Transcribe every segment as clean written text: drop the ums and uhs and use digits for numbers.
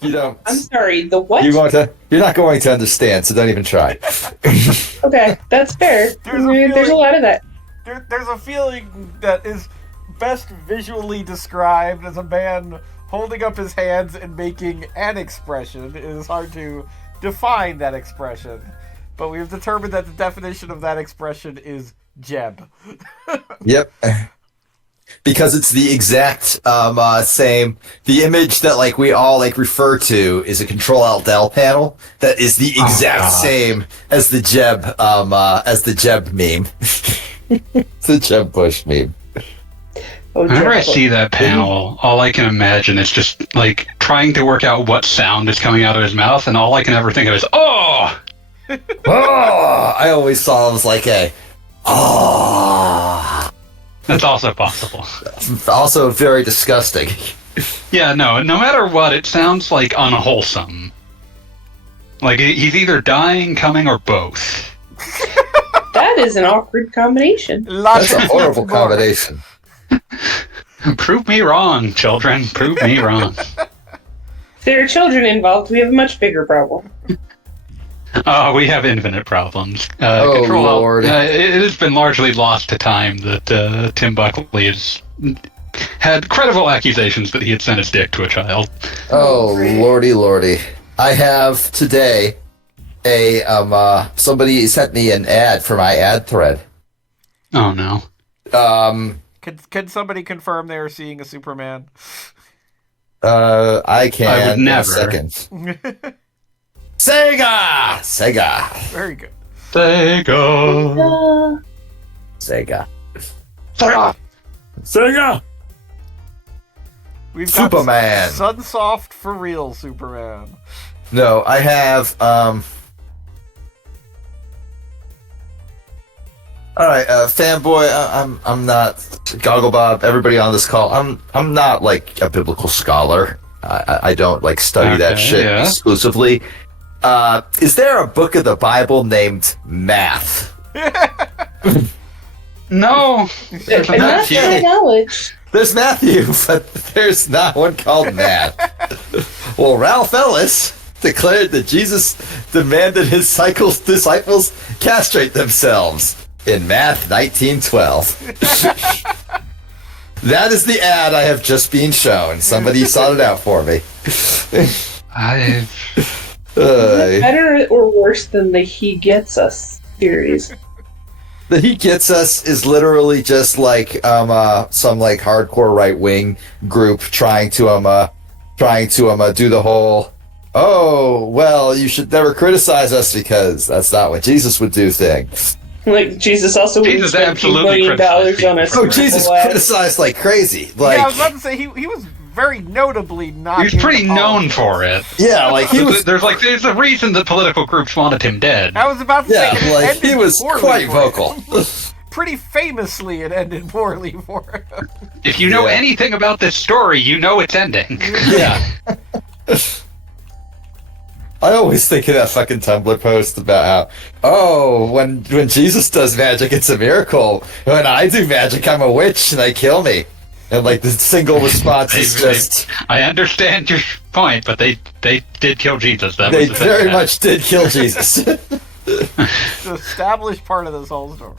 You don't. I'm sorry, the what? You're not going to understand, so don't even try. Okay, that's fair. There's a lot of that. There's a feeling that is best visually described as a man holding up his hands and making an expression. It is hard to define that expression, but we've determined that the definition of that expression is Jeb. Yep. Because it's the exact same. The image that like we all like refer to is a Control-Alt-Del panel that is the exact same as the Jeb meme. The Jeb Bush meme. Whenever I see that panel, all I can imagine is just like trying to work out what sound is coming out of his mouth, and all I can ever think of is "oh." Oh, I always saw it was like a oh. That's also possible. Also very disgusting. Yeah, no matter what, it sounds like unwholesome. Like he's either dying, coming, or both. That is an awkward combination. That's a horrible combination. Prove me wrong, children. Prove me wrong. If there are children involved, we have a much bigger problem. We have infinite problems. Lord. It has been largely lost to time that Tim Buckley has had credible accusations that he had sent his dick to a child. Oh, lordy. I have today somebody sent me an ad for my ad thread. Oh, no. Can somebody confirm they are seeing a Superman? I can. I would never. In a second. Sega! Very good. Sega. We've Superman. got Sunsoft for real Superman. No, I have, alright, fanboy, I'm not, Gogglebob, everybody on this call, I'm not, like, a biblical scholar. I don't, like, study that shit exclusively. Is there a book of the Bible named Math? No. Not to my knowledge. There's Matthew, but there's not one called Math. Well, Ralph Ellis declared that Jesus demanded his disciples castrate themselves in Math 1912. That is the ad I have just been shown. Somebody sought it out for me. Better or worse than the He Gets Us series? The He Gets Us is literally just like some like hardcore right wing group trying to do the whole you should never criticize us because that's not what Jesus would do thing. Like Jesus also Jesus spent $2 million on a Jesus criticized like crazy. Like, yeah, I was about to say he was very notably not. He was pretty known for it. Yeah, like he was. There's a reason that political groups wanted him dead. I was about to say, like he was quite vocal. Pretty famously, it ended poorly for him. If you know anything about this story, you know it's ending. Yeah. I always think of that fucking Tumblr post about how, when Jesus does magic, it's a miracle. When I do magic, I'm a witch and they kill me. And like the single response is just... I understand your point, but they did kill Jesus. They very much did kill Jesus. The established part of this whole story.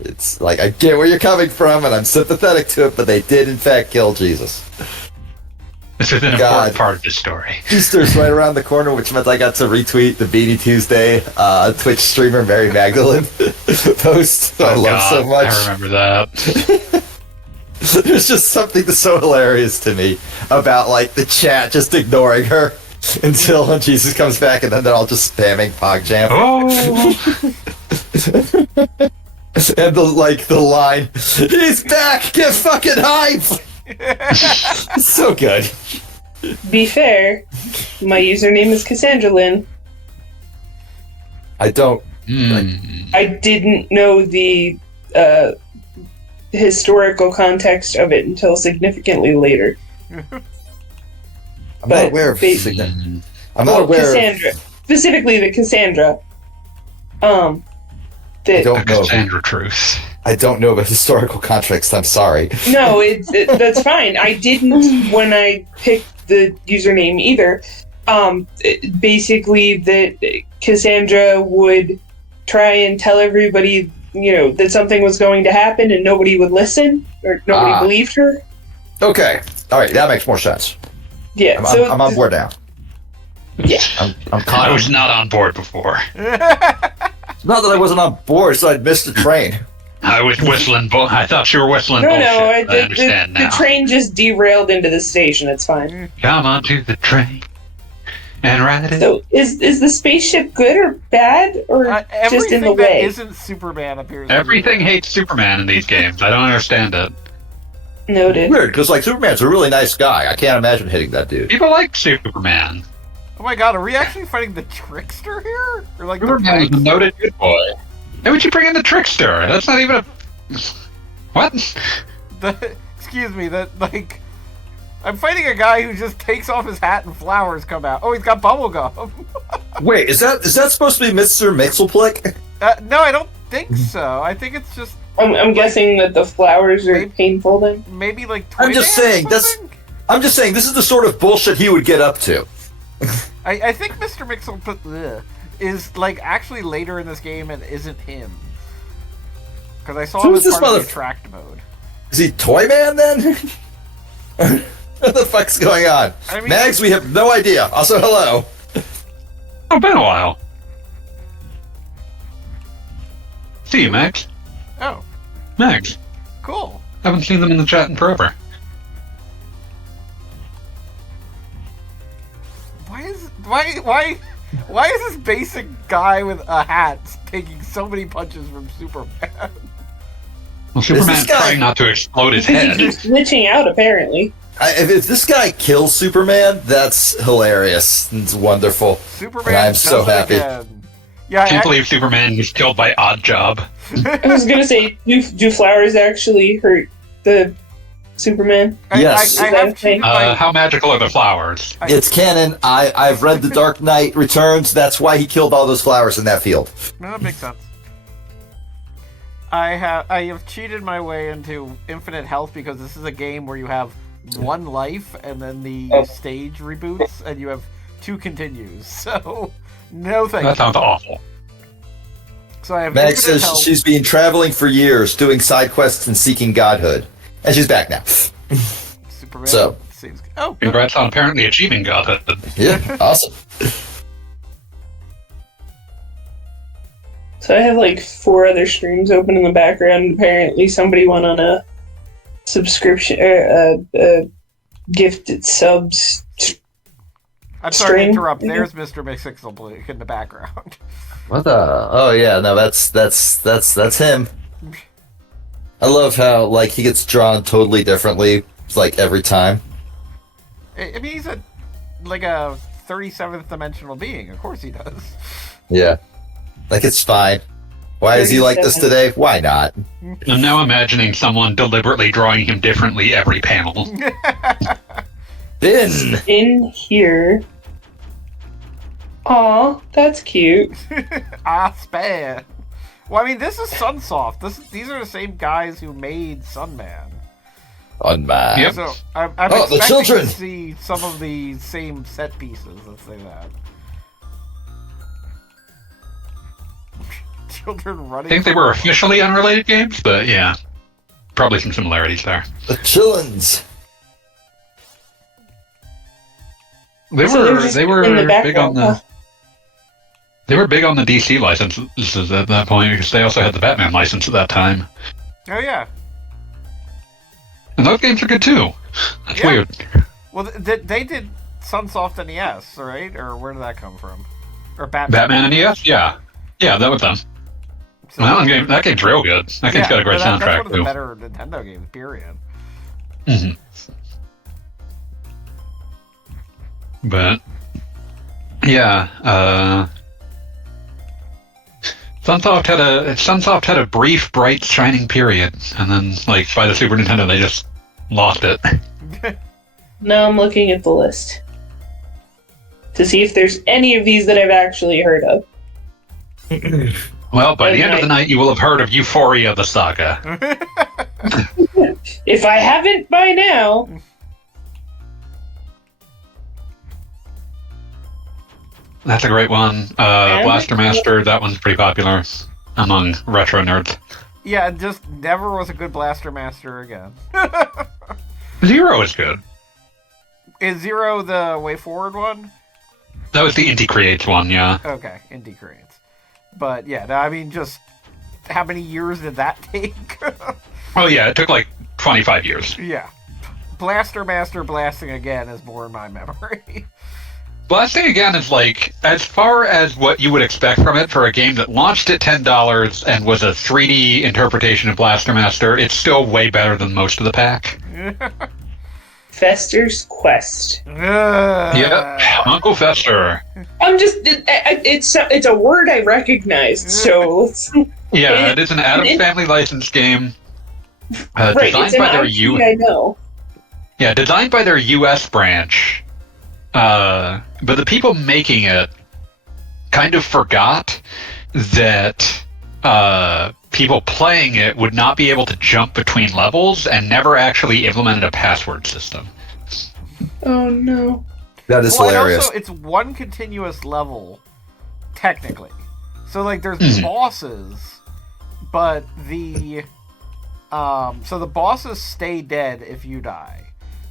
It's like, I get where you're coming from, and I'm sympathetic to it, but they did in fact kill Jesus. This is an important part of the story. Easter's right around the corner, which meant I got to retweet the Beanie Tuesday Twitch streamer Mary Magdalene post. I love so much. I remember that. There's just something so hilarious to me about like the chat just ignoring her until when Jesus comes back, and then they're all just spamming PogJam. And the line, "He's back! Get fucking hype!" So good. Be fair, my username is Cassandra Lynn. I don't. I didn't know the historical context of it until significantly later. I'm not aware of Cassandra. I'm not aware Cassandra, specifically the Cassandra. I don't know. Cassandra truth. I don't know about historical context. I'm sorry. No, that's fine. I didn't when I picked the username either. Basically, that Cassandra would try and tell everybody, that something was going to happen, and nobody would listen, or nobody believed her. Okay, all right, that makes more sense. Yeah, I'm on board now. Yeah, I was not on board before. Not that I wasn't on board, so I'd missed the train. I was whistling. I thought you were whistling. No, bullshit. I understand now. The train just derailed into the station. It's fine. Come on to the train and ride it. So, is the spaceship good or bad, or just in the way? Everything that isn't Superman appears. Everything hates Superman in these games. I don't understand it. Noted. Weird, because Superman's a really nice guy. I can't imagine hitting that dude. People like Superman. Oh my god, are we actually fighting the Trickster here? Or like Superman is a noted good boy. Why would you bring in the Trickster? That's not even a... What? Excuse me, I'm fighting a guy who just takes off his hat and flowers come out. Oh, he's got bubblegum. Wait, is that supposed to be Mr. Mixelplick? No, I don't think so. I think it's just... I'm guessing that the flowers are painful then? Maybe like I'm just saying, this is the sort of bullshit he would get up to. I think Mr. Mixel is actually later in this game and isn't him. Because I saw him as part of the attract mode. Is he Toy Man then? What the fuck's going on? Mags, we have no idea. Also, hello. Oh, been a while. See you, Max. Oh. Max. Cool. Haven't seen them in the chat in forever. Why is this basic guy with a hat taking so many punches from Superman? Well, Superman's trying not to explode his head. He's glitching out, apparently. If this guy kills Superman, that's hilarious. It's wonderful. Superman, and I'm so happy. Yeah, I can't believe Superman was killed by Oddjob. I was gonna say, do flowers actually hurt the Superman? Yes. How magical are the flowers? It's canon. I've read The Dark Knight Returns. That's why he killed all those flowers in that field. No, that makes sense. I have cheated my way into infinite health because this is a game where you have one life and then the stage reboots and you have 2 continues. So, no thank you. That sounds awful. So I have Meg infinite says health. she's been traveling for years, doing side quests and seeking godhood. And she's back now. Superman So. seems good. Oh, Congrats on apparently achieving godhood. Yeah, awesome. So I have 4 other streams open in the background. Apparently somebody went on a subscription, gifted subs. I'm sorry to interrupt. There's Mr. Mixixel in the background. What the? Oh yeah, no, that's him. I love how he gets drawn totally differently, every time. I mean, he's a 37th dimensional being. Of course he does. Yeah, it's fine. Why is he like this today? Why not? I'm now imagining someone deliberately drawing him differently every panel. In here. Aw, that's cute. Spare. Well, I mean, this is Sunsoft. These are the same guys who made Sunman. Sunman. Yep. So I'm the expecting children. to see some of the same set pieces. Let's say that. Children running. I think they were officially unrelated games, but yeah, probably some similarities there. The chillins. They were big on the. They were big on the DC licenses at that point because they also had the Batman license at that time. Oh yeah. And those games are good too. That's weird. Well, they did Sunsoft NES, right? Or where did that come from? Or Batman? Batman NES? Yeah, that was them. So that game's real good. That game's got a great soundtrack that's one of too. the better Nintendo games. Period. Mm-hmm. But yeah, Sunsoft had a brief, bright, shining period, and then by the Super Nintendo they just lost it. Now I'm looking at the list to see if there's any of these that I've actually heard of. Well, by the end of the night, you will have heard of Euphoria the Saga. If I haven't by now. That's a great one. Blaster Master, that one's pretty popular among retro nerds. Yeah, just never was a good Blaster Master again. Zero is good. Is Zero the Way Forward one? That was the Indie Creates one, yeah. Okay, Indie Creates. But yeah, no, I mean, just how many years did that take? Oh yeah, it took like 25 years. Yeah. Blaster Master blasting again is more in my memory. Blasting Again is like, as far as what you would expect from it for a game that launched at $10 and was a 3D interpretation of Blaster Master, it's still way better than most of the pack. Fester's Quest. Yep, Uncle Fester. I'm just, it's a word I recognize, so let's... Yeah, it is an Addams Family licensed game. Right, designed it's an by their IP I know. Yeah, designed by their U.S. branch. But the people making it kind of forgot that people playing it would not be able to jump between levels and never actually implemented a password system. Oh no. That is well, hilarious. Also, it's one continuous level, technically. So, like, there's bosses, but the... so the bosses stay dead if you die.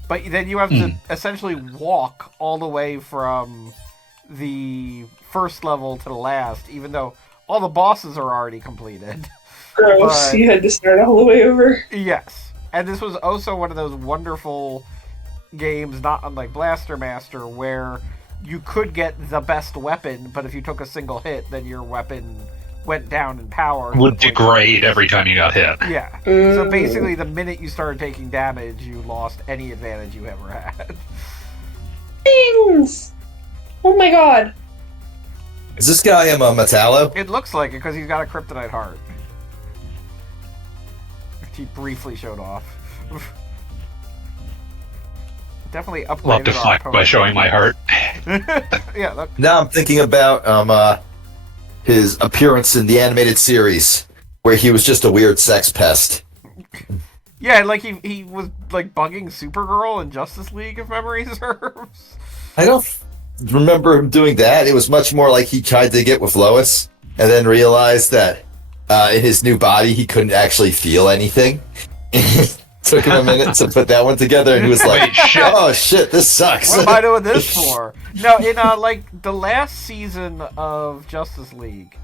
But then you have to essentially walk all the way from the first level to the last, even though all the bosses are already completed. Gross, you had to start all the way over. Yes. And this was also one of those wonderful games, not unlike Blaster Master, where you could get the best weapon, but if you took a single hit, then your weapon went down in power. Would degrade every time you got hit. Yeah. So basically, the minute you started taking damage, you lost any advantage you ever had. Things! Oh my god. Is this guy a Metallo? It looks like it because he's got a kryptonite heart. Which he briefly showed off. Definitely upgraded. Love to flex by showing my heart. Yeah, look. Now I'm thinking about his appearance in the animated series, where he was just a weird sex pest. Yeah, like he was like bugging Supergirl in Justice League, if memory serves. I don't remember him doing that. It was much more like he tried to get with Lois, and then realized that in his new body he couldn't actually feel anything. Took him a minute to put that one together, and he was like, "Oh shit, this sucks." What am I doing this for? No, in like the last season of Justice League,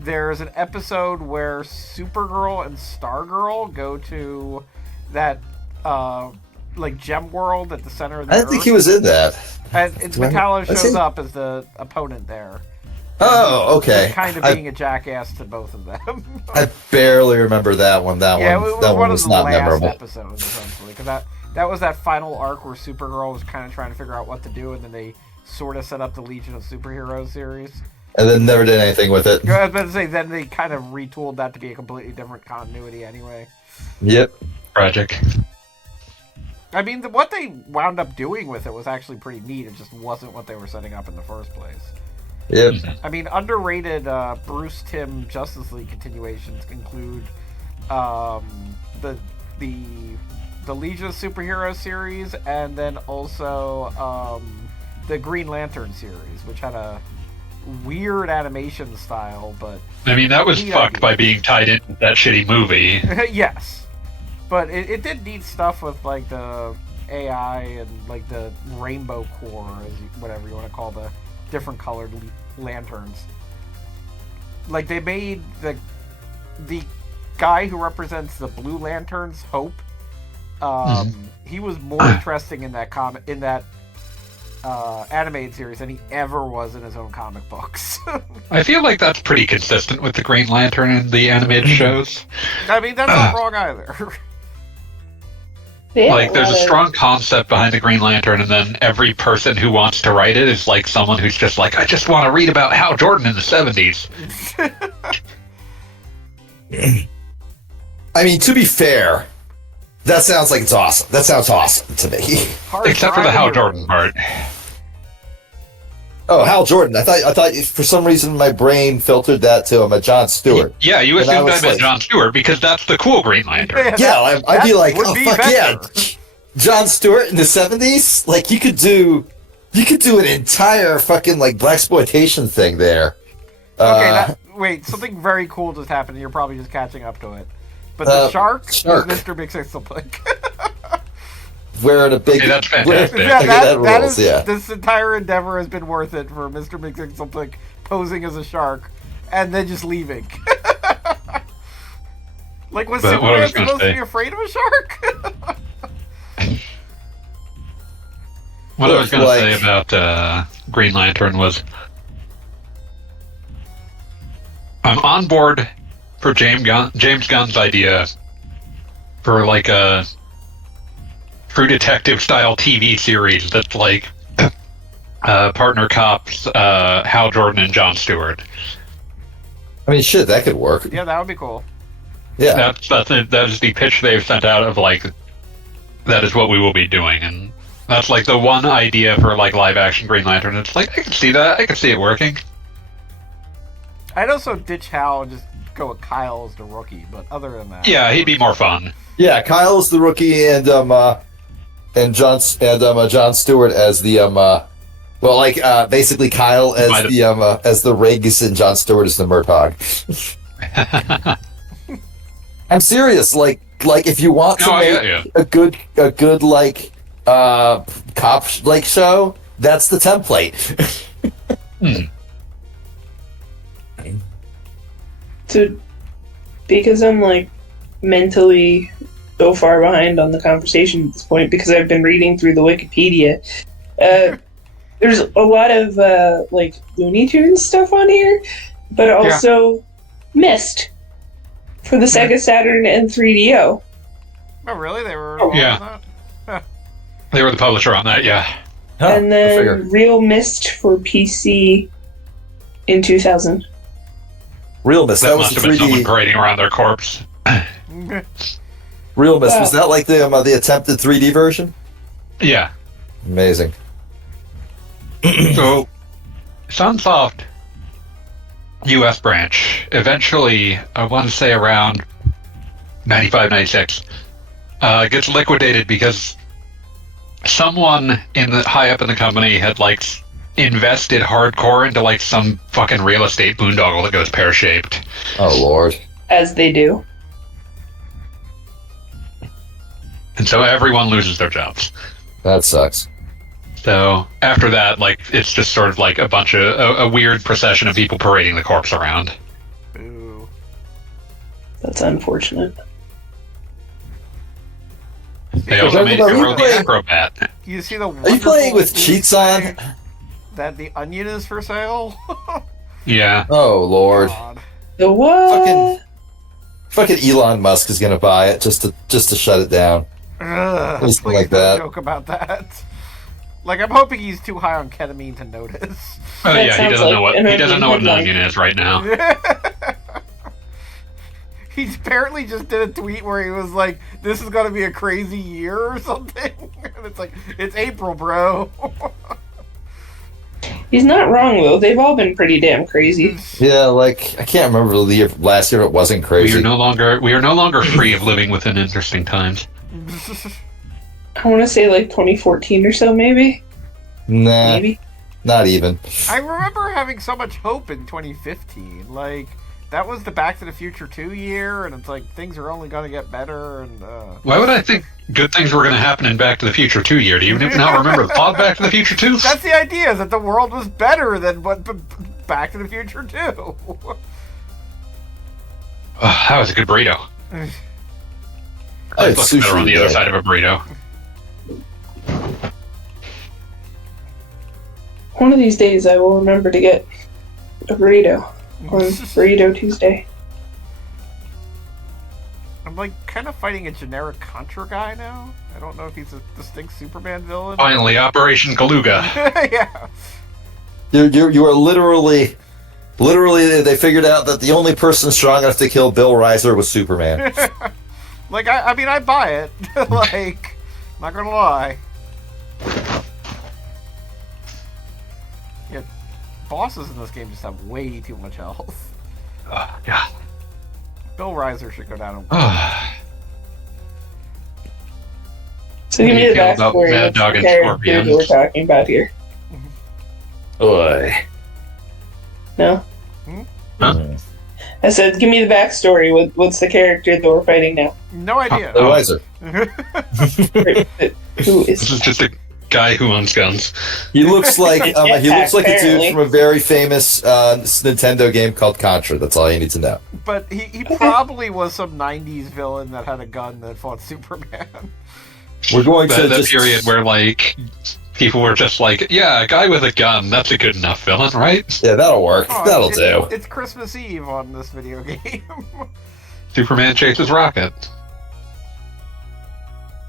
there's an episode where Supergirl and Stargirl go to that like gem world at the center of the I didn't think he was in that. And Metallo shows up as the opponent there. Oh, okay. Kind of being a jackass to both of them. I barely remember that one. That one was not memorable. Episodes, essentially, because that was that final arc where Supergirl was kind of trying to figure out what to do, and then they sort of set up the Legion of Superheroes series. And then never did anything with it. I was about to say, then they kind of retooled that to be a completely different continuity anyway. Yep. Tragic. I mean, what they wound up doing with it was actually pretty neat. It just wasn't what they were setting up in the first place. Yep. I mean, underrated Bruce Timm Justice League continuations include the Legion of Superheroes series, and then also the Green Lantern series, which had a weird animation style, but I mean, that was fucked by being tied into that shitty movie. Yes, but it did neat stuff with like the AI and like the rainbow core, whatever you want to call the different colored lanterns. Like they made the guy who represents the Blue Lanterns, Hope. He was more interesting in that animated series than he ever was in his own comic books. I feel like that's pretty consistent with the Green Lantern in the animated shows. I mean, that's not wrong either. Like, there's a strong concept behind the Green Lantern, and then every person who wants to write it is like someone who's just like, I just want to read about Hal Jordan in the 70s. I mean, to be fair, that sounds like it's awesome. That sounds awesome to me. Except for the Hal Jordan part. Oh, Hal Jordan. I thought for some reason my brain filtered that to him, a John Stewart. Yeah, you assumed I meant John Stewart because that's the cool Green Lantern. Yeah, I'd be like, oh, fuck yeah. John Stewart in the 70s? Like, you could do You could do an entire fucking like blaxploitation thing there. Okay, wait, something very cool just happened, and you're probably just catching up to it. But the shark is Mr. Big Six Blink. Wearing a big... Hey, that's fantastic. Yeah, that rules, is, yeah. This entire endeavor has been worth it for Mr. Big Six Blink posing as a shark, and then just leaving. Like, was Superman supposed to be afraid of a shark? What I was going to say about Green Lantern was, I'm on board for James Gunn's idea for like a True Detective style TV series that's like partner cops Hal Jordan and Jon Stewart. I mean, shit, that could work. Yeah, that would be cool. Yeah. That is the pitch they've sent out of like, that is what we will be doing, and that's like the one idea for like live action Green Lantern. It's like, I can see that. I can see it working. I'd also ditch Hal and just go with Kyle as the rookie, but other than that, Yeah, he'd be more fun. Yeah, Kyle is the rookie, and Jon Stewart as the basically Kyle as as the Riggs and Jon Stewart as the Murtaugh. I'm serious. Like if you want to make a good like cop like show, that's the template. So, because I'm like mentally so far behind on the conversation at this point, because I've been reading through the Wikipedia, there's a lot of like Looney Tunes stuff on here, but also Myst for the Sega Saturn and 3DO. Oh, really? They were on that? Huh. They were the publisher on that, yeah. And then Real Myst for PC in 2000. Real Myst. That was must the have been 3D. someone parading around their corpse. Real Myst. Was that like the attempted 3D version? Yeah. Amazing. So, Sunsoft U.S. branch, eventually, I want to say around 95, 96, gets liquidated because someone high up in the company had like invested hardcore into like some fucking real estate boondoggle that goes pear-shaped. Oh Lord. As they do. And so everyone loses their jobs. That sucks. So after that, like, it's just sort of like a bunch of a weird procession of people parading the corpse around. Ooh. That's unfortunate. They also made Hero the Acrobat. You see the Are you playing with cheats on? That the Onion is for sale? Yeah. Oh Lord. God. The what? Fucking Elon Musk is gonna buy it just to shut it down. Ugh, Please please like don't that. joke about that. Like, I'm hoping he's too high on ketamine to notice. Oh That yeah, he sounds doesn't like know what an he doesn't know what an headline. onion is right now. He apparently just did a tweet where he was like, "This is gonna be a crazy year" or something. And it's like, it's April, bro. He's not wrong though. They've all been pretty damn crazy. Yeah, like I can't remember the year last year. It wasn't We crazy. are no longer free of living within interesting times. I want to say like 2014 or so, maybe. Nah, Maybe. not even. I remember having so much hope in 2015. Like, that was the Back to the Future 2 year, and it's like, things are only gonna get better, and Why would I think good things were going to happen in Back to the Future 2 year? Do you even not remember the plot Back to the Future 2? that's the idea, is that the world was better than what Back to the Future 2. Oh, that was a good burrito. I It had looks better sushi on the other today. side of a burrito. One of these days, I will remember to get a burrito on Burrito Tuesday. I'm like kind of fighting a generic Contra guy now. I don't know if he's a distinct Superman villain. Finally, Operation Galuga. Yeah. You are literally they figured out that the only person strong enough to kill Bill Reiser was Superman. Like, I mean, I buy it. Like, not gonna lie. Yeah, bosses in this game just have way too much health. Yeah. Bill Reiser should go down and So give me You the feel about backstory Mad of Dog the and character Scorpion? that we're talking about here. Oy. No. Huh? I said, give me the backstory. What's the character that we're fighting now? No idea. The wiser. Who is? This is just a guy who owns guns. He looks like he looks like a Apparently. dude from a very famous Nintendo game called Contra. That's all you need to know. But he probably was some 90s villain that had a gun that fought Superman. We're going to That just period where like people were just like, yeah, a guy with a gun, that's a good enough villain, right? yeah, that'll work. Oh, That'll it- do. It's Christmas Eve on this video game. Superman chases Rocket.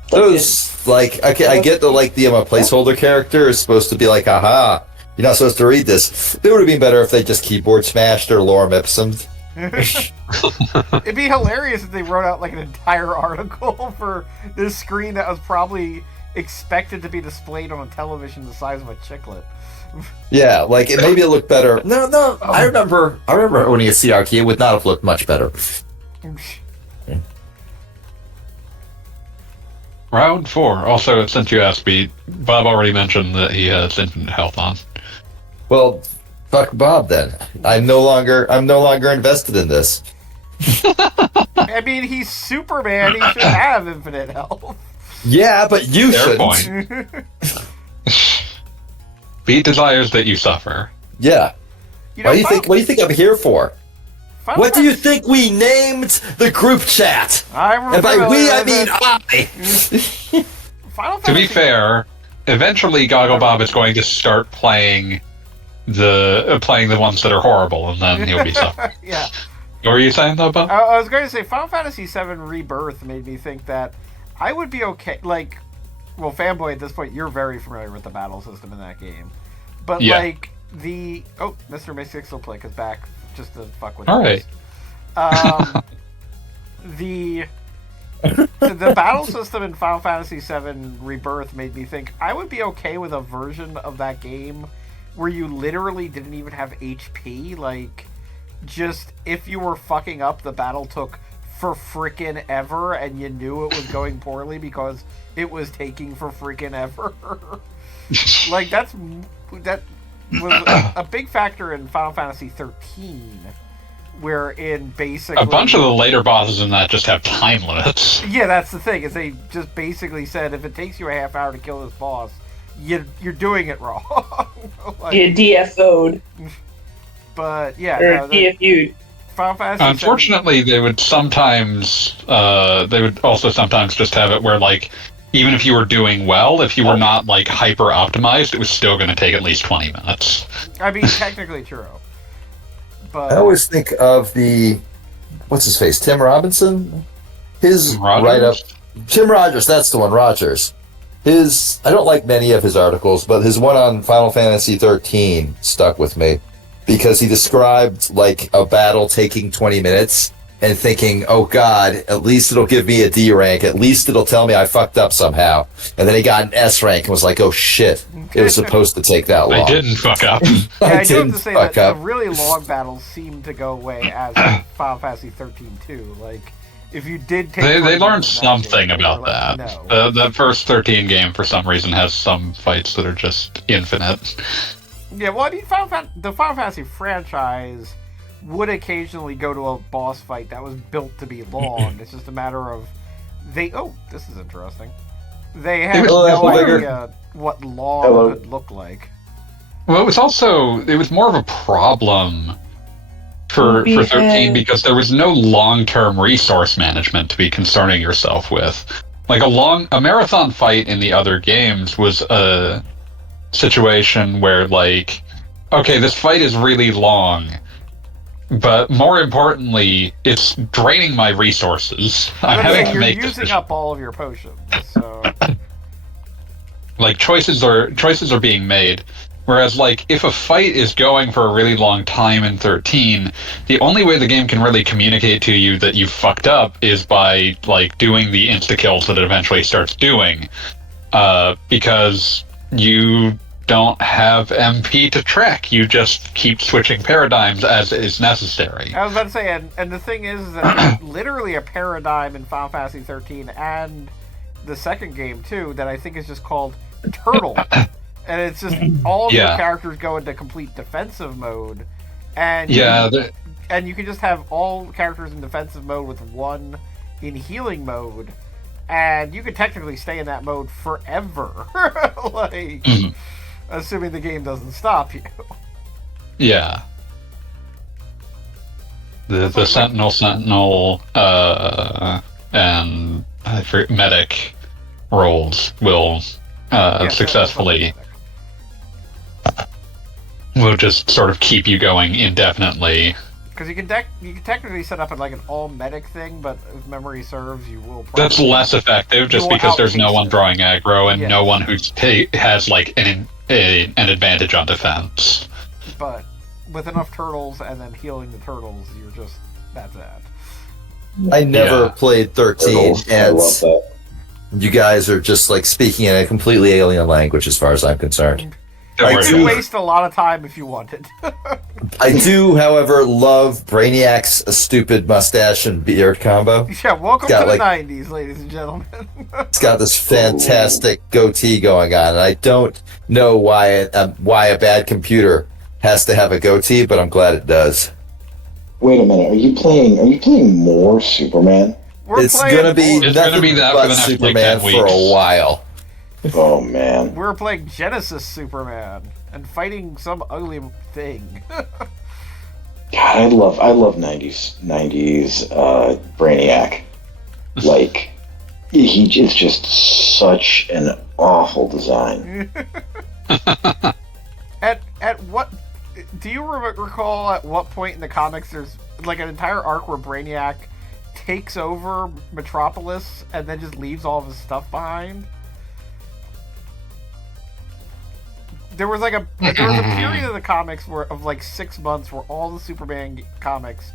Those like okay, I get the placeholder character is supposed to be like, aha, you're not supposed to read this. It would have been better if they just keyboard smashed or lorem ipsum. It'd be hilarious if they wrote out like an entire article for this screen that was probably expected to be displayed on a television the size of a chiclet. Yeah, like maybe it looked better. No, I remember owning a CRT. It would not have looked much better. Round 4. Also, since you asked me, Bob already mentioned that he has infinite health on. Well, fuck Bob then. I'm no longer invested in this. I mean, he's Superman. He should have infinite health. Yeah, but you Fair shouldn't. point. Beat desires that you suffer. Yeah. You know, What do you think I'm here for? Final What do you Fantasy- think we named the group chat? I'm And by familiar we, I with mean it. I. Final To be Fantasy- fair, eventually Goggle Bob is going to start playing the ones that are horrible, and then he'll be suffering. Yeah. What were you saying though, Bob? I was going to say Final Fantasy VII Rebirth made me think that I would be okay. Like, well, fanboy at this point, you're very familiar with the battle system in that game, but Yeah. like Mr. Mixixelplick is back just to fuck with All us. The battle system in Final Fantasy VII Rebirth made me think I would be okay with a version of that game where you literally didn't even have HP. Like, just if you were fucking up, the battle took for frickin' ever, and you knew it was going poorly because it was taking for frickin' ever. Like, that was a big factor in Final Fantasy 13. Wherein basically A bunch of the later bosses in that just have time limits. yeah, that's the thing, is they just basically said if it takes you a half hour to kill this boss, you're doing it wrong. Like, You DFO'd but yeah, or no, the DFU'd. Final Fantasy Unfortunately, they would also sometimes just have it where, like, even if you were doing well, if you were not, like, hyper optimized, it was still going to take at least 20 minutes. I mean, technically true. But I always think of what's his face, Tim Robinson. His Rogers? write-up, Tim Rogers. That's the one, Rogers. I don't like many of his articles, but his one on Final Fantasy 13 stuck with me because he described like a battle taking 20 minutes and thinking, oh God, at least it'll give me a D rank. At least it'll tell me I fucked up somehow. And then he got an S rank and was like, oh shit, it was supposed to take that long. I didn't fuck up. yeah, I do have didn't to say fuck that up. the really long battles seem to go away as in Final Fantasy 13 too. Like, if you did take They 20 learned minutes in that something game, about they're like, that. No. The first 13 game, for some reason, has some fights that are just infinite. Yeah, well, I mean, the Final Fantasy franchise would occasionally go to a boss fight that was built to be long. It's just a matter of oh, this is interesting. They had Hello, no Apple Vigor. idea what long Hello. would look like. Well, it was more of a problem for 13 because there was no long-term resource management to be concerning yourself with. Like a marathon fight in the other games was a situation where, like, okay, this fight is really long, but more importantly, it's draining my resources. I'm But having yeah, to you're make using decisions. up all of your potions, so Like, choices are being made. Whereas, like, if a fight is going for a really long time in 13, the only way the game can really communicate to you that you fucked up is by, like, doing the insta-kills that it eventually starts doing. Because you don't have MP to track. You just keep switching paradigms as is necessary. I was about to say, and the thing is that there's literally a paradigm in Final Fantasy 13 and the second game too that I think is just called Turtle. and it's just all of your characters go into complete defensive mode, and and you can just have all characters in defensive mode with one in healing mode, and you could technically stay in that mode forever, like assuming the game doesn't stop you. Yeah. The Sentinel, and medic roles will successfully will just sort of keep you going indefinitely. Because you can technically set up like an all medic thing, but if memory serves, you will. That's less effective, just because there's no one drawing aggro and no one who has like an advantage on defense. But with enough turtles and then healing the turtles, that's it. I never played 13, and you guys are just like speaking in a completely alien language as far as I'm concerned. You can waste a lot of time if you wanted. I do, however, love Brainiac's stupid mustache and beard combo. Yeah, welcome to the 90s, ladies and gentlemen. It's got this fantastic goatee going on, and I don't know why a bad computer has to have a goatee, but I'm glad it does. Wait a minute, are you playing more Superman? It's gonna be that but Superman for a while. Oh man, we're playing Genesis Superman and fighting some ugly thing. God, I love 90s Brainiac. Like, he is just such an awful design. At what do you recall? At what point in the comics there's like an entire arc where Brainiac takes over Metropolis and then just leaves all of his stuff behind? There was a period of the comics of like 6 months where all the Superman comics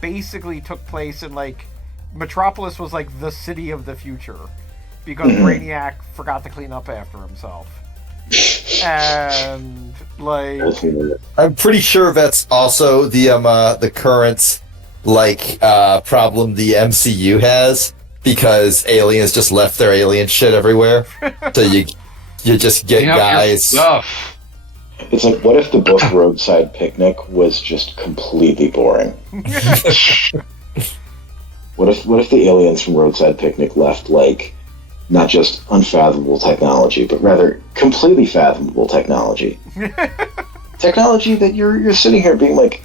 basically took place in like Metropolis was like the city of the future because Brainiac forgot to clean up after himself. And like, I'm pretty sure that's also the current problem the MCU has, because aliens just left their alien shit everywhere. So you just get guys. It's like, what if the book Roadside Picnic was just completely boring? What if the aliens from Roadside Picnic left like not just unfathomable technology, but rather completely fathomable technology? Technology that you're sitting here being like,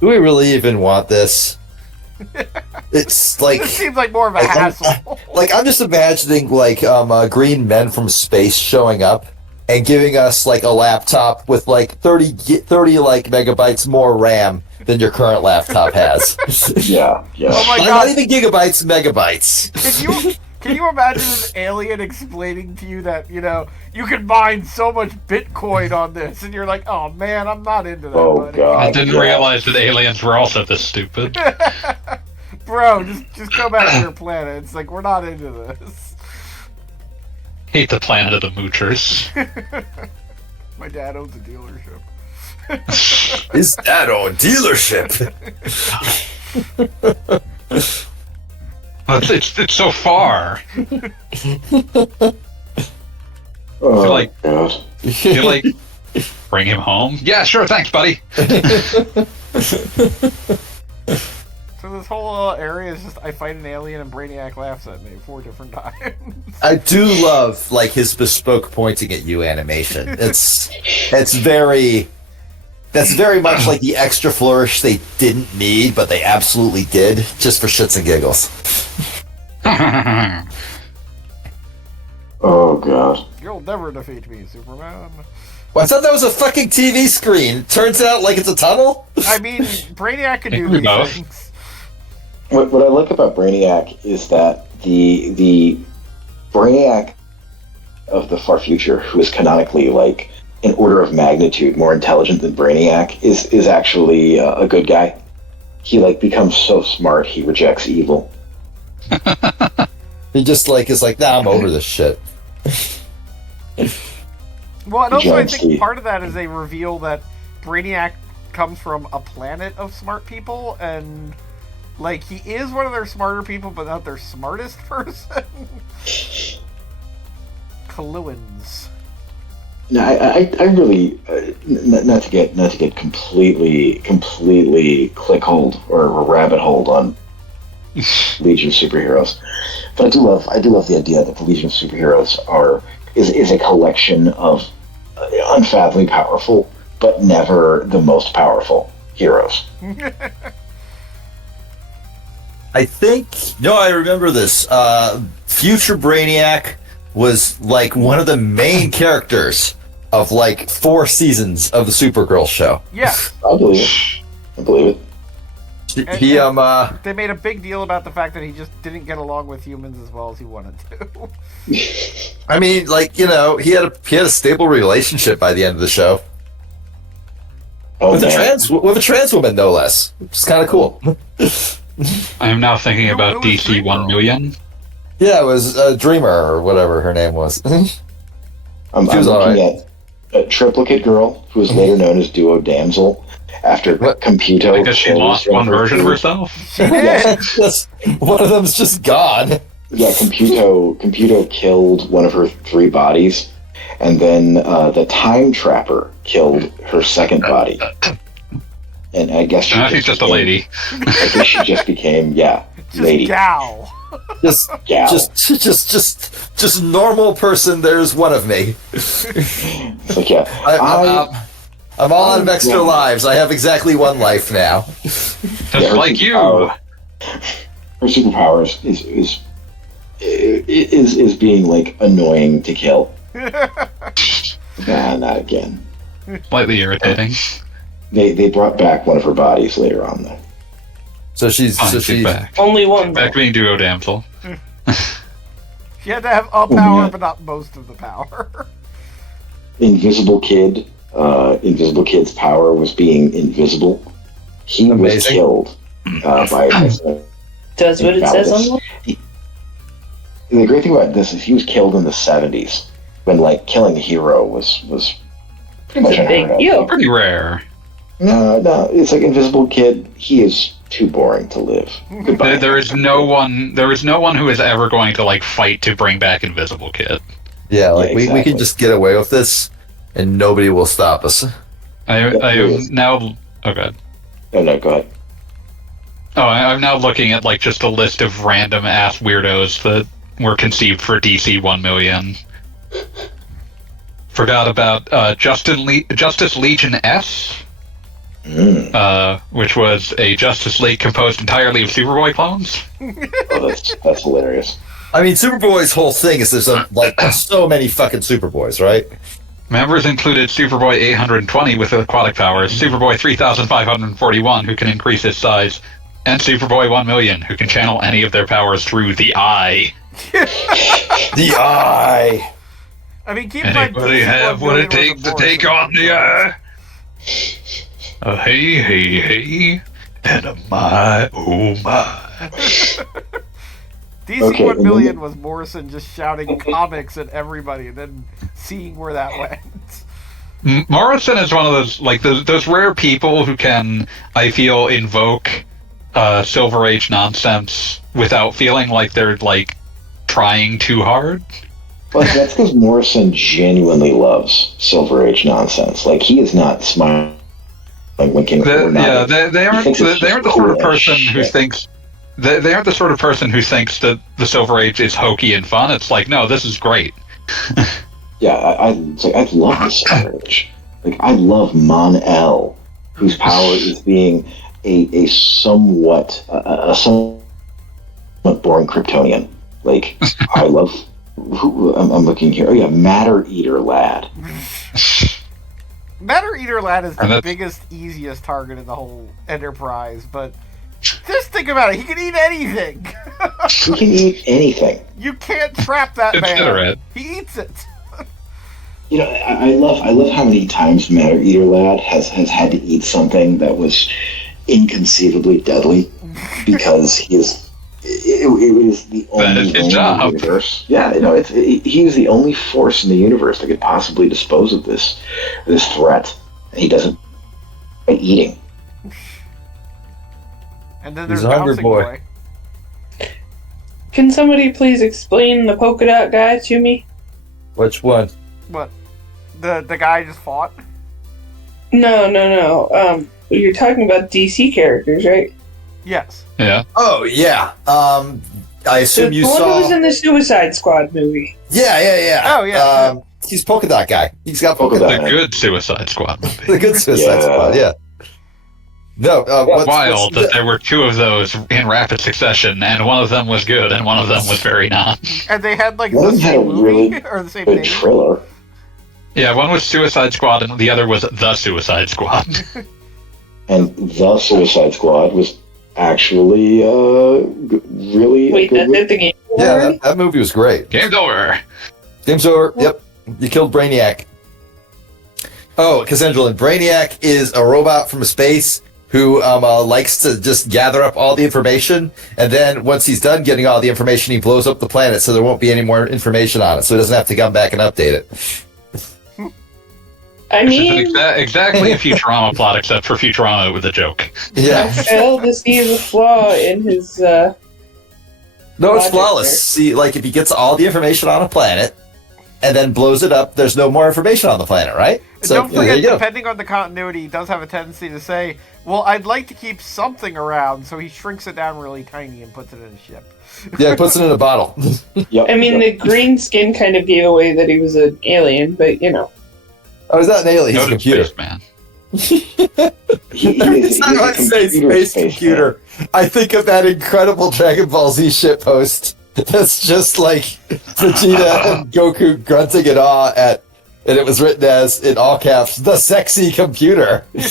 do we really even want this? It's like this seems like more of a hassle. I'm just imagining green men from space showing up and giving us like a laptop with like 30 like megabytes more RAM than your current laptop has. Yeah. Oh my God. Not even gigabytes, megabytes. Can you imagine an alien explaining to you that, you can mine so much Bitcoin on this, and you're like, oh man, I'm not into that. Oh buddy. God. I didn't realize that aliens were also this stupid. Bro, just go back to your planet. It's like, we're not into this. Hate the planet of the moochers. My dad owns a dealership. His dad owned dealership. It's so far. Oh, God. Bring him home? Yeah, sure, thanks, buddy. So this whole area is just, I fight an alien and Brainiac laughs at me 4 different times. I do love his bespoke pointing at you animation. That's very much like the extra flourish they didn't need, but they absolutely did, just for shits and giggles. Oh God. You'll never defeat me, Superman. Well, I thought that was a fucking TV screen. Turns out like it's a tunnel? I mean, Brainiac can do these things. What I like about Brainiac is that the Brainiac of the far future, who is canonically like an order of magnitude more intelligent than Brainiac, is actually a good guy. He becomes so smart he rejects evil. He just is like, nah, I'm over this shit. Well, and also I think part of that is they reveal that Brainiac comes from a planet of smart people, and he is one of their smarter people, but not their smartest person. Kaluans. No, I really not to get completely clickhold or rabbit holed on Legion of Superheroes, but I do love the idea that the Legion of Superheroes is a collection of unfathomably powerful but never the most powerful heroes. I think I remember this. Future Brainiac was like one of the main characters of like 4 seasons of the Supergirl show. Yeah. I believe it. He They made a big deal about the fact that he just didn't get along with humans as well as he wanted to. I mean, like, he had a stable relationship by the end of the show. With a trans woman, no less. Which is kind of cool. I am now thinking about DC 1 million. Yeah, it was Dreamer or whatever her name was. I'm looking at a triplicate girl who was later known as Duo Damsel after Computo. I guess she lost one version of herself. One of them's just gone. Yeah, Computo killed one of her 3 bodies, and then the Time Trapper killed her second body. And I guess she's just a lady. I guess she just became lady. Gal. Just normal person. There's one of me. It's like, yeah, I'm all out of extra lives. I have exactly 1 life now. Just like you. Her superpower is being like annoying to kill. Nah, not again. Slightly irritating. They brought back one of her bodies later on though. So she's back. Only one. Back being Duo Damsel. She had to have a power, but not most of the power. Invisible Kid. Invisible Kid's power was being invisible. He was killed by. Does what it says on the. The great thing about this is he was killed in the 70s when like killing a hero was pretty much a big deal. Pretty rare. No, it's like Invisible Kid. He is too boring to live. Goodbye. There is no one who is ever going to like fight to bring back Invisible Kid. Yeah, like exactly. we can just get away with this, and nobody will stop us. I am now. Oh god. No, go ahead. Oh, I'm now looking at like just a list of random ass weirdos that were conceived for DC 1 million. Forgot about Justice Legion S. Which was a Justice League composed entirely of Superboy clones. Oh, that's hilarious. I mean, Superboy's whole thing is there's so many fucking Superboys, right? Members included Superboy 820 with aquatic powers, Superboy 3541 who can increase his size, and Superboy 1 million who can channel any of their powers through the eye. The eye. I mean, keep anybody have what it takes to take on the eye? Hey, and a my, oh my. DC 1 million was Morrison just shouting comics at everybody and then seeing where that went. Morrison is one of those, like, those rare people who can, I feel, invoke Silver Age nonsense without feeling like they're, like, trying too hard. But that's because Morrison genuinely loves Silver Age nonsense. Like, he is not smiling, winking, or not. Yeah, they aren't the sort of person who thinks... They aren't the sort of person who thinks that the Silver Age is hokey and fun. It's like, no, this is great. Yeah, I love the Silver Age. Like, I love Mon-El, whose power is being a somewhat boring Kryptonian. Like, I love... I'm looking here. Oh, yeah, Matter Eater Lad. Matter Eater Lad is the biggest, easiest target in the whole Enterprise, but... Just think about it. He can eat anything. He can eat anything. You can't trap that man. He eats it. You know, I love how many times Matter Eater Lad has had to eat something that was inconceivably deadly because it was the only thing in the universe. Yeah, you know, he is the only force in the universe that could possibly dispose of this threat, and he doesn't by eating. And then there's Bouncing Boy. Can somebody please explain the polka dot guy to me? Which one? What? The guy just fought? No. You're talking about DC characters, right? Yes. Yeah. Oh yeah. I assume you the one saw. who was in the Suicide Squad movie. Yeah. Oh, yeah. He's Polka Dot guy. He's got Polka Polka Dot. The good Suicide Squad movie. The good Suicide Squad. Yeah. No. Wild that there were two of those in rapid succession, and one of them was good, and one of them was very not. And they had like One the had a same movie really or the same Good name. trailer. Yeah, one was Suicide Squad, and the other was The Suicide Squad. And the Suicide Squad was actually really Wait, a good that's at the game. Yeah, that movie was great. Game's over. Game's over. Yep. You killed Brainiac. Oh, Cassandra, Brainiac is a robot from space who likes to just gather up all the information, and then once he's done getting all the information, he blows up the planet so there won't be any more information on it, so he doesn't have to come back and update it. I mean, Exactly a Futurama plot, except for Futurama with a joke. I Yeah. fail to see the flaw in his. No, it's Logic flawless. there. See, like, if he gets all the information on a planet and then blows it up, there's no more information on the planet, right? So, Don't there forget, you go. depending on the continuity, he does have a tendency to say, well, I'd like to keep something around, so he shrinks it down really tiny and puts it in a ship. Yeah, he puts it in a bottle. Yep. I mean, the green skin kind of gave away that he was an alien, but you know. Oh, he's not an alien, he's a Noted computer. Spaceman. Every time I say space computer, I think of that incredible Dragon Ball Z shitpost. That's just like Vegeta and Goku grunting in awe at, and it was written as, in all caps, the sexy computer. And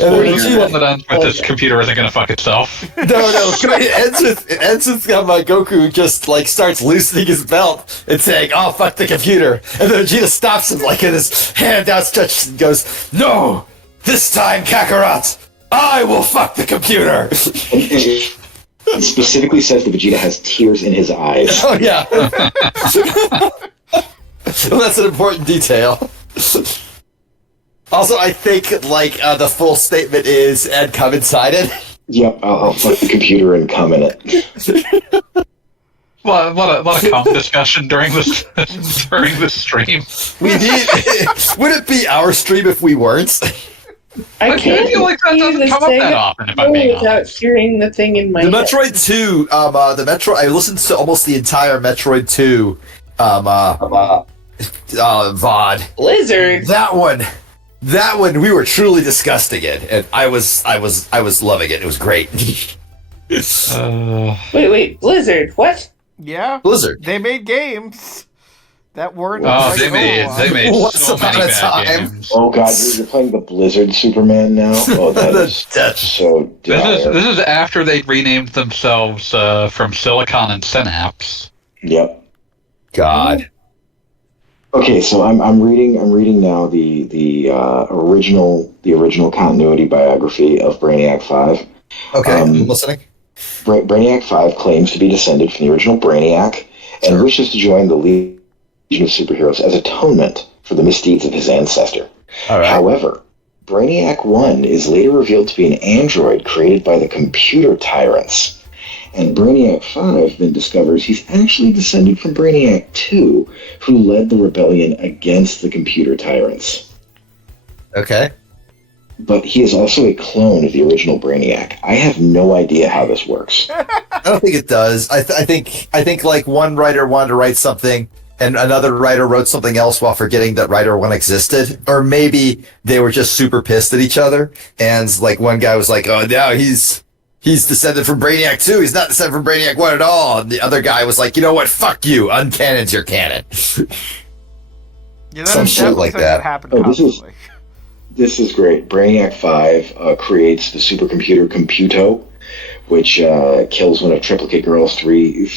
then Spoiler, Vegeta, that ends with this computer isn't going to fuck itself. no, it ends with Goku just like starts loosening his belt and saying, "Oh fuck the computer," and then Vegeta stops him like in his hand outstretched and goes, "No, this time, Kakarot, I will fuck the computer." It specifically says that Vegeta has tears in his eyes. Oh yeah. Well, that's an important detail. Also, I think like the full statement is, "And come inside it." Yep, I'll fuck the computer and come in it. What a calm discussion during this during this stream. We need. Would it be our stream if we weren't? I I can't feel like that see doesn't the come up that Sega often, if I'm being without honest. hearing the thing in my The head. Metroid 2, I listened to almost the entire Metroid 2, VOD. Blizzard. That one, we were truly disgusting it, and I was loving it. It was great. Wait, Blizzard. What? Yeah. Blizzard. They made games that weren't. Oh, like they made Once so upon many a bad time. games. Oh god, you're playing the Blizzard Superman now? Oh, that is That's so dire. This is after they renamed themselves from Silicon and Synapse. Yep. God. Okay, so I'm reading now the original continuity biography of Brainiac 5. Okay, I'm listening. Brainiac 5 claims to be descended from the original Brainiac and Sure. wishes to join the Legion of Superheroes as atonement for the misdeeds of his ancestor. All right. However, Brainiac 1 is later revealed to be an android created by the computer tyrants. And Brainiac 5 then discovers he's actually descended from Brainiac 2, who led the rebellion against the computer tyrants. Okay. But he is also a clone of the original Brainiac. I have no idea how this works. I don't think it does. I think like one writer wanted to write something, and another writer wrote something else while forgetting that writer one existed, or maybe they were just super pissed at each other, and like one guy was like, "Oh, no, he's descended from Brainiac 2. He's not descended from Brainiac 1 at all." And the other guy was like, "You know what? Fuck you. Uncanon's your canon." Yeah, Some is shit definitely like something that. happened Oh, this is- constantly. This is great. Brainiac 5 creates the supercomputer Computo, which kills one of Triplicate Girl's three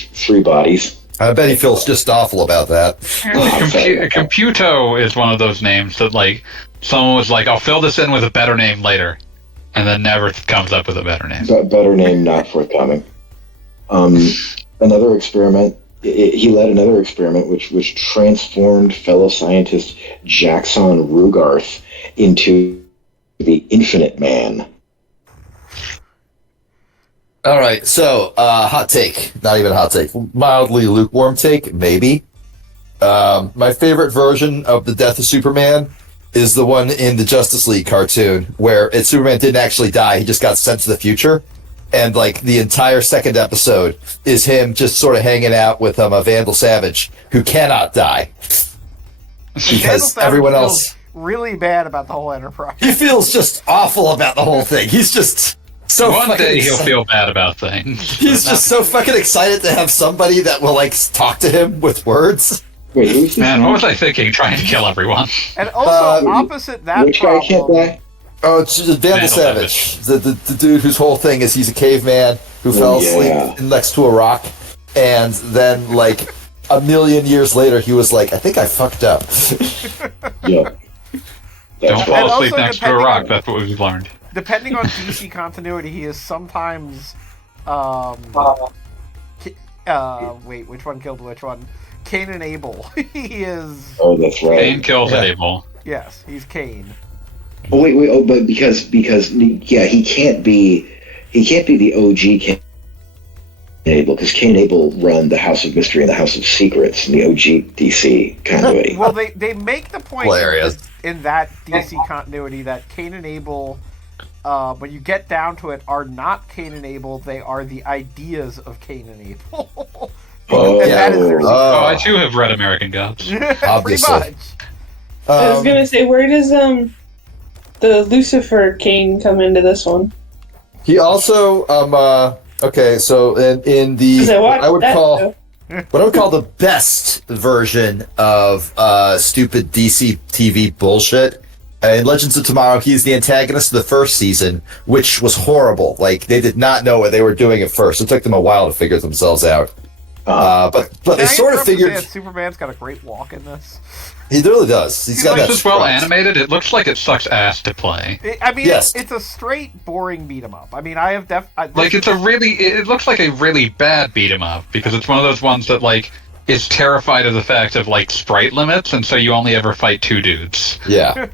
bodies. I bet he feels just awful about that. Computo is one of those names that like someone was like, "I'll fill this in with a better name later," and then never comes up with a better name. Better name not forthcoming. Another experiment. He led another experiment which transformed fellow scientist Jackson Rugarth into the Infinite Man. All right, so hot take, not even a hot take, mildly lukewarm take, maybe. My favorite version of the death of Superman is the one in the Justice League cartoon where Superman didn't actually die. He just got sent to the future. And like the entire second episode is him just sort of hanging out with a Vandal Savage who cannot die. Because everyone else really bad about the whole Enterprise. He feels just awful about the whole thing. He's just so one day he'll feel bad about things. He's just so fucking excited to have somebody that will like talk to him with words. Wait, who's Man, what was I thinking? Trying to kill everyone. And also, opposite that which guy can't die? Oh, it's just Vandal Savage. The dude whose whole thing is he's a caveman who fell asleep next to a rock. And then, like, a million years later, he was like, I think I fucked up. Yep. Don't fall asleep also, next to a rock, that's what we've learned. Depending on DC continuity, he is sometimes... wait, which one killed which one? Cain and Abel. He is... Oh, that's right. Cain kills Abel. Yes, he's Cain. Oh, wait, but because he can't be the OG Cain and Abel, because Cain and Abel run the House of Mystery and the House of Secrets in the OG DC continuity. Well, they make the point Hilarious. in that DC continuity that Cain and Abel, when you get down to it, are not Cain and Abel, they are the ideas of Cain and Abel. Oh, And that is their I too have read American Gods. Pretty Obviously. much. I was gonna say, where does the Lucifer King come into this one? He also okay, so in the 'Cause what I would call show. the best version of stupid DC TV bullshit. In Legends of Tomorrow, he's the antagonist of the first season, which was horrible. Like they did not know what they were doing at first. It took them a while to figure themselves out. But they sort of figured Superman's got a great walk in this. he really does. He's got Like that this well strut. animated, it looks like it sucks ass to play. I mean, Yes. it's a straight boring beat 'em up. I mean, Like it looks like a really bad beat 'em up because it's one of those ones that like is terrified of the fact of like sprite limits, and so you only ever fight two dudes. Yeah.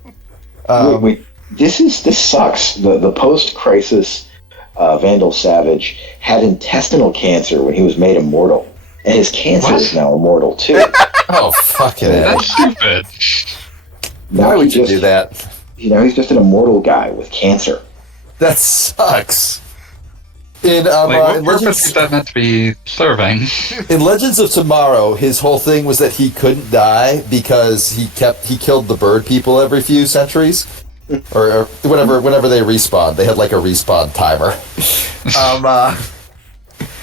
Wait, this sucks. The post-crisis Vandal Savage had intestinal cancer when he was made immortal, and his cancer is now immortal too. Oh fucking hell. That's stupid. Why would you do that? He's just an immortal guy with cancer. That sucks. In Like, in what purpose Legends, is that meant to be serving? in Legends of Tomorrow, his whole thing was that he couldn't die because he killed the bird people every few centuries, or whenever they respawn. They had like a respawn timer.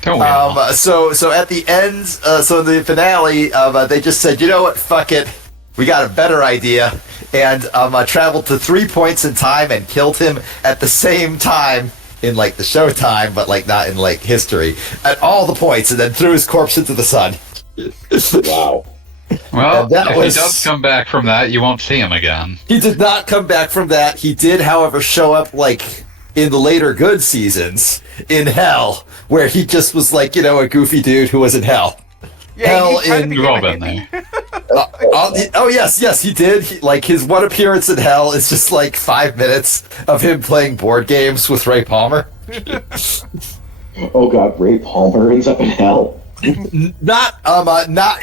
Don't we all? So at the end, so in the finale, they just said, you know what, fuck it, we got a better idea, and traveled to 3 points in time and killed him at the same time. In like the showtime, but like not in like history, at all the points, and then threw his corpse into the sun. Wow. Well, and that if was- he does come back from that, you won't see him again. He did not come back from that. He did, however, show up like in the later good seasons in Hell, where he just was like, a goofy dude who was in Hell. Hell in We've all been there. Yes, he did. His one appearance in Hell is just like 5 minutes of him playing board games with Ray Palmer. Oh god, Ray Palmer ends up in hell. Not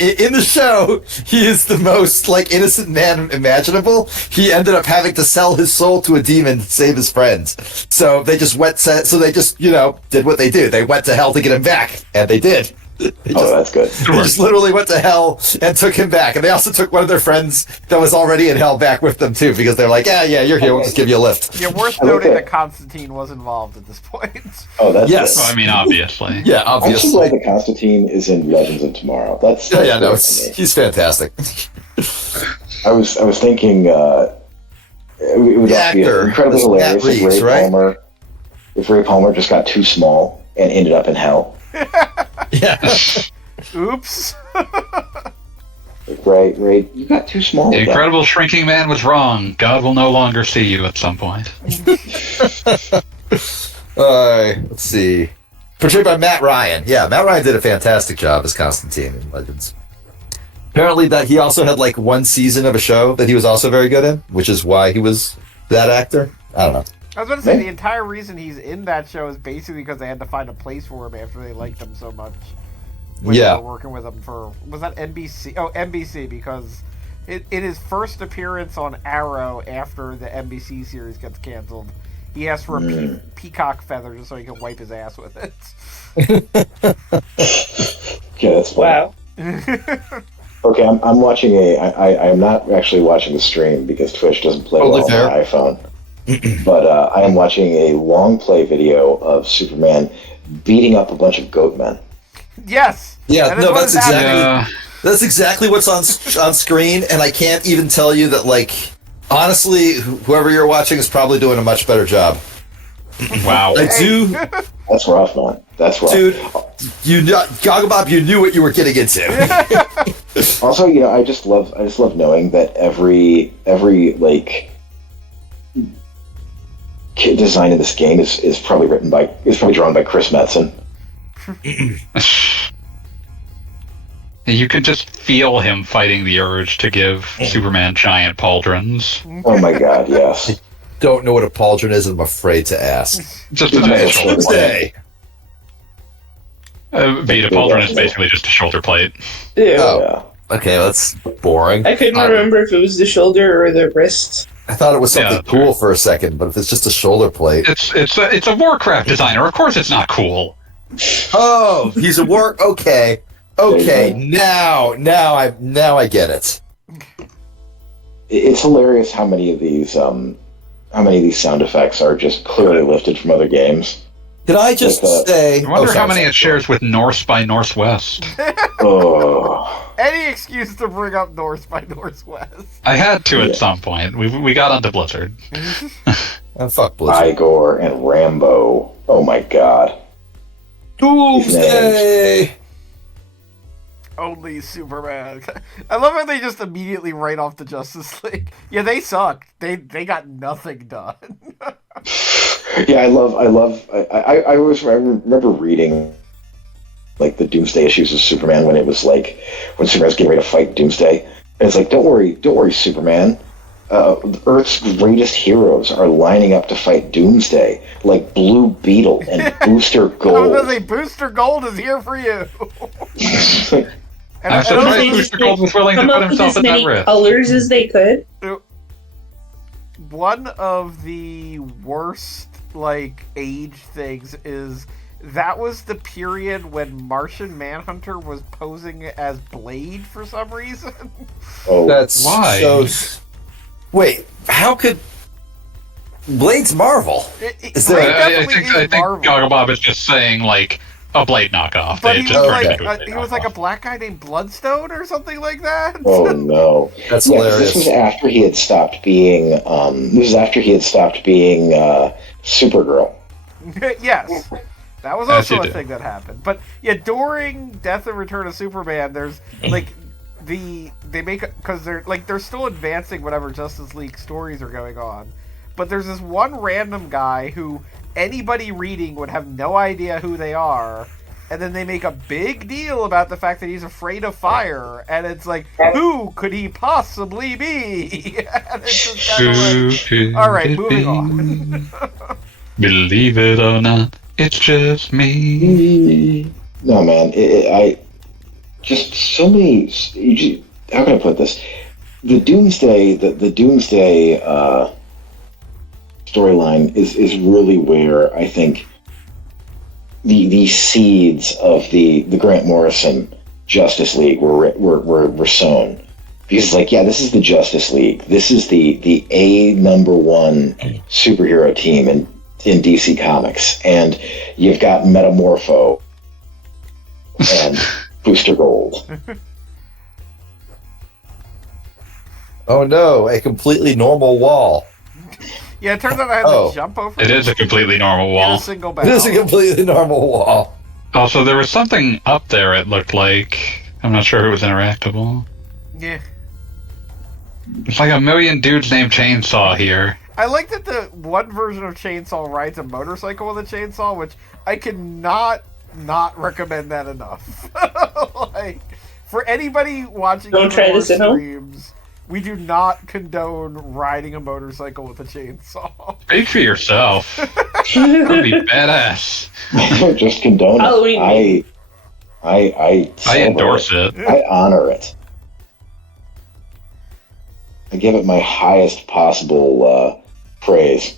in the show. He is the most like innocent man imaginable. He ended up having to sell his soul to a demon to save his friends. So they just did what they do. They went to hell to get him back, and they did. That's good. They just literally went to hell and took him back. And they also took one of their friends that was already in hell back with them, too, because they're like, yeah, you're here, we'll just give you a lift. Yeah, worth noting that Constantine was involved at this point. Oh, that's Yes. good. Well, I mean, obviously. Yeah, I'm so obviously. glad that Constantine is in Legends of Tomorrow. That's No, great to me. he's fantastic. I was thinking it would The be actor incredibly was hilarious Matt Reeves, right? If Ray Palmer just got too small and ended up in hell. Yeah. Oops. Ray, you got too small. The again. incredible shrinking man was wrong. God will no longer see you at some point. Let's see. Portrayed by Matt Ryan. Yeah, Matt Ryan did a fantastic job as Constantine in Legends. Apparently that he also had like one season of a show that he was also very good in, which is why he was that actor. I don't know. I was about to say, the entire reason he's in that show is basically because they had to find a place for him after they liked him so much. when Yeah. they were working with him for, was that NBC? Oh, NBC, because in his first appearance on Arrow after the NBC series gets canceled, he asked for a peacock feather just so he can wipe his ass with it. Yeah, that's funny. Wow. Okay, I'm watching I am not actually watching the stream because Twitch doesn't play well on my iPhone. But I am watching a long play video of Superman beating up a bunch of goat men. Yes. Yeah, that is no, what that's is happening. exactly that's exactly what's on screen, and I can't even tell you that. Like, honestly, whoever you're watching is probably doing a much better job. Wow. I do, That's rough, man. That's rough. dude. Goggle Bob, you knew what you were getting into. Also, I just love knowing that every like kit design in this game is probably drawn by Chris Metzen. You could just feel him fighting the urge to give Superman giant pauldrons. Oh my god, yes. Don't know what a pauldron is, and I'm afraid to ask. Just a giant shoulder plate. Tuesday. Vita pauldron is basically just a shoulder plate. Ew. Oh. Yeah. Okay, that's boring. I couldn't remember if it was the shoulder or the wrist. I thought it was something Yeah, cool for a second, but if it's just a shoulder plate. It's a Warcraft designer. Of course, it's not cool. Oh, he's a work. Okay, now I get it. It's hilarious how many of these sound effects are just clearly lifted from other games. Can I just say? I wonder how many it shares with Norse by Northwest. Oh. Any excuse to bring up North by Northwest. I had to at some point. We got onto Blizzard. Oh, fuck Blizzard. Igor and Rambo. Oh my god. Doomsday. Only Superman. I love how they just immediately write off the Justice League. Yeah, they suck. They got nothing done. Yeah, I remember reading like the Doomsday issues of Superman when Superman was getting ready to fight Doomsday. And it's like, don't worry, Superman. Earth's greatest heroes are lining up to fight Doomsday, like Blue Beetle and Booster I was Gold. gonna say, Booster Gold is here for you. I'm I don't surprised think Booster Gold was willing to come put up with himself as in that many risk. colors as they could. One of the worst age things is that was the period when Martian Manhunter was posing as Blade for some reason. Oh, That's Why? so. Wait, how could Blade's Marvel? Is there- Blade I definitely think is Marvel. Goggle Bob is just saying a Blade knockoff. But They he was just turned turned it into a like Blade he was like a knockoff. black guy named Bloodstone or something like that. oh no. That's Yeah, hilarious. this was after he had stopped being Supergirl. Yes. That was As also you a do. thing that happened. But yeah, during Death and Return of Superman, there's they make, because they're still advancing whatever Justice League stories are going on. But there's this one random guy who anybody reading would have no idea who they are. And then they make a big deal about the fact that he's afraid of fire. And it's like, who could he possibly be? And it's just kind of like, all right, moving on. Believe it or not, it's just me. No, man. I just so many. How can I put this? The Doomsday storyline is really where I think the seeds of the Grant Morrison Justice League were sown. Because it's like, yeah, this is the Justice League. This is the #1 superhero team in DC Comics, and you've got Metamorpho and Booster Gold. Oh no, a completely normal wall. Yeah, it turns out I had Oh. to jump over It is a completely normal in wall. a single It is a battle. completely normal wall. Also, there was something up there, it looked like. I'm not sure if it was interactable. Yeah. It's like a million dudes named Chainsaw here. I like that the one version of Chainsaw rides a motorcycle with a chainsaw, which I cannot not recommend that enough. For anybody watching Don't try this at home. streams, we do not condone riding a motorcycle with a chainsaw. Speak for yourself. That would be badass. I don't just condone Halloween. it. I endorse it. I honor it. I give it my highest possible praise.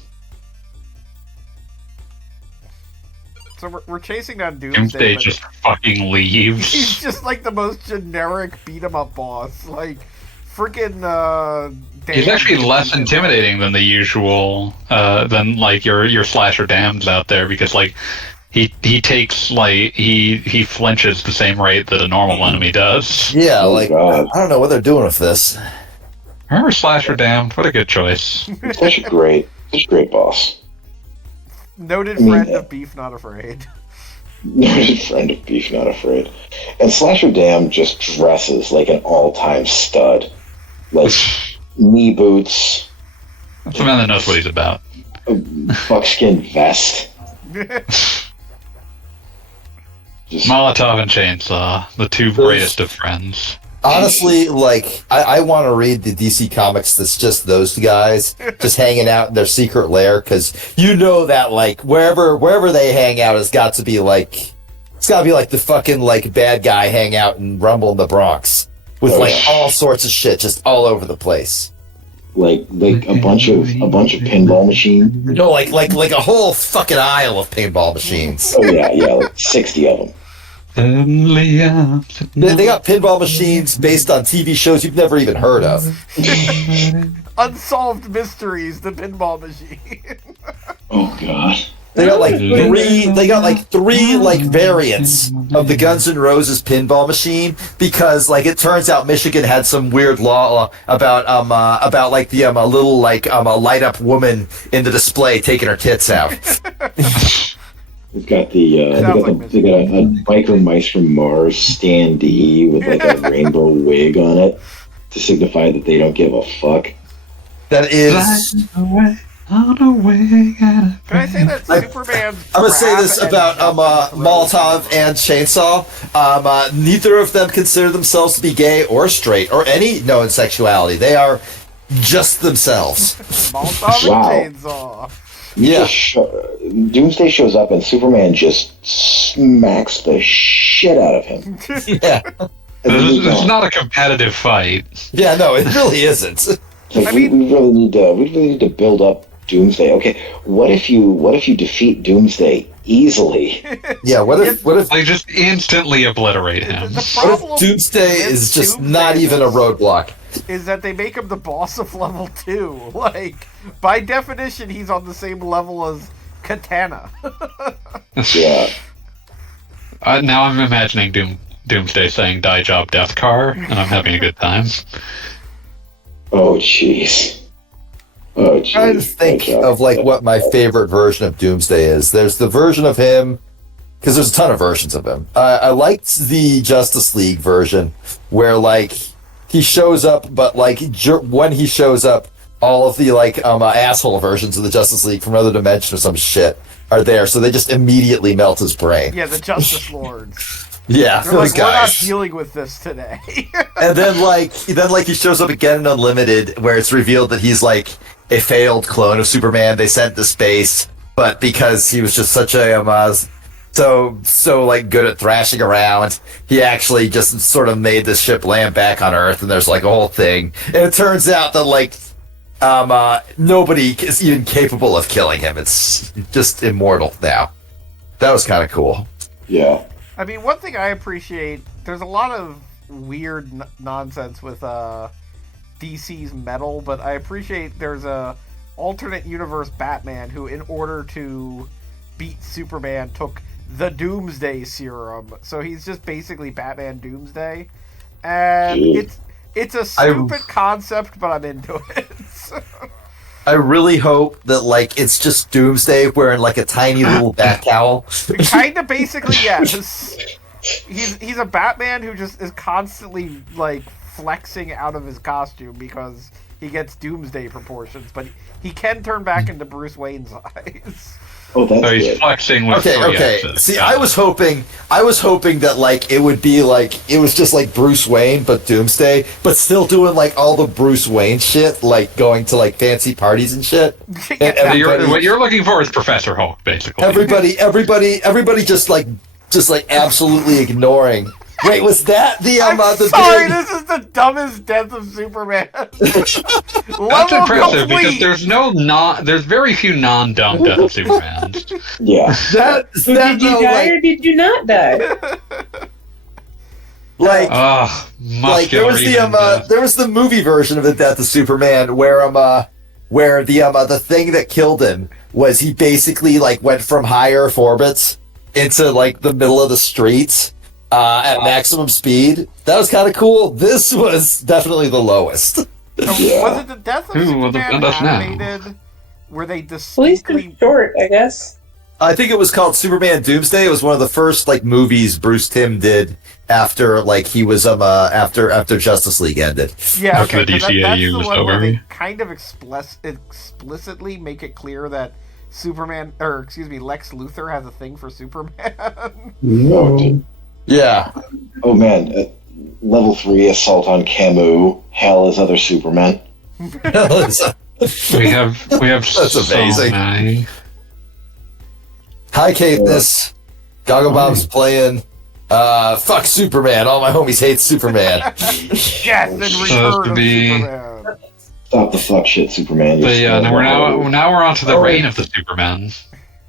So we're chasing down Doomsday. Doomsday but just fucking leaves. he's just like the most generic beat 'em up boss. Like, freaking. He's actually less intimidating than the usual, than like your slasher dams out there, because like he takes like he flinches the same rate that a normal enemy does. Yeah, Oh, like God. I don't know what they're doing with this. Remember Slasher Damned? What a good choice. Such a great boss. Noted I mean, friend of Beef Not Afraid. Noted friend of Beef Not Afraid. And Slasher Dam just dresses like an all-time stud. Like knee boots, That's a man that knows what he's about. a buckskin vest. Just Molotov and Chainsaw, the two greatest of friends. Honestly, like I want to read the DC comics that's just those guys just hanging out in their secret lair, because you know that like wherever they hang out has got to be like it's got to be like the fucking like bad guy hang out and Rumble in the Bronx with Oh, like yeah. all sorts of shit just all over the place. like a bunch of pinball machines. No, like a whole fucking aisle of paintball machines. Oh yeah, like 60 of them. Suddenly I'm They got pinball machines based on TV shows you've never even heard of. Unsolved Mysteries, the pinball machine. Oh god. They got like three like variants of the Guns N' Roses pinball machine, because like it turns out Michigan had some weird law about like the little like light up woman in the display taking her tits out. We've got they got a biker mice from Mars standee with like a rainbow wig on it to signify that they don't give a fuck. That is. on a way. Can I say that Superman's I'm gonna say crap this and about jump Molotov and Chainsaw. Neither of them consider themselves to be gay or straight or any known sexuality. They are just themselves. Molotov Wow. and Chainsaw. Yeah. Doomsday shows up and Superman just smacks the shit out of him. Yeah. And then he's It's gone. not a competitive fight. Yeah, no, it really isn't. Like, I we mean- really need to build up Doomsday. Okay, what if you defeat Doomsday easily? Yeah, what if Like, just instantly obliterate him. The problem Doomsday with is just Doomsday not even a roadblock? is that they make him the boss of level 2. Like, by definition, he's on the same level as Katana. Yeah. Now I'm imagining Doomsday saying "Die Job, Death Car," and I'm having a good time. Oh jeez. Oh jeez. Trying to think of like what my favorite version of Doomsday is. There's the version of him, because there's a ton of versions of him. I liked the Justice League version where like he shows up, but like when he shows up, all of the like asshole versions of the Justice League from another dimension or some shit are there, so they just immediately melt his brain. Yeah, the Justice Lords. Yeah, They're those like, we're not guys. dealing with this today. And then like he shows up again in Unlimited, where it's revealed that he's like a failed clone of Superman they sent to space, but because he was just such a so like good at thrashing around, he actually just sort of made this ship land back on Earth, and there's like a whole thing. And it turns out that like nobody is even capable of killing him. It's just immortal now. That was kind of cool. Yeah. I mean, one thing I appreciate, there's a lot of weird nonsense with DC's metal, but I appreciate there's a alternate universe Batman who, in order to beat Superman, took the Doomsday Serum. So he's just basically Batman Doomsday. And it's a stupid concept, but I'm into it. I really hope that like it's just Doomsday wearing like a tiny little bat cowl. Kind of basically, yes. He's a Batman who just is constantly like flexing out of his costume because he gets Doomsday proportions, but he can turn back into Bruce Wayne's eyes. Oh, that's So he's good. flexing with Okay. 3 axes. See, I was hoping that like it would be like it was just like Bruce Wayne but Doomsday, but still doing like all the Bruce Wayne shit, like going to like fancy parties and shit. And Yeah, What you're looking for is Professor Hulk, basically. everybody just like just like absolutely ignoring. Wait, was that the I'm the sorry, big- this is the dumbest death of Superman. That's Level impressive because complete. there's very few non-dumb death of Superman. Yeah. that So did you die or did you not die? like Ugh, like there was there was the movie version of the Death of Superman where the thing that killed him was he basically like went from high Earth orbits into like the middle of the streets at maximum speed. That was kind of cool. This was definitely the lowest. Was it the death of Ooh, well, Superman that's now. animated? Where they At least distinctly it's short, I guess. I think it was called Superman Doomsday. It was one of the first like movies Bruce Timm did after like he was after Justice League ended. Yeah, After okay, the 'cause DCAU that's the was one where over. they kind of explicitly make it clear that Superman, or excuse me, Lex Luthor has a thing for Superman. Oh, dude. Yeah. Oh man, level 3 assault on Camus. Hell is other Superman. We have That's amazing. So many. Hi, Caithness. Gogglebob's playing. Fuck Superman. All my homies hate Superman. Death and Supposed return to of be- Superman. Stop the fuck shit, Superman. But yeah, You're now we're on to the Oh, reign of the Superman.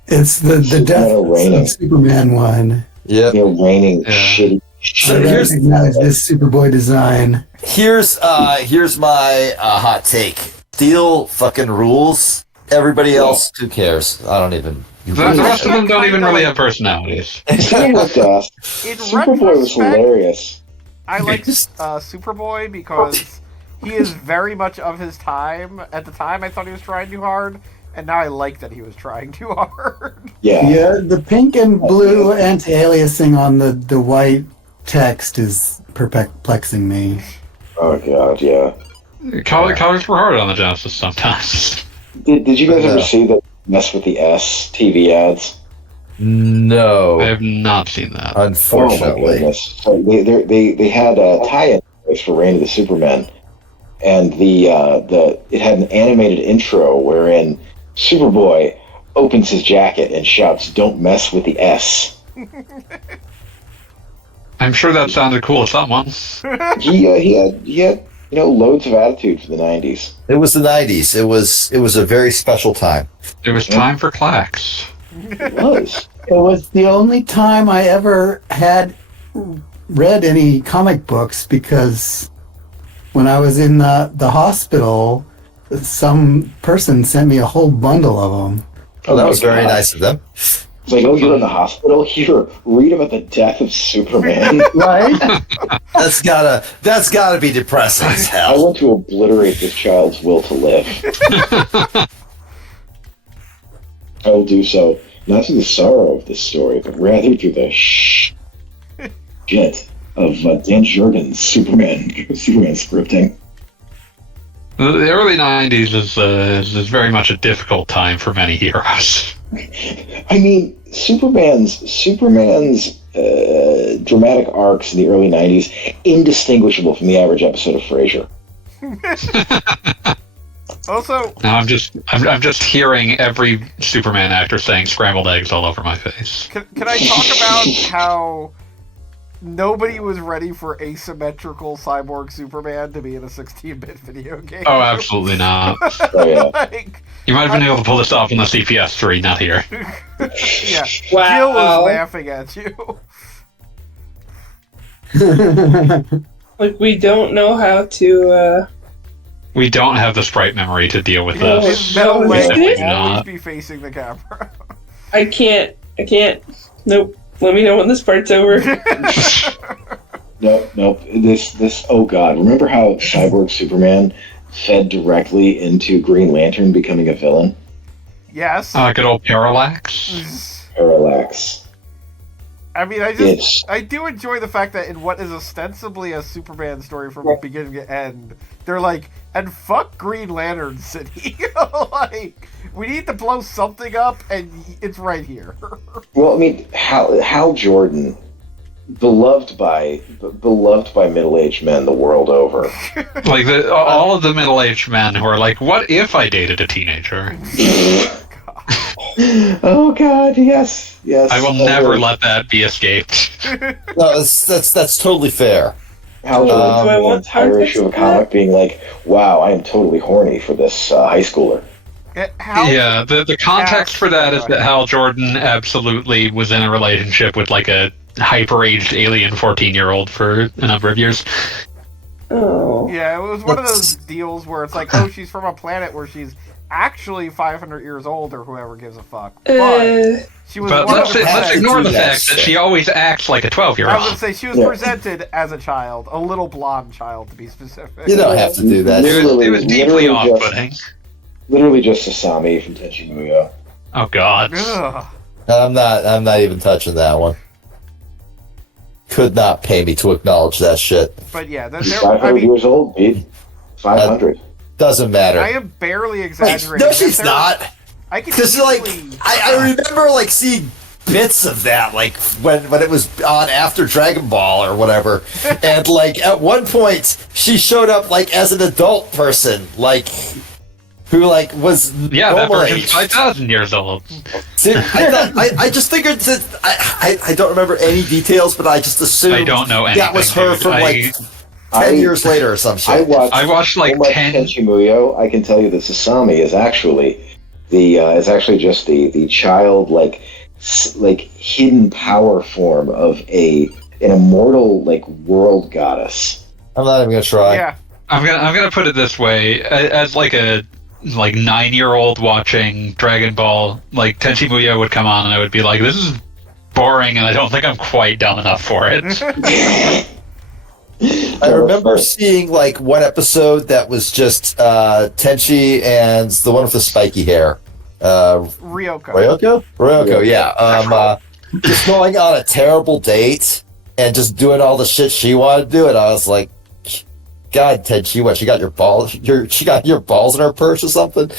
It's the death raining. of Superman one. Yep. You're raining Yeah. shitty. So I here's recognize this Superboy design. here's my hot take. Steel fucking rules. Everybody else, who cares? I don't even. The rest of them don't even really have personalities. I have to ask. In Superboy was retrospect, hilarious. I like Superboy because he is very much of his time. At the time, I thought he was trying too hard, and now I like that he was trying too hard. Yeah. Yeah, the pink and blue anti-aliasing on the white text is perplexing me. Oh god, yeah. Colors were hard on the Genesis sometimes. Did you guys No. ever see the Mess with the S TV ads? No, I have not seen that. Oh my unfortunately. goodness! So they had a tie-in for Reign of the Supermen, and it had an animated intro wherein Superboy opens his jacket and shouts, "Don't mess with the S." I'm sure that sounded cool to someone. He had loads of attitude for the '90s. It was the '90s. It was a very special time. It was time for clacks. It was. It was the only time I ever had read any comic books because when I was in the hospital, some person sent me a whole bundle of them. Oh, that was my very God. nice of them. It's like, oh, you're in the hospital? Here, read about the death of Superman. Right? That's gotta be depressing as I hell. want to obliterate this child's will to live. I will do so, not through the sorrow of this story, but rather through the shit of Dan Jurgens' Superman scripting. The early '90s is very much a difficult time for many heroes. I mean, Superman's dramatic arcs in the early '90s indistinguishable from the average episode of Frasier. Also, Now I'm just hearing every Superman actor saying scrambled eggs all over my face. can I talk about how nobody was ready for asymmetrical cyborg Superman to be in a 16-bit video game? Oh, absolutely not. Oh yeah. Like, You might have been able to pull this off on the CPS3, not here. yeah. Wow. Jill was laughing at you. Like, we don't know how to, We don't have the sprite memory to deal with No. this. In Metal No, Way, is would it? always Not. be facing the camera. I can't, nope. Let me know when this part's over. Nope. This. Oh God! Remember how Cyborg Superman fed directly into Green Lantern becoming a villain? Yes. Good old Parallax. Parallax. I mean, It's I do enjoy the fact that in what is ostensibly a Superman story from beginning to end, they're like, and fuck Green Lantern City. Like, we need to blow something up, and it's right here. well. I mean, Hal Jordan, beloved by middle-aged men the world over. Like all of the middle-aged men who are like, "What if I dated a teenager?" Oh God, yes. I will never let that be escaped. No, that's totally fair. Hal Do Jordan I in an want entire issue of a context for comic being like, "Wow, I am totally horny for this high schooler." Yeah, the context for that is that Hal Jordan absolutely was in a relationship with like a hyper-aged alien 14-year-old for a number of years. Oh. Yeah, it was one of those deals where it's like, oh, she's from a planet where she's actually 500 years old, or whoever gives a fuck. But she was. But 100%. let's ignore the do that fact that shit. she always acts like a I was 12-year-old. gonna say she was presented as a child, a little blonde child to be specific. You don't have to do that. It was deeply literally off-putting. Literally just Sasami from Tenchi Muyo. Oh God. Ugh. I'm not even touching that one. Could not pay me to acknowledge that shit. But yeah, 500 years old, dude. 500. Doesn't matter. I am barely Wait, exaggerating. no, she's not. I can Because like easily- I remember like seeing bits of that like when it was on after Dragon Ball or whatever, and like at one point she showed up like as an adult person, like who like was Yeah, that normal version's age. 5,000 years old. See, I just figured that I don't remember any details, but I just assumed I don't know that was anything, her dude. from like 10 years later or some shit. I watched like so much 10 Tenchi Muyo. I can tell you that Sasami is actually just the child like hidden power form of an immortal like world goddess. I'm not even gonna try. Yeah. I'm gonna put it this way: as like a 9-year-old watching Dragon Ball, like Tenchi Muyo would come on, and I would be like, "This is boring, and I don't think I'm quite dumb enough for it." I remember seeing like one episode that was just Tenchi and the one with the spiky hair. Ryoko. Ryoko, yeah. Just going on a terrible date and just doing all the shit she wanted to do, and I was like, God, Tenchi, what? She got your balls? She got your balls in her purse or something?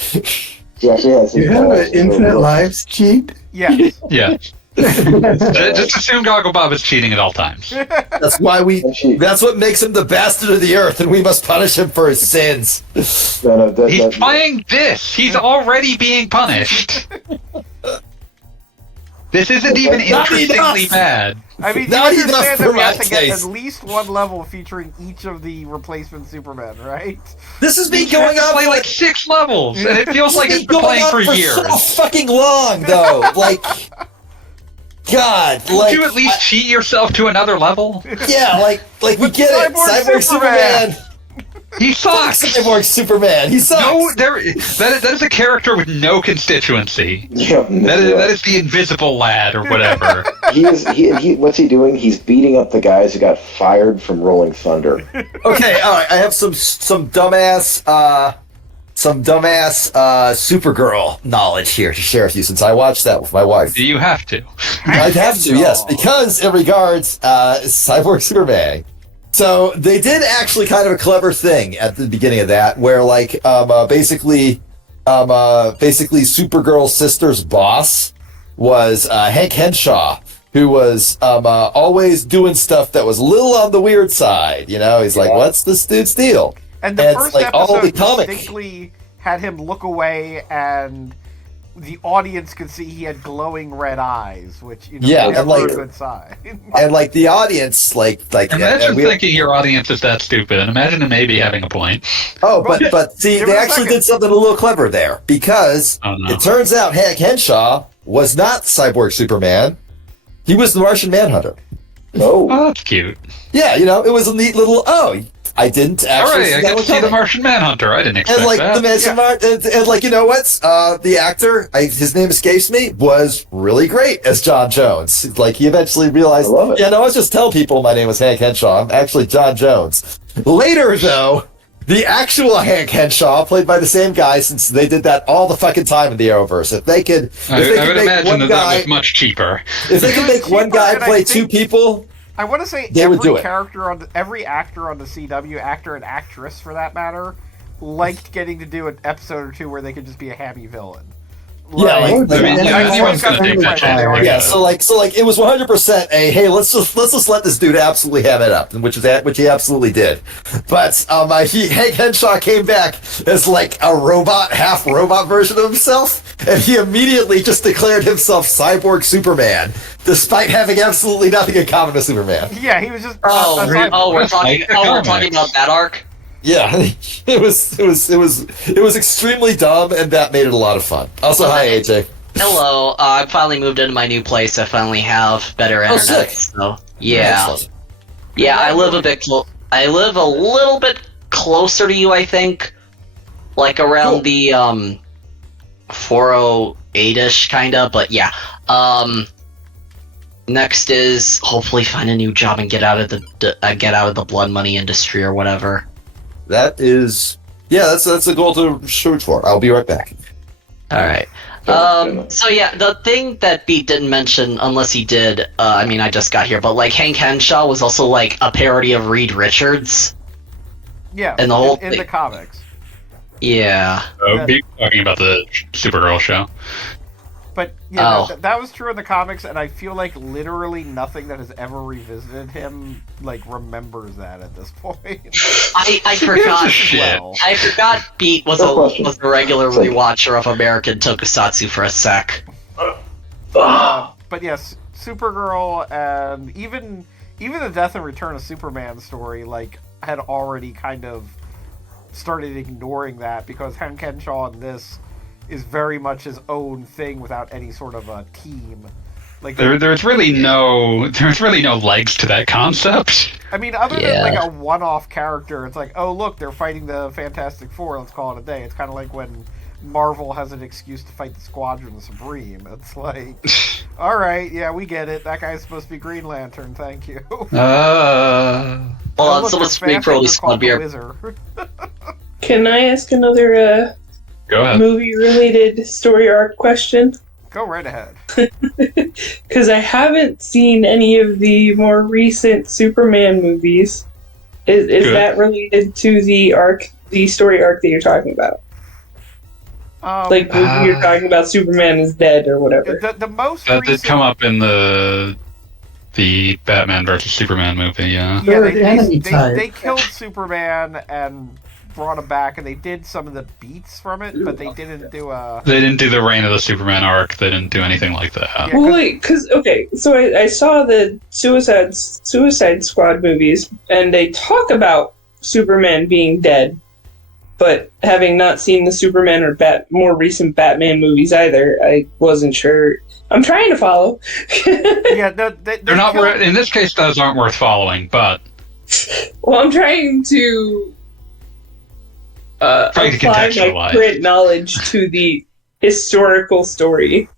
Yeah, she has. You have an infinite lives cheat? Yes. Yeah. Just assume Gogglebob is cheating at all times. That's why that's what makes him the bastard of the earth, and we must punish him for his sins. He's playing this. He's already being punished. This isn't even Not interestingly enough. bad. I mean, you Not enough understand for that we my have to get taste. at least one level featuring each of the replacement Supermen, right? This has been You have going to on play for like 6 levels, and it feels like it's been going playing on for for years. so fucking long, though. Like, God, Would like, you at least cheat yourself to another level? yeah, like we get it. Cyborg Cyborg Superman. Superman. He sucks. Cyborg Superman. He sucks. No, that is a character with no constituency. Yeah, That is the invisible lad or whatever. What's he doing? He's beating up the guys who got fired from Rolling Thunder. Okay, all right. I have some dumbass Supergirl knowledge here to share with you since I watched that with my wife. Do you have to? I'd have to, yes, because it regards Cyborg Superman. So they did actually kind of a clever thing at the beginning of that, where like basically Supergirl's sister's boss was Hank Henshaw, who was always doing stuff that was a little on the weird side. You know, he's like, "What's this dude's deal?" And the And it's first like all episode the comic. distinctly had him look away, and the audience could see he had glowing red eyes, which Yeah, is and, never like- a good sign. And like the audience, like Imagine and we- thinking your audience is that stupid, and imagine him maybe having a point. Oh, but see, Give they it a actually second. did something a little clever there because Oh, no. it turns out Hank Henshaw was not Cyborg Superman. He was the Martian Manhunter. Oh, Oh, that's cute. Yeah, you know, it was a neat little. Oh, I didn't All actually right, see I that get to one see the coming. Martian Manhunter. I didn't expect And like that. the Martian and like you know what? The actor, his name escapes me, was really great as John Jones. Like he eventually realized, I love it. yeah, no, I was just tell people my name was Hank Henshaw. I'm actually John Jones. Later, though, the actual Hank Henshaw, played by the same guy, since they did that all the fucking time in the Arrowverse. If they could, I would make imagine one that guy, was much cheaper. if they could make one cheaper, guy and I play think- two people. I want to say They would do every it. every actor on the CW, actor and actress for that matter, liked getting to do an episode or two where they could just be a happy villain. Yeah, like, I mean, anyone's gonna think that shit. Yeah, so it was 100% a hey, let's just let this dude absolutely have it up, which he absolutely did. But Hank Henshaw came back as like a robot, half robot version of himself, and he immediately just declared himself Cyborg Superman, despite having absolutely nothing in common with Superman. Yeah, he was just. We're talking about that arc. Yeah, it was extremely dumb, and that made it a lot of fun. Also, hi AJ. Hello, I finally moved into my new place. I finally have better internet. Sick. So yeah, Excellent. yeah. I live a bit. I live a little bit closer to you, I think. Like around the 408ish kinda, but yeah. Next is hopefully find a new job and get out of the blood money industry or whatever. That is, that's the goal to shoot for. I'll be right back. All right. So yeah, the thing that Beat didn't mention, unless he did, I mean, I just got here, but like Hank Henshaw was also like a parody of Reed Richards. Yeah, and the whole in the comics. Yeah. Be talking about the Supergirl show. But yeah, that was true in the comics, and I feel like literally nothing that has ever revisited him like remembers that at this point. I forgot. Shit. I forgot Beat was a regular rewatcher of American Tokusatsu for a sec. But yes, Supergirl and even the Death and Return of Superman story like had already kind of started ignoring that because Hank Henshaw in this is very much his own thing without any sort of a team. Like there's really no legs to that concept. I mean, other than like a one-off character, it's like, oh look, they're fighting the Fantastic Four. Let's call it a day. It's kind of like when Marvel has an excuse to fight the Squadron Supreme. It's like, all right, yeah, we get it. That guy's supposed to be Green Lantern. Thank you. Well, look, someone's they're pretty fast, they're called the beer. Wizard. Can I ask another Go ahead. movie-related story arc question? Go right ahead. Because I haven't seen any of the more recent Superman movies. Is that related to the story arc that you're talking about? Like when you're talking about Superman is dead or whatever. The most That recent... did come up in the Batman versus Superman movie. Yeah. Yeah, they killed Superman and brought him back, and they did some of the beats from it, but they didn't do a... They didn't do the Reign of the Superman arc. They didn't do anything like that. Yeah, Well, wait, so I saw the Suicide Squad movies, and they talk about Superman being dead, but having not seen the Superman or more recent Batman movies either, I wasn't sure. I'm trying to follow. Yeah, They're not. In this case, those aren't worth following. But Well, I'm trying to apply my contextualize. current knowledge to the historical story.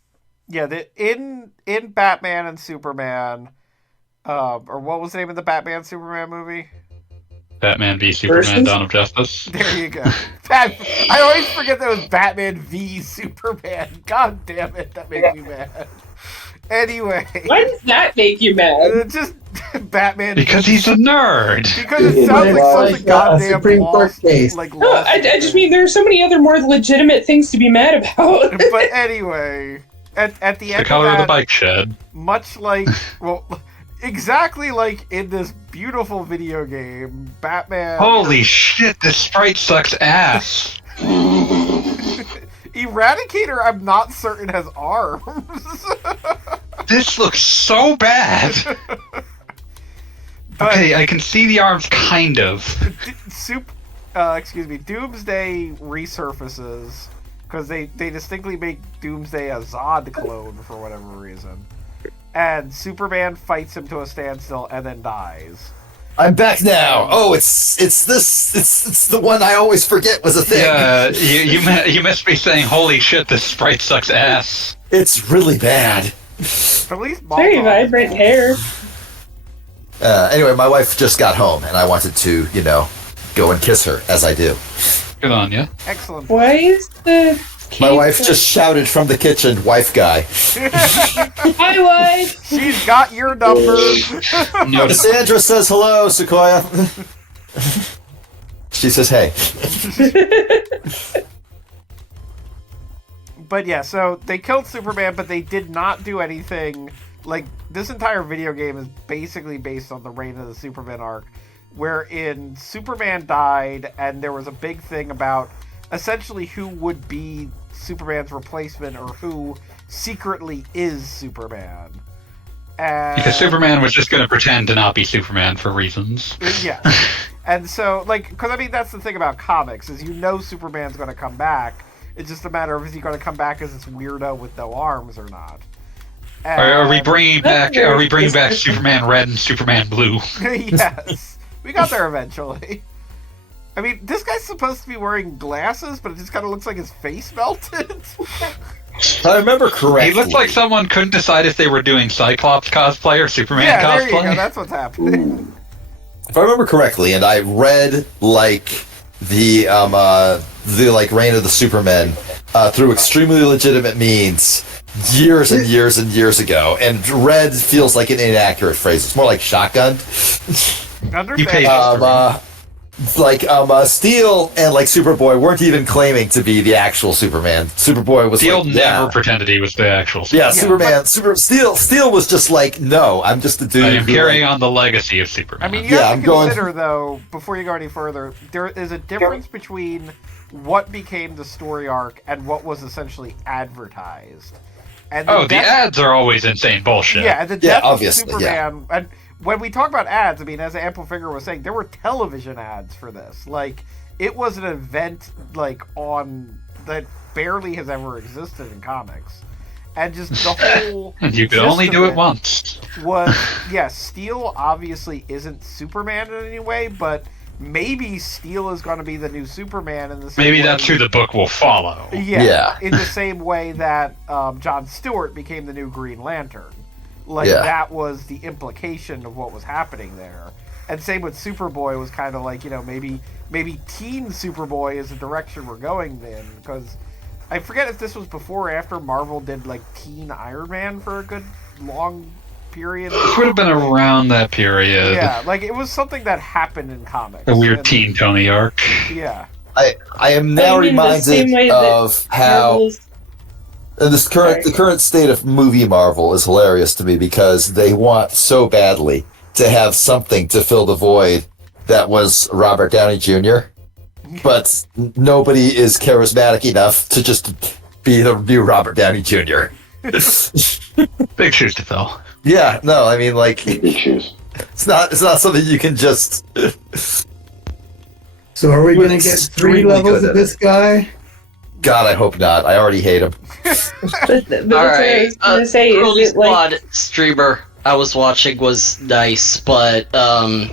Yeah, in Batman and Superman, or what was the name of the Batman Superman movie? Batman v Superman: Versus? Dawn of Justice. There you go. I always forget that was Batman v Superman. God damn it, that makes me mad. Anyway. Why does that make you mad? Just Batman. Because he's a nerd. Because it sounds like such a goddamn Supreme Court case. No, I just mean there are so many other more legitimate things to be mad about. But anyway, at the end The color of of that, the bike shed. much like, well, exactly like in this beautiful video game, Batman... Holy shit! This sprite sucks ass. Eradicator, I'm not certain has arms. This looks so bad. But Okay, I can see the arms, kind of. Doomsday resurfaces because they distinctly make Doomsday a Zod clone for whatever reason, and Superman fights him to a standstill and then dies. I'm back now. Oh, it's the one I always forget was a thing. Yeah, you missed me saying, "Holy shit, this sprite sucks ass." It's really bad. But at least Very Malcolm- vibrant hair. Anyway, my wife just got home, and I wanted to, go and kiss her, as I do. Good on you. Excellent. Why is the My wife just shouted from the kitchen, "Wife guy." Hi, wife. She's got your number. No, Cassandra says hello, Sequoia. She says hey. But yeah, so they killed Superman, but they did not do anything. Like, this entire video game is basically based on the Reign of the Superman arc, wherein Superman died, and there was a big thing about essentially who would be Superman's replacement, or who secretly is Superman. And, Because Superman was just going to pretend to not be Superman for reasons. Yeah. And so, like, because I mean, that's the thing about comics, is Superman's going to come back. It's just a matter of, is he going to come back as this weirdo with no arms or not? And, Are we bringing back Superman Red and Superman Blue? Yes. We got there eventually. I mean, this guy's supposed to be wearing glasses, but it just kind of looks like his face melted. If I remember correctly, He looked like someone couldn't decide if they were doing Cyclops cosplay or Superman Yeah, cosplay. there you go. That's what's happening. if I remember correctly, and I read like the like Reign of the Supermen through extremely legitimate means years and years and years ago, and red feels like an inaccurate phrase. It's more like shotgun. You paid Steel and like Superboy weren't even claiming to be the actual Superman. Superboy was Steel like, never pretended he was the actual yeah, Superman. Steel was just like, no, I'm just a dude. I am who, carrying like, on the legacy of Superman. I mean, you have I'm to consider, though, before you go any further, there is a difference between what became the story arc and what was essentially advertised. And the ads are always insane bullshit. Yeah, and the death of obviously, Superman, and when we talk about ads, I mean, as Ample Finger was saying, there were television ads for this. Like, it was an event, like, that barely has ever existed in comics. And just the whole... You could only do it once. Was, Steel obviously isn't Superman in any way, but maybe Steel is going to be the new Superman in the same Maybe way. that's who the book will follow. Yeah. In the same way that Jon Stewart became the new Green Lantern. Like, Yeah. that was the implication of what was happening there. And same with Superboy was kind of like, maybe teen Superboy is the direction we're going in. Because I forget if this was before or after Marvel did, like, teen Iron Man for a good long period. It would have been around that period. Yeah, like, it was something that happened in comics. A weird And- teen Tony arc. Yeah. I am now the same way reminded that of how Marvel's- the current state of movie Marvel is hilarious to me, because they want so badly to have something to fill the void that was Robert Downey Jr., but nobody is charismatic enough to just be the new Robert Downey Jr. Big shoes to fill. Yeah, no, I mean, like, Big shoes. it's not something you can just. So are we going to It's get 3 extremely levels good of at this guy? God, I hope not. I already hate him. But that's what I Alright, was gonna say. Cruelty Is it like Squad streamer I was watching was nice, but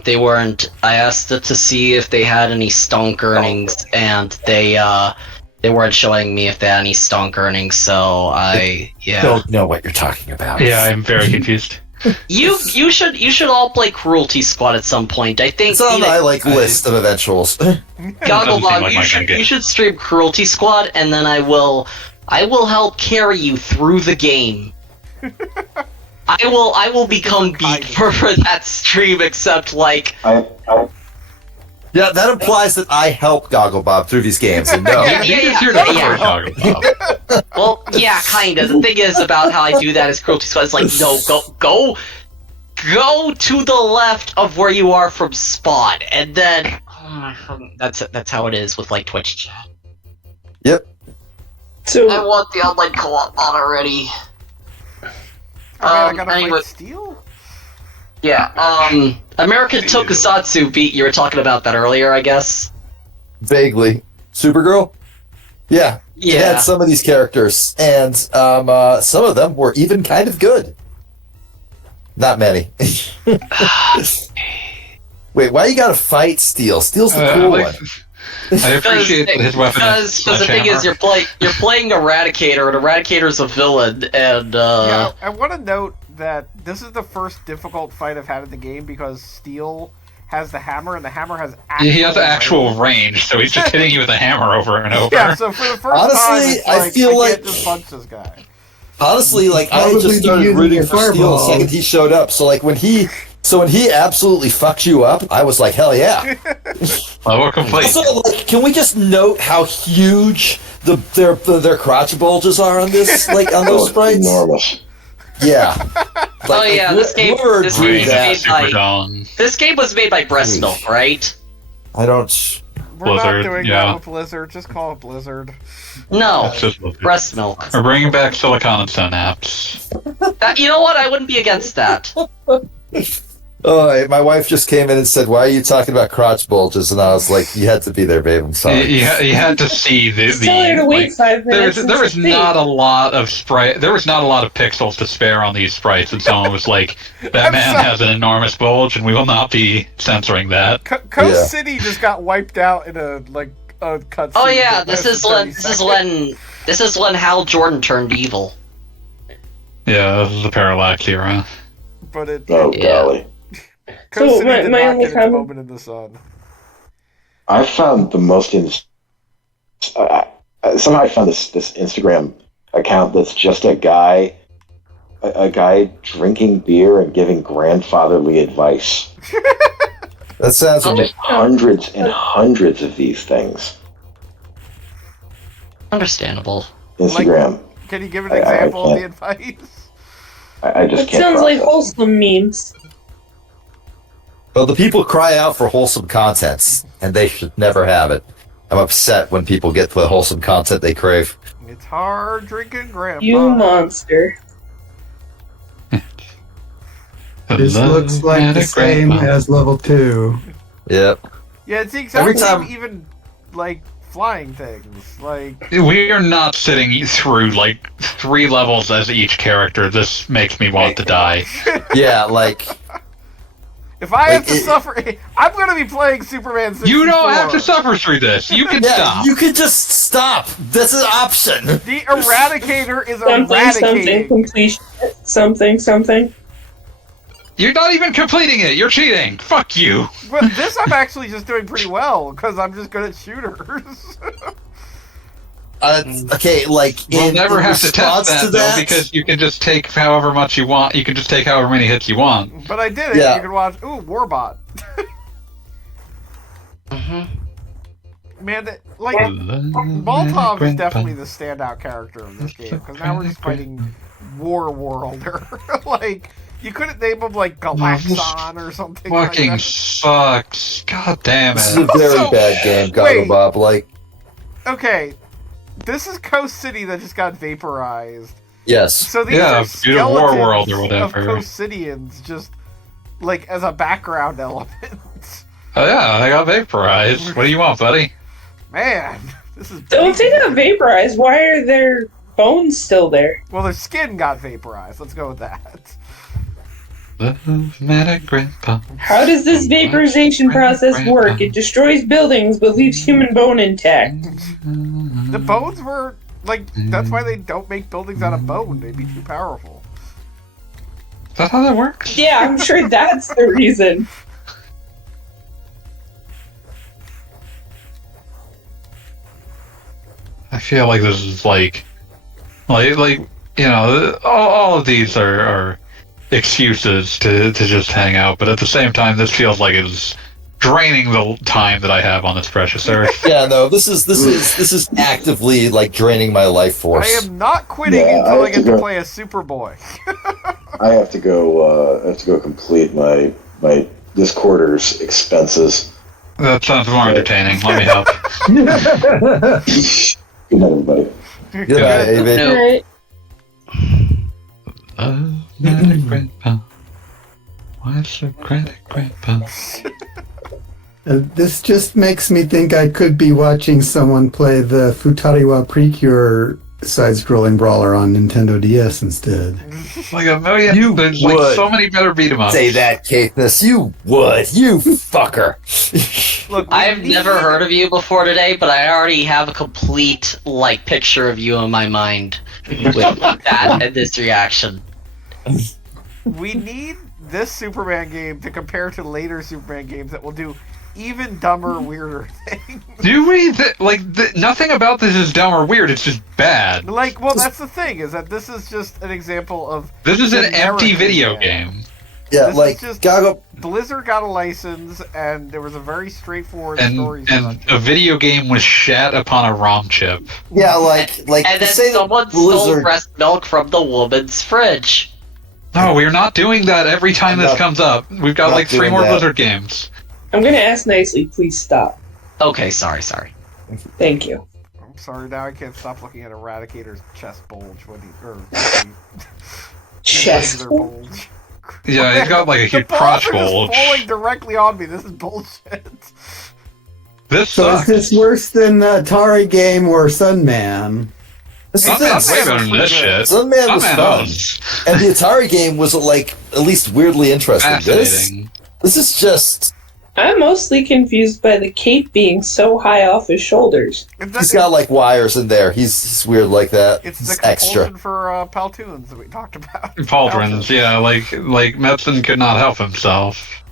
they weren't. I asked it to see if they had any stonk earnings, and they weren't showing me if they had any stonk earnings. So Don't know what you're talking about. Yeah, I'm very confused. you should all play Cruelty Squad at some point. I think It's on my list of eventuals. Gogglebog, Doesn't seem like my kind of game. you should stream Cruelty Squad, and then I will help carry you through the game. I will become beat for that stream, except like I Yeah, that implies that I help Gogglebob through these games, and no. Yeah. You're not for Gogglebob. well, yeah, kinda. The thing is about how I do that is Cruelty Squad. It's like, no, go to the left of where you are from spawn, and then that's how it is with like Twitch chat. Yep. so? I want the online co-op mod already. I gotta anyway. fight Steel? Yeah. American Tokusatsu beat. You were talking about that earlier, I guess. Vaguely. Supergirl? Yeah. It Yeah. had some of these characters, and some of them were even kind of good. Not many. Wait, why you gotta fight Steel? Steel's the cool one. I appreciate that his weapon Because is the thing is, sledgehammer. you're playing Eradicator, and Eradicator's a villain, and Yeah, I want to note that this is the first difficult fight I've had in the game because Steel has the hammer, and the hammer has actual He has actual range, so he's just hitting you with a hammer over and over. Yeah, so for the first Honestly, time, it's I like, feel I like- can't just punch this guy. Honestly, like, I Probably just started using rooting a for Steel the fireball. second he showed up. So, like, when he absolutely fucks you up, I was like, hell yeah. Well, we're complete. Also, like, can we just note how huge their crotch bulges are on this, like on those sprites. Enormous. Yeah. Oh yeah, this game. whoever This drew game, that- this game was made by Breast Milk, right? I don't. We're not Blizzard, doing yeah. that with Blizzard. Just call it Blizzard. No, It's just- Breast Milk. We're bringing back Silicon and Synapse. You know what? I wouldn't be against that. Oh, my wife just came in and said, "Why are you talking about crotch bulges?" And I was like, "You had to be there, babe. I'm sorry." You had to see the Tell her to wait 5 minutes. there was not a lot of sprite. There was not a lot of pixels to spare on these sprites, and someone was like, "That man has an enormous bulge, and we will not be censoring that." Coast Yeah. City just got wiped out in a cutscene. Oh yeah, that this lasted is 30 when this is when Hal Jordan turned evil. Yeah, this is the Parallax era. But it. Oh, Yeah. golly. Coast So, City did my not only get its comment- moment in the sun. I found the most somehow I found this Instagram account that's just a guy drinking beer and giving grandfatherly advice. That sounds. Oh. Just hundreds and hundreds of these things. Understandable. Instagram. Can you give an I example of the can't. advice? I just It can't. sounds like process. wholesome memes. Well, the people cry out for wholesome contents, and they should never have it. I'm upset when people get the wholesome content they crave. It's hard drinking grandpa. You monster. This looks like the same as level 2. Yep. Yeah, it's the Every exact time- same, even like flying things. Like We are not sitting through like 3 levels as each character. This makes me want to die. Yeah, like if I have to it- suffer, I'm gonna be playing Superman 64. You don't have to suffer through this. You can yeah, stop. you could just stop. That's an option. The Eradicator is Something, something, eradicating. completion. Something. You're not even completing it. You're cheating. Fuck you. But this I'm actually just doing pretty well because I'm just good at shooters. Okay, like We'll never in have to test response that, to though, that, because you can just take however much you want. You can just take however many hits you want. But I did it. Yeah. You can watch. Ooh, Warbot. Man, like Molotov is definitely the standout character of this game because now we're just fighting War Worlder. Like you couldn't name him like Galaxon or something. Fucking like that. sucks. God damn this is a it. very Also, bad game, wait. Gogglebob. Like, Okay, this is Coast City that just got vaporized. yes, So these Yeah, are due to War skeletons World or of whatever. Coast Cityans, just like as a background element. Oh yeah, I got vaporized. What do you want, buddy? Man, this is. So if they got vaporized, why are their bones still there? Well, their skin got vaporized. Let's go with that. Love met a grandpa. How does this vaporization process work? It destroys buildings but leaves human bone intact. The bones were like that's why they don't make buildings out of bone. They'd be too powerful. Is that how that works? Yeah, I'm sure that's the reason. I feel like this is like you know, all of these are excuses to just hang out, but at the same time, this feels like it's draining the time that I have on this precious earth. yeah, no. This is actively like draining my life force. I am not quitting Yeah, until I I get have to to go. play as Superboy. I have to go complete my this quarter's expenses. That sounds more entertaining. Let me help. Good night, everybody. Good night, David. No. Alright. Love met a grandpa. Why so grandpa? This just makes me think I could be watching someone play the Futariwa Precure side-scrolling brawler on Nintendo DS instead. Like a million. You There's would like so many better beat 'em ups. Say that, Katniss. You would. You fucker. Look, I've never heard of you before today, but I already have a complete like picture of you in my mind with that and this reaction. We need this Superman game to compare to later Superman games that will do even dumber, weirder things. Do we? Nothing about this is dumb or weird. It's just bad. Like, well, that's the thing is that this is just an example of This is an empty generic video Superman. game. Yeah, This like is just- Gago. Blizzard got a license, and there was a very straightforward And story. a video game was shat upon a ROM chip. Yeah, like And to then say that someone stole Blizzard. breast milk from the woman's fridge. No, we're not doing that every time I'm this not- comes up. We've got not like 3 doing more that. Blizzard games. I'm gonna ask nicely, please stop. Okay, sorry. Thank you. I'm sorry, now I can't stop looking at Eradicator's chest bulge when he Chest. regular bulge. Yeah, he's got like a The huge balls crotch are just bulge. falling directly on me. This is bullshit. This So is sucks. this worse than the Atari game or Sunman? This is Sunman's the way thing. better than this shit. Sunman was Sunman fun, owns. and the Atari game was like at least weirdly interesting. Fascinating. This is just. I'm mostly confused by the cape being so high off his shoulders. He's got like wires in there. He's weird like that. It's It's the extra. compulsion for Paltoons that we talked about. Pauldrons, yeah, like Metzen could not help himself.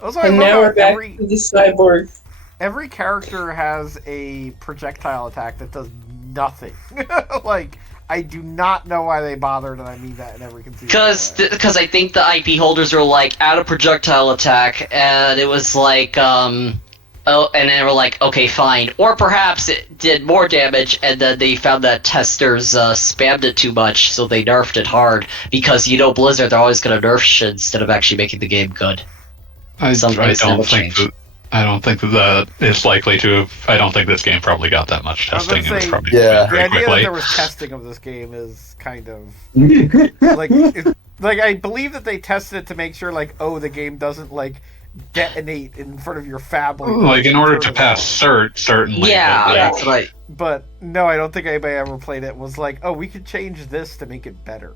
Also, I And love now how we're back to the cyborg. every character has a projectile attack that does nothing. Like, I do not know why they bothered, and I mean that in every conceivable way. Because I think the IP holders were like, add a projectile attack, and it was like, and they were like, okay, fine. Or perhaps it did more damage, and then they found that testers spammed it too much, so they nerfed it hard. Because, Blizzard, they're always going to nerf shit instead of actually making the game good. I Some things don't never think change. that. I don't think that is likely to have. I don't think this game probably got that much I was gonna testing. It was say, probably Yeah. The very idea that quickly. there was testing of this game is kind of like, like I believe that they tested it to make sure, like, oh, the game doesn't like detonate in front of your family. Like in order to Turn it pass off. cert, certainly. Yeah, but, that's right. But no, I don't think anybody ever played it. Was like, oh, we could change this to make it better.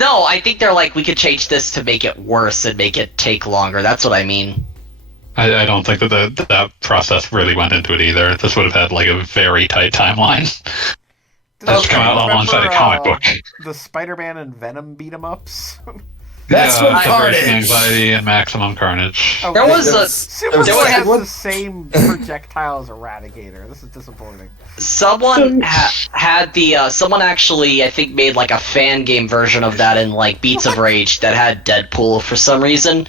No, I think they're like, we could change this to make it worse and make it take longer. That's what I mean. I don't think that process really went into it either. This would have had like a very tight timeline. That's come out alongside a comic book. The Spider-Man and Venom beat 'em ups. Maximum Separation Carnage. Anxiety and Maximum Carnage. Oh, There was a Superboy there was- has what- the same projectile as Eradicator. This is disappointing. someone had the someone actually I think made like a fan game version of that in like Beats of Rage that had Deadpool for some reason,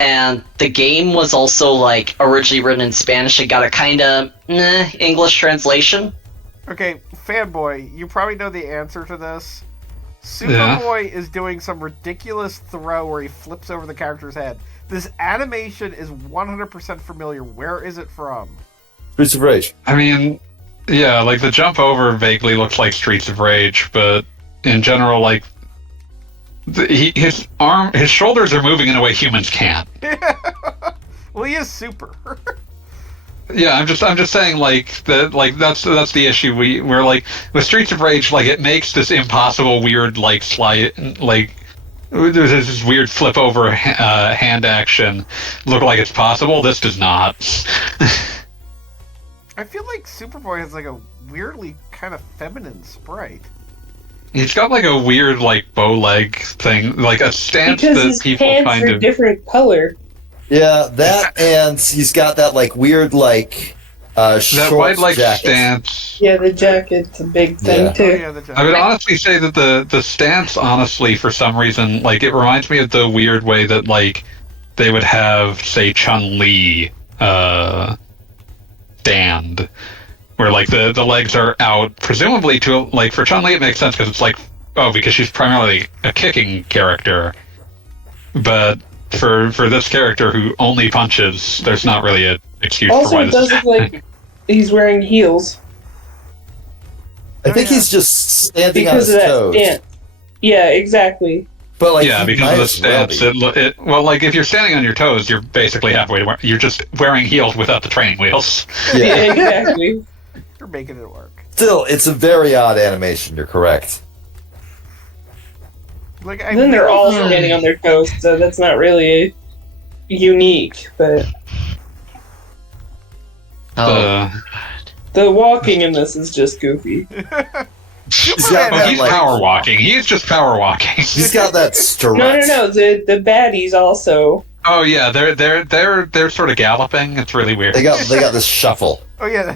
and the game was also like originally written in Spanish and got a kind of English translation. Okay, fanboy, you probably know the answer to this. Yeah. Superboy is doing some ridiculous throw where he flips over the character's head. This animation is 100% familiar. Where is it from? Streets of Rage. I mean, yeah, like the jump over vaguely looks like Streets of Rage, but in general, like his shoulders are moving in a way humans can't. Well, he is super. Yeah, I'm just saying like that's the issue. We're like with Streets of Rage, like it makes this impossible weird like slide like there's this weird flip over hand action look like it's possible. This does not. I feel like Superboy has like a weirdly kind of feminine sprite. He's got like a weird like bow leg thing, like a stance Because that his people pants kind are of. different color. Yeah, that and he's got that like weird like That short wide leg jacket. stance. Yeah, the jacket's a big thing Yeah. Oh, too. yeah, the I would honestly say that the stance, honestly, for some reason, like it reminds me of the weird way that like they would have, say, Chun-Li stand, where like the legs are out, presumably to like for Chun-Li it makes sense because it's like because she's primarily a kicking character, but for this character who only punches, there's not really an excuse for Also, why it this does is look like he's wearing heels I think yeah. he's just standing on because his of that toes. stance. Yeah, exactly. But like, yeah, he because might of the as well stance. be. Well, like if you're standing on your toes, you're basically halfway to you're just wearing heels without the training wheels. Yeah, Yeah. exactly. You're making it work. Still, it's a very odd animation. You're correct. Like, And then they're all standing on their toes, so that's not really unique. But Oh, Uh, the walking in this is just goofy. He's Superman got Oh, that, he's like, power walking. He's just power walking. he's got that strut. No. The baddies also. Oh yeah, they're sort of galloping. It's really weird. They got this shuffle. Oh yeah,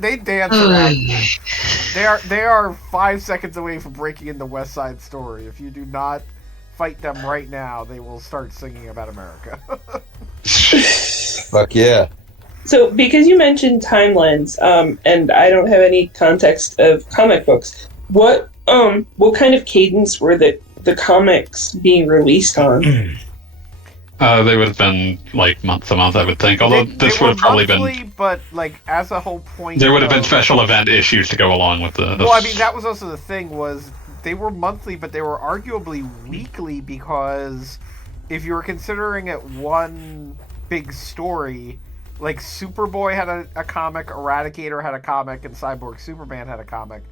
they dance around. They are 5 seconds away from breaking into West Side Story. If you do not fight them right now, they will start singing about America. Fuck yeah. So, because you mentioned timelines, and I don't have any context of comic books, what kind of cadence were the comics being released on? They would have been like month to month, I would think. Although this would have probably been. But like as a whole point, There would have been special event issues to go along with the. Well, I mean, that was also the thing, was they were monthly, but they were arguably weekly, because if you were considering it one big story, like Superboy had a comic, Eradicator had a comic, and Cyborg Superman had a comic.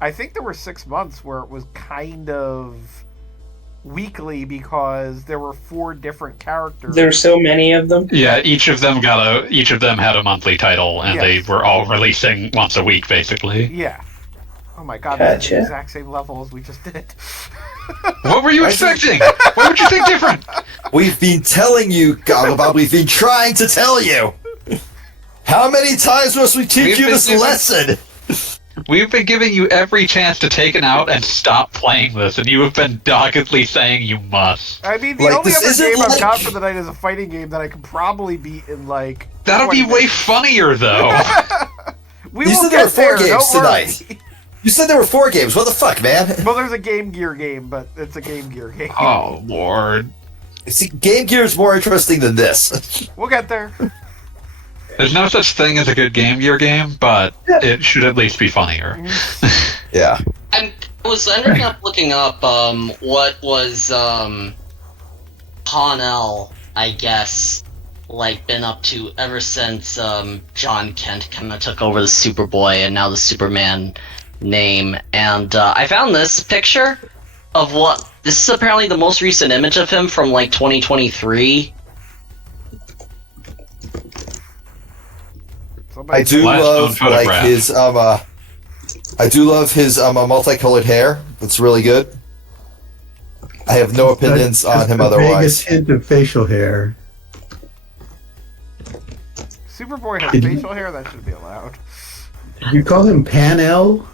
I think there were 6 months where it was kind of weekly because there were 4 different characters. There's so many of them. Yeah, each of them had a monthly title, and they were all releasing once a week, basically. Yeah. Oh my god, that's Gotcha. the exact same level as we just did. What were you expecting? What would you think different? We've been telling you, Gogglebot. We've been trying to tell you. How many times must we teach you this lesson? We've been giving you every chance to take it out and stop playing this, and you have been doggedly saying you must. I mean, the Like, only this other isn't game I've like- got for the night is a fighting game that I could probably beat in like. That'll 20 be way minutes. funnier, though. We You will said there were get 4 there. games Don't worry. tonight. You said there were 4 games. What the fuck, man? Well, there's a Game Gear game, but it's a Game Gear game. Oh, Lord. See, Game Gear is more interesting than this. We'll get there. There's no such thing as a good Game Gear game, but it should at least be funnier. Yeah. I was ending up looking up what was Connell, I guess, like been up to ever since John Kent kind of took over the Superboy and now the Superman name. And I found this picture of what this is apparently the most recent image of him from like 2023. I do Last love known like photograph. his I do love his multicolored hair. It's really good. I have no opinions on him The otherwise. vaguest hint of facial hair. Superboy has Did you- facial hair. That should be allowed. You call him Pan-El?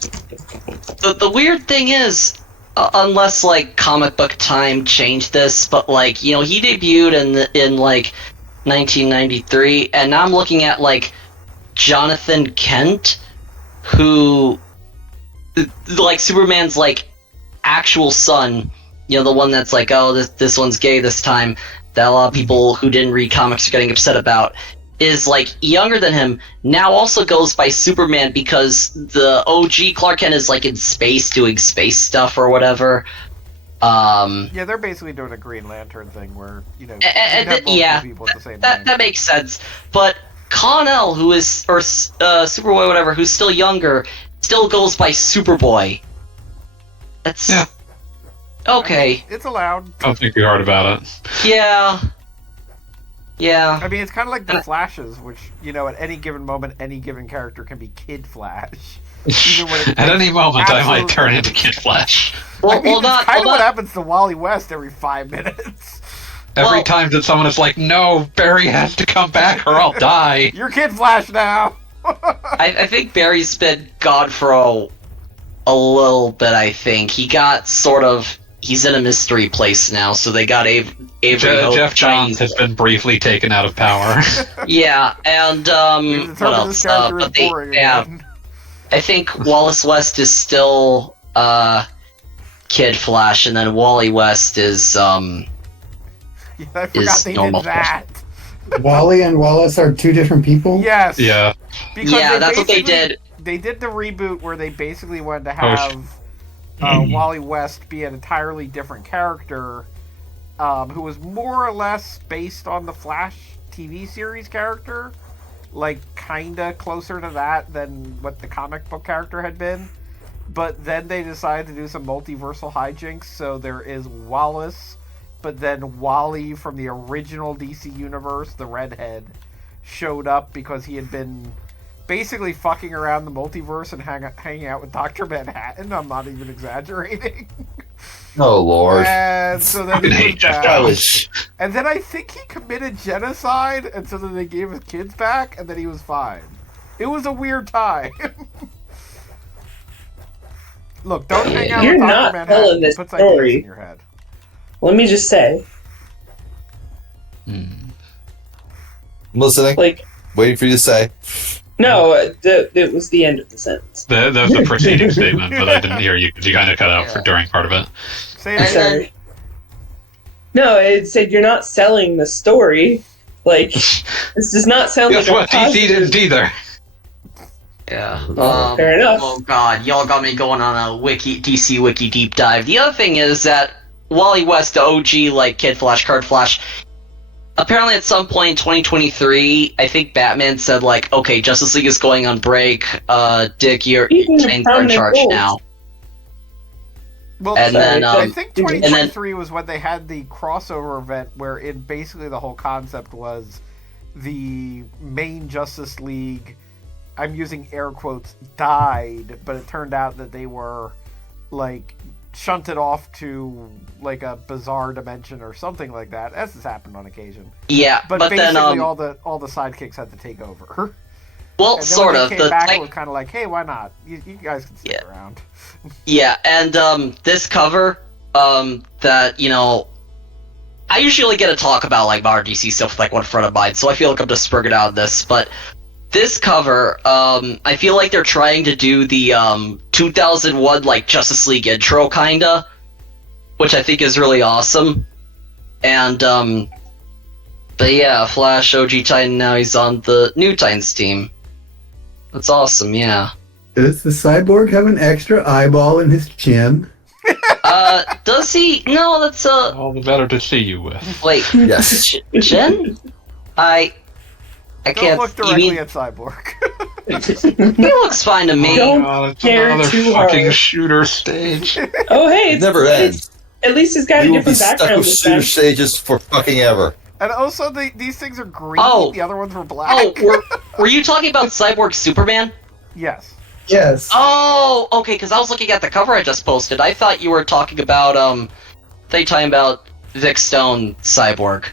The weird thing is, unless like Comic Book Time changed this, but like he debuted in like 1993, and now I'm looking at like Jonathan Kent, who like Superman's like actual son, the one that's like, oh, this one's gay this time, that a lot of people who didn't read comics are getting upset about, is like younger than him, now also goes by Superman because the OG Clark Kent is like in space doing space stuff or whatever. Yeah, they're basically doing a Green Lantern thing where you have multiple people with the same name. That makes sense. But Connell, who is or Superboy, whatever, who's still younger, still goes by Superboy. That's okay. It's allowed. Don't think too hard about it. Yeah. Yeah. I mean, it's kind of like the Flashes, which at any given moment, any given character can be Kid Flash. Even when it At any moment, I absolutely- might turn into Kid Flash. I mean, it's kind of what happens to Wally West every 5 minutes. Every time that someone is like, no, Barry has to come back or I'll die. You're Kid Flash now. I think Barry's been gone for a little bit. I think he got he's in a mystery place now, so they got Avery Jeff Johns has been briefly taken out of power. Yeah, and It's what this else? character is But they, boring yeah, again. I think Wallace West is still Kid Flash, and then Wally West is Yeah, I forgot is they normal did that. Wally and Wallace are 2 different people? Yes. Yeah. Because yeah, that's what they basically- did. They did the reboot where they basically wanted to Oh, have Wally West be an entirely different character, who was more or less based on the Flash TV series character, like kinda closer to that than what the comic book character had been. But then they decided to do some multiversal hijinks, so there is Wallace, but then Wally from the original DC universe, the redhead, showed up because he had been basically fucking around the multiverse and hanging out with Dr. Manhattan. I'm not even exaggerating. Oh Lord. And so then Fucking he hate was Jeff back. That was And then I think he committed genocide, and so then they gave his kids back, and then he was fine. It was a weird time. Look, don't hang out You're with Dr. not Manhattan. telling this Puts ideas story. in your head. let me just say, I'm listening. like, Waiting for you to say. no, it was the end of the sentence. That was the preceding statement, but I didn't hear you because you kind of cut out for during part of it. Say it I'm again. sorry. No, it said you're not selling the story. Like, this does not sound Guess like what? a positive. DC didn't either. Yeah. Fair enough. Oh god, y'all got me going on a DC wiki deep dive. The other thing is that Wally West, the OG, like, Kid Flash, Card Flash, apparently at some point in 2023, I think Batman said, like, okay, Justice League is going on break, Dick, you're He's in a in prominent charge role. now. Well, And then, I think and then- 2023 was when they had the crossover event where it basically the whole concept was the main Justice League, I'm using air quotes, died, but it turned out that they were, like, shunted off to, like, a bizarre dimension or something like that, as has happened on occasion. Yeah, But but then, basically all the sidekicks had to take over. well, And then sort when of. they came back, it Like, was kind of like, hey, why not? You guys can stick Yeah. around. yeah, and this cover, that, you know, I usually get to talk about, like, modern DC stuff with, like, one friend of mine, so I feel like I'm just spurging out on this, but this cover, I feel like they're trying to do the 2001, like, Justice League intro, kinda, which I think is really awesome. And, but yeah, Flash, OG Titan, now he's on the new Titans team. That's awesome, yeah. Does the cyborg have an extra eyeball in his chin? Does he? No, that's, All the better to see you with. wait, Yes. Jen? I Don't can't, look you directly mean, at Cyborg. he looks fine to me. Don't God, it's care another too fucking hard. shooter stage. Oh, hey, It never ends. at least it's got We a will be different stuck background with this shooter time. stages for fucking ever. And also, these things are green. Oh. The other ones were black. Oh, were you talking about Cyborg Superman? Yes. Yes. Oh, okay, because I was looking at the cover I just posted. I thought you were talking about, talking about Vic Stone Cyborg.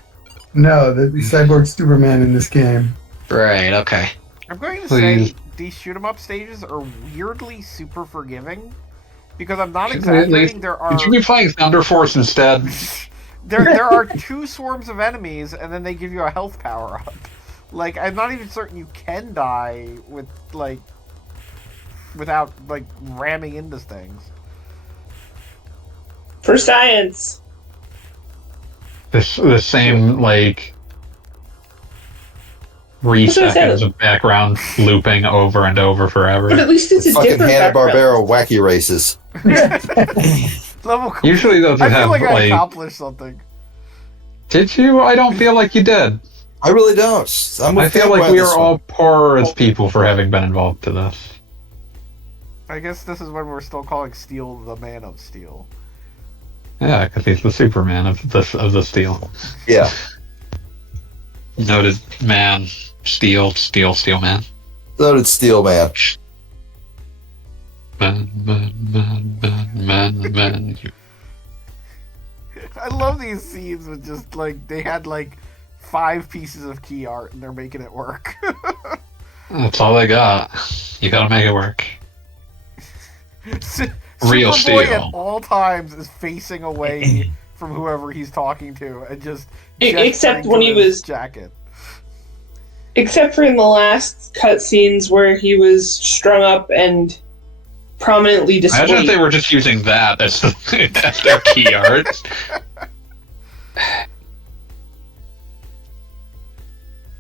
No, the cyborg Superman in this game. Right, okay. I'm going to Please. say these shoot 'em up stages are weirdly super forgiving, because I'm not Should we at least- exaggerating. There are Could you be playing Thunder Force instead? there are 2 swarms of enemies, and then they give you a health power up. Like, I'm not even certain you can die with, like, without, like, ramming into things. For science. The same, like, 3 That's what I said. seconds of background looping over and over But forever. at least it's a Fucking different Hanna-Barbera background. wacky races. Level cool. Usually those I would feel have, like I like... accomplished something. Did you? I don't feel like you did. I really don't. I'm I with feel Fanboy like on we this are one. all poor as people for having been involved to this. I guess this is when we're still calling Steel the Man of Steel. Yeah, because he's the Superman of the Steel. Yeah. Noted man, Steel man. So did Steel Man. Man. I love these scenes with just, like, they had, like, 5 pieces of key art and they're making it work. That's all they got. You gotta make it work. Real Superboy Steel. at all times is facing away from whoever he's talking to and just Except gesturing when to he his was- jacket. Except for in the last cutscenes where he was strung up and prominently Imagine if displayed. they were just using that as their key art.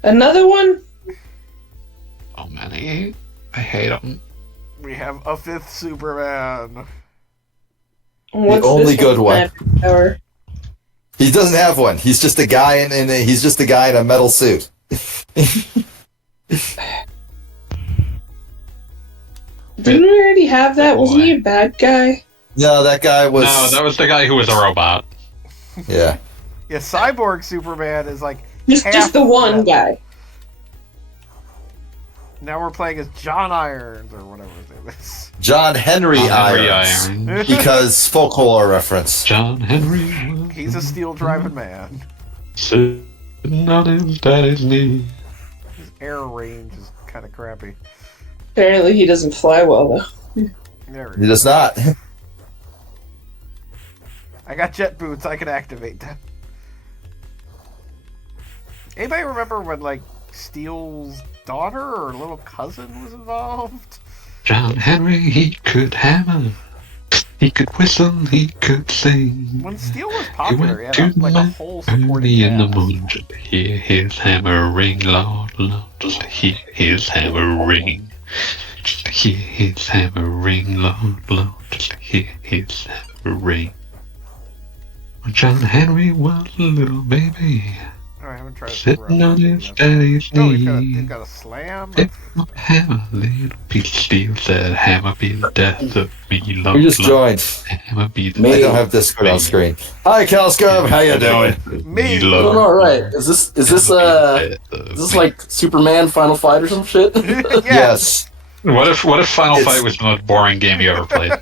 Another one? Oh many. I hate them. We have a 5th Superman. What's only this good one's one. magic power? He doesn't have one. He's just a guy he's just a guy in a metal suit. Didn't we already have that? Wasn't he a bad guy? No, that guy was. No, that was the guy who was a robot. Yeah. Yeah, Cyborg Superman is like Just half the one of guy. Now we're playing as John Irons or whatever his name is. John Henry Henry Irons. Irons. Because folklore reference. John Henry. He's a steel driving man. Sitting on his daddy's knee. His air range is kind of crappy. Apparently he doesn't fly well, though. There He does not. I got jet boots. I can activate them. Anybody remember when like Steele's daughter or little cousin was involved? John Henry, he could hammer. He could whistle, he could sing. When Steele was He popular, went he had to like a my whole supporting early in the cast. morning just to hear his hammer ring, Lord, just to hear his hammer ring. Just to hear his hammer ring, Lord, just to hear his hammer ring. When John Henry was a little baby, Oh, I haven't tried it. sitting on his daddy's Oh, knee. he's got a slam. Pick up a hammer, little piece of steel said, hammer be the death of me, Lord. We just joined. Hammer be the I don't have Discord on screen. Hi, Calscum. How you doing? Me. Doing all right. Is this like Superman Final Fight or some shit? Yes. What if Final It's- Fight was the most boring game you ever played?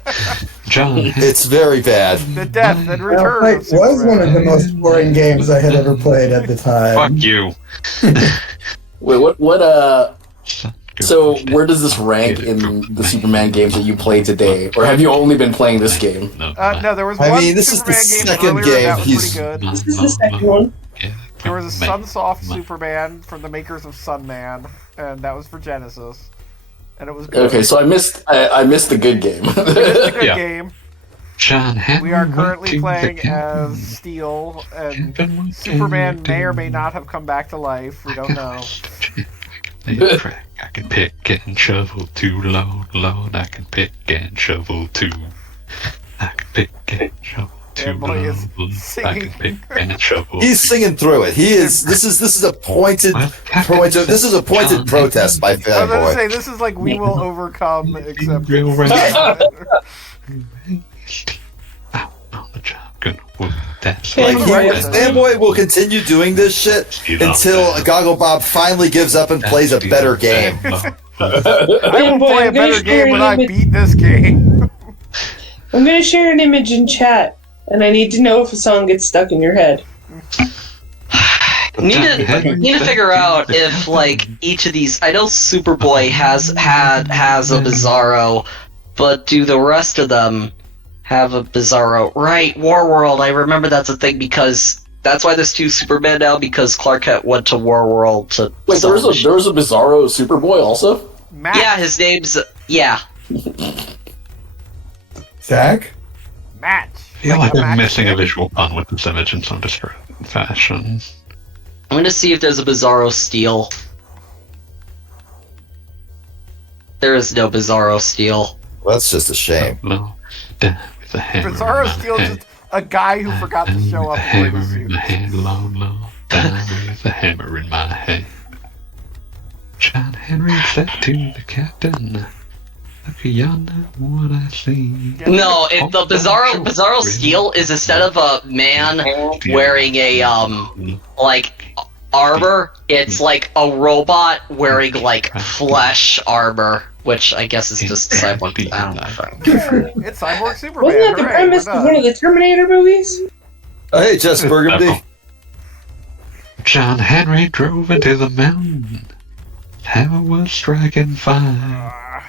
John, It's very bad. The death and Final return Fight of was Superman. one of the most boring games I had ever played at the fuck time. you. Wait, so where does this rank in the Superman games that you played today, or have you only been playing this game? No, there was I one mean, this is the Superman game second earlier game that was he's- pretty good. This is the second one. There was a Sunsoft Superman from the makers of Sunman, and that was for Genesis, and it was good. Okay, so I missed the good game. It's a good Yeah. game. John Henry We are went currently to the playing cabin. as Steel, and Cabin went Superman to may or the- may not have come back to life. We don't know. I can crack, I can pick and shovel too, Lord, I can pick and shovel too. I can pick and shovel too, Yeah, boy is Lord, I singing. can pick and shovel. He's singing through it. He is. This is a pointed. This is a pointed protest by I was going to fanboy. say, this is like We Will Overcome, except Real it's- Out on the job, gonna whoop that Like Right. fanboy will continue doing this shit until Goggle Bob finally gives up and plays a better game. I will Fanboy, play a I'm gonna better share game when an I image. beat this game. I'm gonna share an image in chat, and I need to know if a song gets stuck in your head. Need to figure out if like each of these. I know Superboy has a Bizarro, but do the rest of them have a Bizarro? Right, Warworld. I remember that's a thing because that's why there's two Superman now because Clark Kent went to Warworld to. Wait, there was a Bizarro Superboy also? Matt, Yeah, his name's Zach? match. I feel like a I'm match missing a game. visual pun with this image in some disparate fashion. I'm gonna see if there's a Bizarro Steel. There is no Bizarro Steel. Well, that's just a shame. No, down with the hammer. Bizarro in my Steel's hand. just a guy who forgot to show up The in hammer the in suit. my hand, low, down with the hammer in my hand. John Henry said to the captain, "Look yonder, what I see." No, the Bizarro Steel is instead of a man wearing a like armor, it's like a robot wearing like flesh armor, which I guess is just cyborg. I don't know. It's Cyborg Superman. Wasn't that the hooray, premise we're of done. one of the Terminator movies? Oh, hey, Jess Burgundy. John Henry drove into the mountain. Hammer was striking fire.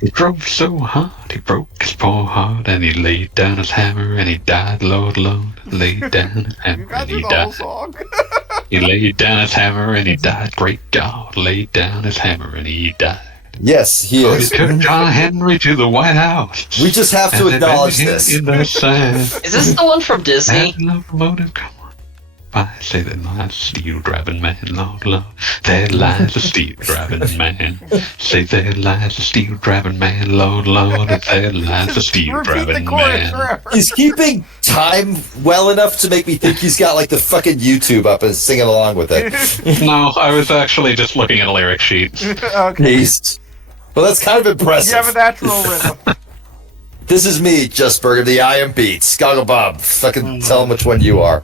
He drove so hard, he broke his poor heart, and he laid down his hammer, and he died, Lord, laid down his You hammer, got and through he the whole died. song. He laid down his hammer, and he died, great God, laid down his hammer, and he died. Yes, he He is. took John Henry to the White House. We just have to and they acknowledge buried him this. in the sand. Is this the one from Disney? That locomotive, come on. By say that lies a steel driving man, Lord. There lies a steel driving man. Say there lies a steel driving man, Lord. There lies a steel Repeat the driving chorus man. forever. He's keeping time well enough to make me think he's got like the fucking YouTube up and singing along with it. No, I was actually just looking at a lyric sheet. Okay. He's, well, that's kind of You impressive. have a natural rhythm. This is me, Just Burgundy. I am Beats. Goggle Bob. Fucking tell him which one you are.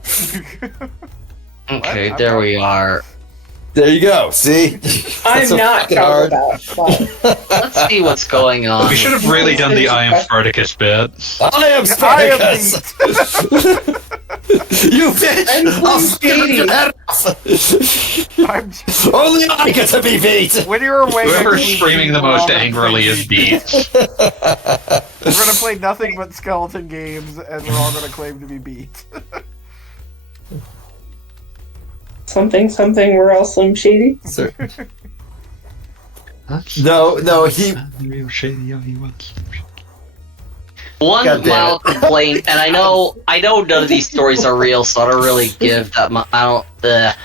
Okay, there we are. There you go. See? I'm That's so not fucking talking hard. about. Let's see what's going on. We should have really done the I am Spartacus bit. I am I am Spartacus. You bitch! I'm I'll Slim snap your head off. I'm just, Only I get to be beat. when you're away, Whoever's next screaming week, the we're all most gonna angrily play is beat. We're gonna play nothing but skeleton games, and we're all gonna claim to be beat. Something, we're all Slim Shady. Sir. No, he. Real shady of you once. One God damn mild it. complaint, and I know none of these stories are real, so I don't really give that much. I don't.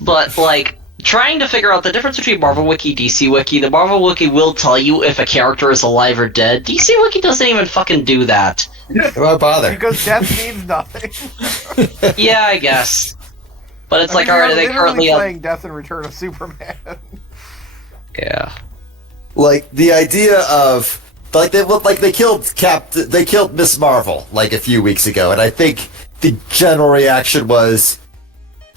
But like trying to figure out the difference between Marvel Wiki, DC Wiki. The Marvel Wiki will tell you if a character is alive or dead. DC Wiki doesn't even fucking do that. Why bother? Because death means nothing. Yeah, I guess. But it's I like, mean, alright, you're they literally currently have. playing Death and Return of Superman. Yeah. Like the idea of they killed Miss Marvel like a few weeks ago, and I think the general reaction was,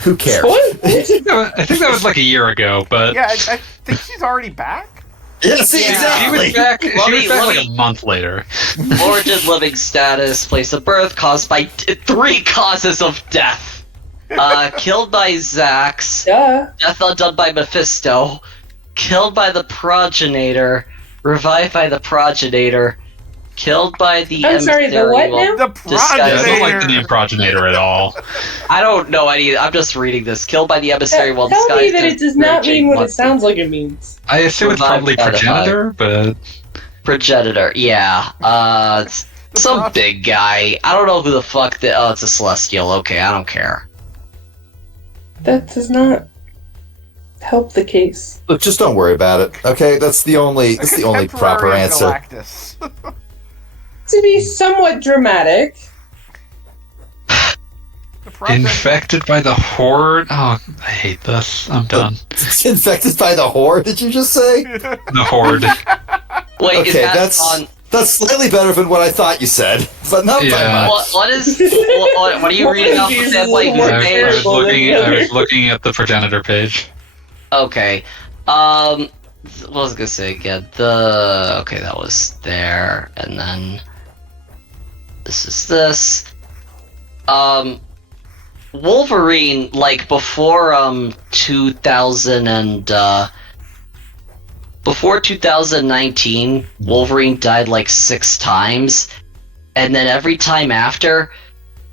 "Who cares?" I think that was like a year ago, but Yeah, I think she's already back. Yes, Yeah. she exactly. was back. She Let was me- back let like me- a month later. Origin, living status, place of birth, caused by 3 causes of death. Killed by Zax, Duh. death undone by Mephisto, killed by the Progenitor, revived by the Progenitor, killed by the I'm sorry, the what now? The Disguise. Yeah, I don't like the Progenitor. name Progenitor at all. I don't know any. I'm just reading this. Killed by the emissary while Tell me disguised that as it does not Mary Jane mean what it Watson. sounds like it means. I assume it's Revived probably by the Progenitor, but Progenitor, yeah. It's some Prog- big guy. I don't know who the fuck. Oh, it's a Celestial. Okay, I don't care. That does not help the case. Look, just don't worry about it. Okay, that's the only Contemporary proper of answer. Galactus. To be somewhat dramatic, The Progenitor. infected by the Horde. Oh, I hate this. I'm done. Infected by the Horde? Did you just say? The Horde. Wait, is Okay, that that's on? that's slightly better than what I thought you said, but not by Yeah. much. What is? What are you reading off the These template? little I, Page? I was terrible than looking. the I other. was looking at the Progenitor page. Okay. What was I gonna say again? Okay, that was there, and then this is this. Wolverine, like before 2000 and before 2019, Wolverine died like 6 times, and then every time after,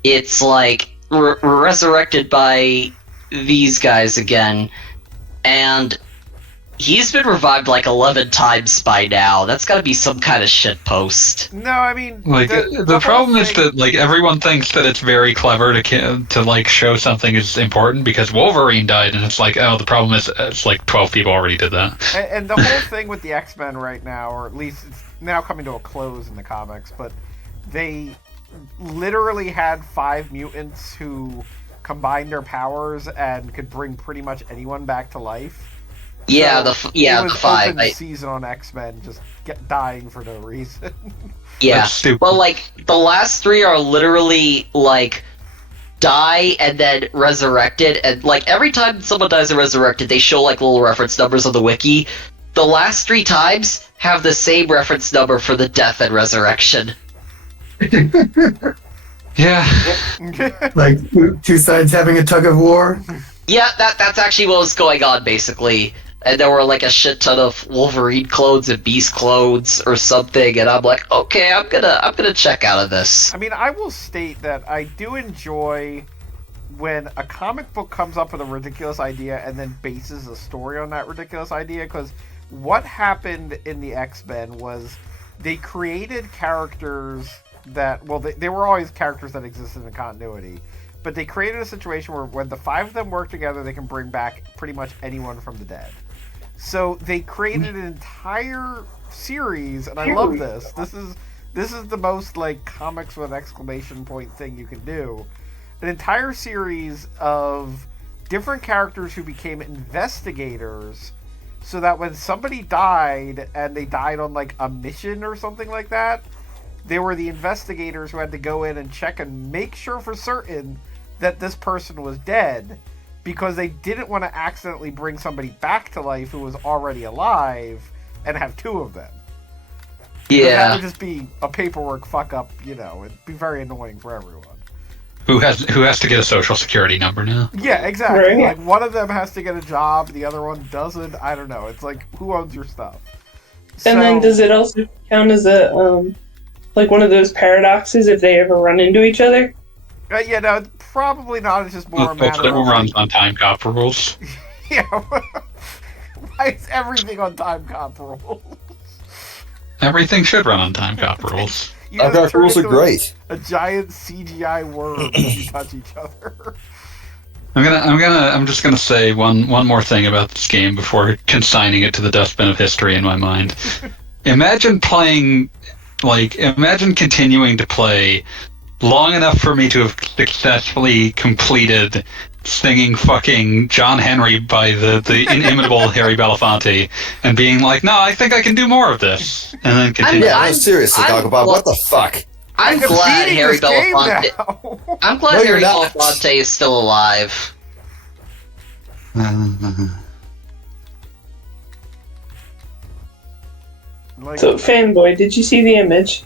it's like resurrected by these guys again, and he's been revived like 11 times by now. That's gotta be some kind of shit post. No, I mean, Like the whole problem is thing- that like everyone thinks that it's very clever to like show something is important because Wolverine died, and it's like, oh, the problem is it's like 12 people already did that. And the whole thing with the X-Men right now, or at least it's now coming to a close in the comics, but they literally had 5 mutants who combined their powers and could bring pretty much anyone back to life. Yeah, So the it was 5. open season on X-Men, just dying for no reason. Yeah. That's stupid. Well, like the last 3 are literally like die and then resurrected, and like every time someone dies and resurrected, they show like little reference numbers on the wiki. The last 3 times have the same reference number for the death and resurrection. Yeah. Like two sides having a tug of war. Yeah, that's actually what was going on basically. And there were like a shit ton of Wolverine clones and Beast clones or something, and I'm like, okay, I'm gonna check out of this. I mean, I will state that I do enjoy when a comic book comes up with a ridiculous idea and then bases a story on that ridiculous idea, because what happened in the X-Men was they created characters that, well, they were always characters that existed in continuity, but they created a situation where when the 5 of them work together, they can bring back pretty much anyone from the dead. So they created an entire series, and I love this. This is the most like comics with exclamation point thing you can do. An entire series of different characters who became investigators, so that when somebody died and they died on like a mission or something like that, they were the investigators who had to go in and check and make sure for certain that this person was dead, because they didn't want to accidentally bring somebody back to life who was already alive and have 2 of them. That Yeah. would just be a paperwork fuck up, you know. It'd be very annoying for everyone. Who has to get a social security number now? Yeah, exactly. Right. Like one of them has to get a job, the other one doesn't. I don't know. It's like who owns your stuff. And then does it also count as a like one of those paradoxes if they ever run into each other? Yeah, no, it's probably not. It's just more a matter It of runs on time cop rules. yeah. Why is everything on time cop rules? Everything should run on time cop rules. You Time just cop turn rules are into great. A giant CGI worm if you touch each other. I'm just gonna say one more thing about this game before consigning it to the dustbin of history in my mind. Imagine continuing to play long enough for me to have successfully completed singing fucking John Henry by the inimitable Harry Belafonte and being like, no, I think I can do more of this. And then continue. Yeah, no, seriously, Dogobot, what the fuck? I'm I'm glad beating Harry this game Belafonte. now. I'm glad No, you're Harry not. Belafonte is still alive. Like, So, fanboy, did you see the image?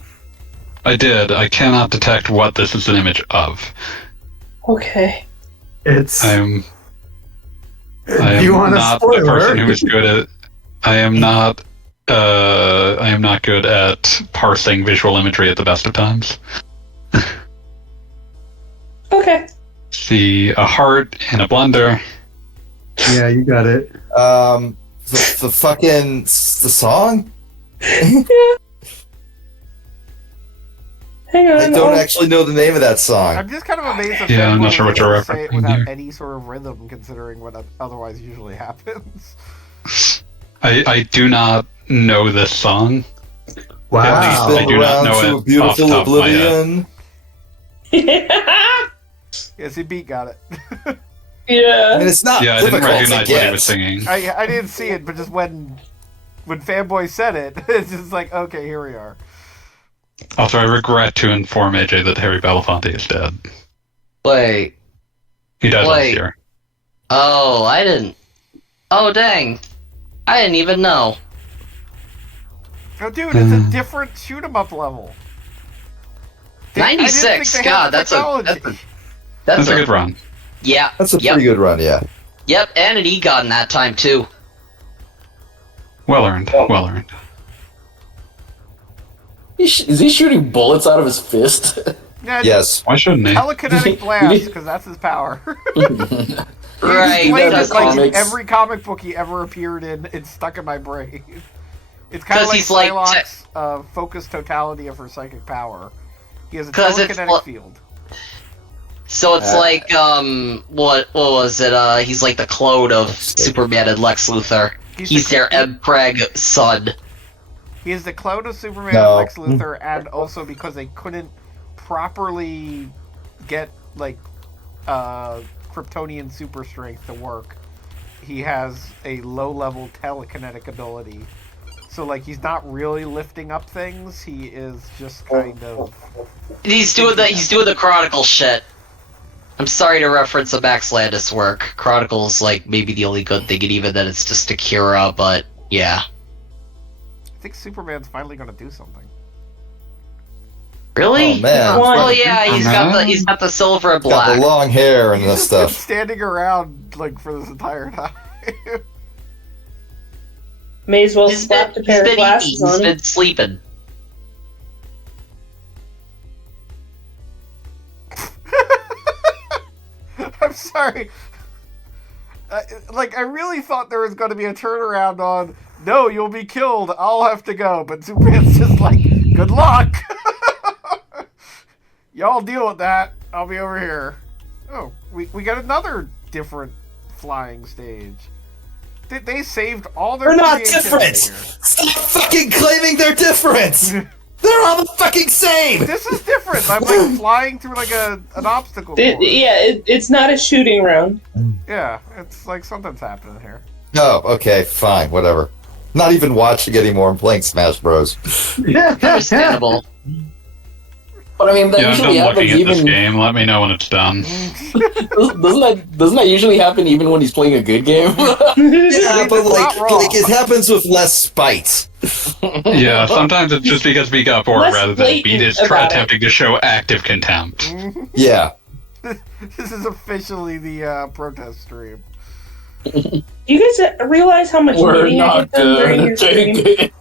I did. I cannot detect what this is an image of. Okay. It's. I am Do you want a not the person spoiler? who is good at. I am not. I am not good at parsing visual imagery at the best of times. Okay. See a heart in a blender. Yeah, you got it. The fucking the song. Hang on. I don't actually know the name of that song. I'm just kind of amazed that Yeah, I'm not Fanboy sure what was you're able to say it referencing without here. any sort of rhythm, considering what otherwise usually happens. I do not know this song. Wow. I Spin do not around know to it a off beautiful the top of my head. oblivion. Yeah, see, Beat got it. I yeah. mean, it's not Yeah, I didn't difficult to recognize what he was get. singing. I didn't see it, but just when Fanboy said it, it's just like, okay, here we are. Also, I regret to inform AJ that Harry Belafonte is dead. Wait. He died last Wait. year. Oh, I didn't. Oh, dang. I didn't even know. Oh, dude, it's a different shoot 'em up level. I didn't think 96. they had God, the that's a technology. That's a good run. Yeah. That's a yep. pretty good run, yeah. Yep, and an EGOT in that time too. Well earned. Well earned. Is he shooting bullets out of his fist? Yeah, Yes. Why shouldn't he? telekinetic blast, because that's his power. Right. He played the this like in comics. every comic book he ever appeared in. It's stuck in my brain. It's kind 'Cause of like he's like Psylocke's focused totality of her psychic power. He has a 'Cause it's telekinetic what- field. So it's like what was it? He's like the clone of Superman and Lex Luthor. He's the- their Ed Craig son. He is the clone of Superman No. and Lex Luthor, and also because they couldn't properly get like Kryptonian super strength to work, he has a low-level telekinetic ability. So like he's not really lifting up things. He is just kind of. He's doing the Chronicle shit. I'm sorry to reference a Max Landis work. Chronicle's like maybe the only good thing, and even then it's just Akira, but yeah. I think Superman's finally going to do something. Really? Oh, man. Well, yeah, he's Superman? got the silver and Got black. the long hair and He's this just been stuff. standing around like for this entire time. May as well He's slap been, the pair of eating, glasses he's on him. been sleeping. I'm sorry. Like, I really thought there was going to be a turnaround on, no, you'll be killed, I'll have to go. But Superman's just like, good luck. Y'all deal with that. I'll be over here. Oh, we got another different flying stage. They saved all their They're not creativity different! here. Stop fucking claiming they're different! They're all the fucking same! This is different. I'm like flying through like an obstacle course. It's not a shooting round. Yeah, it's like something's happening here. Oh, okay, fine, whatever. Not even watching anymore. I'm playing Smash Bros. Understandable. But I mean, that Yeah, I'm usually done looking happens at this even. game. Let me know when it's done. Doesn't that usually happen even when he's playing a good game? Yeah, but It's not wrong. like it happens with less spite. Yeah, sometimes it's just because we got bored Less rather than beat is blatant about it. attempting to show active contempt. Yeah. This is officially the protest stream. Do you guys realize how much We're knitting I not get done during your good. Take stream? it.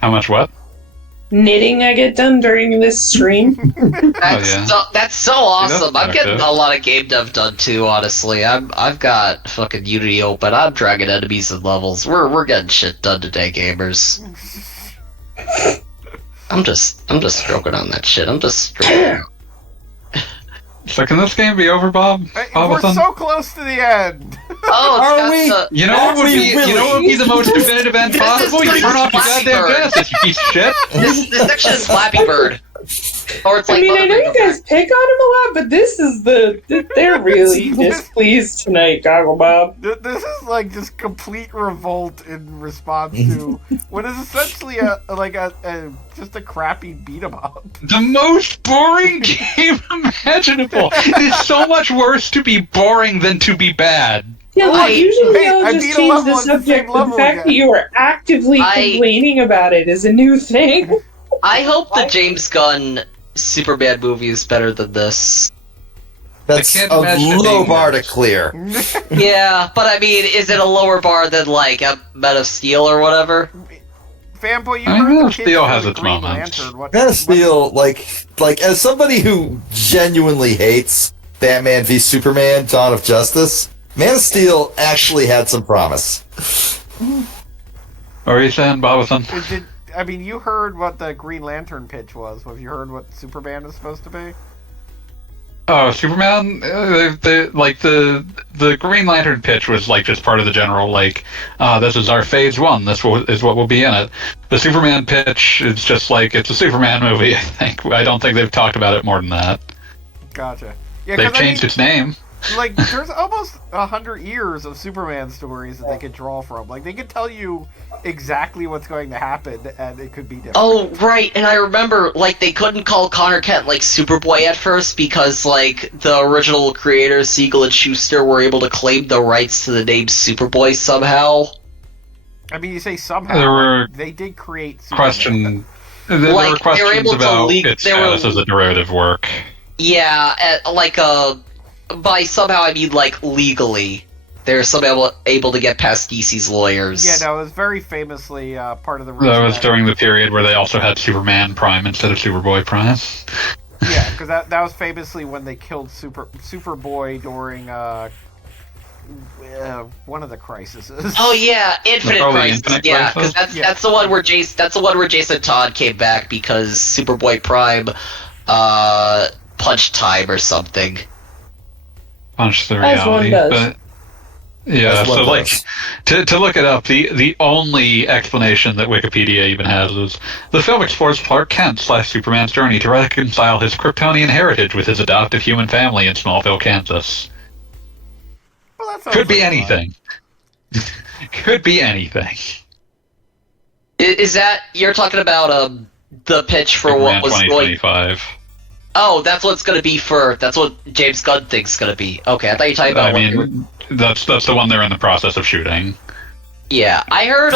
How much what? Knitting I get done during this stream? That's so awesome. I'm getting effective. a lot of game dev done too. Honestly, I've got fucking Unity open. I'm dragging enemies and levels. We're getting shit done today, gamers. I'm just stroking on that shit. I'm just stroking. So can this game be over, Bob? We're Bobathon? so close to the end. Oh, Are it's we? got You know what would be? You know what would be the most definitive end This is possible? You pretty turn off your Flappy goddamn Bird. Genesis, you piece of shit. this section is Flappy Bird. Or it's like I mean, I know you guys pick on him a lot, but this is they're really displeased tonight, Goggle Bob. This is like just complete revolt in response to what is essentially just a crappy beat 'em up. The most boring game imaginable. It's so much worse to be boring than to be bad. Yeah, look, usually hey, I'll I just beat a change level the on the subject, same but the level fact again. that you are actively complaining about it is a new thing. I hope the James Gunn Superman movie is better than this. That's I can't a imagine it low being bar to worse. clear. Yeah, but I mean, is it a lower bar than like a Man of Steel or whatever? Fanboy, you I heard know the kids Steel from has the its Green moments. Lantern. Man of Steel, like as somebody who genuinely hates Batman v Superman: Dawn of Justice, Man of Steel actually had some promise. What are you saying, Bobathon? I mean, you heard what the Green Lantern pitch was. Have you heard what Superman is supposed to be? Oh, Superman. The Green Lantern pitch was like just part of the general this is our phase one. This is what will be in it. The Superman pitch is just like it's a Superman movie. I don't think they've talked about it more than that. Gotcha. Yeah, They've changed its name. Like, there's almost 100 years of Superman stories that they could draw from. Like, they could tell you exactly what's going to happen, and it could be different. Oh, right, and I remember, like, they couldn't call Connor Kent, like, Superboy at first because, like, the original creators, Siegel and Schuster, were able to claim the rights to the name Superboy somehow. I mean, you say somehow. There were they did create Superman. There Like, were questions they were able to about leak- its they were- status as a derivative work. Yeah, by somehow I mean, like, legally. They're somehow able to get past DC's lawyers. Yeah, no, it was very famously part of the reason. That was during the period where they also had Superman Prime instead of Superboy Prime. Yeah, because that was famously when they killed Superboy during one of the crises. Oh yeah, Infinite Probably Crisis. Infinite Yeah, Crisis? because that's the one where Jason Todd came back because Superboy Prime punched time or something. Punch the As one reality. does. But yeah, As one so like does. to look it up, the only explanation that Wikipedia even has is the film explores Clark Kent / Superman's journey to reconcile his Kryptonian heritage with his adopted human family in Smallville, Kansas. Well, that sounds Could be like fun. anything. Could be anything. Is that you're talking about the pitch for Superman what was going? 2025. Oh, that's what it's gonna be for. That's what James Gunn thinks it's gonna be. Okay, I thought you were talking about. I what they were- mean, that's the one they're in the process of shooting. Yeah, I heard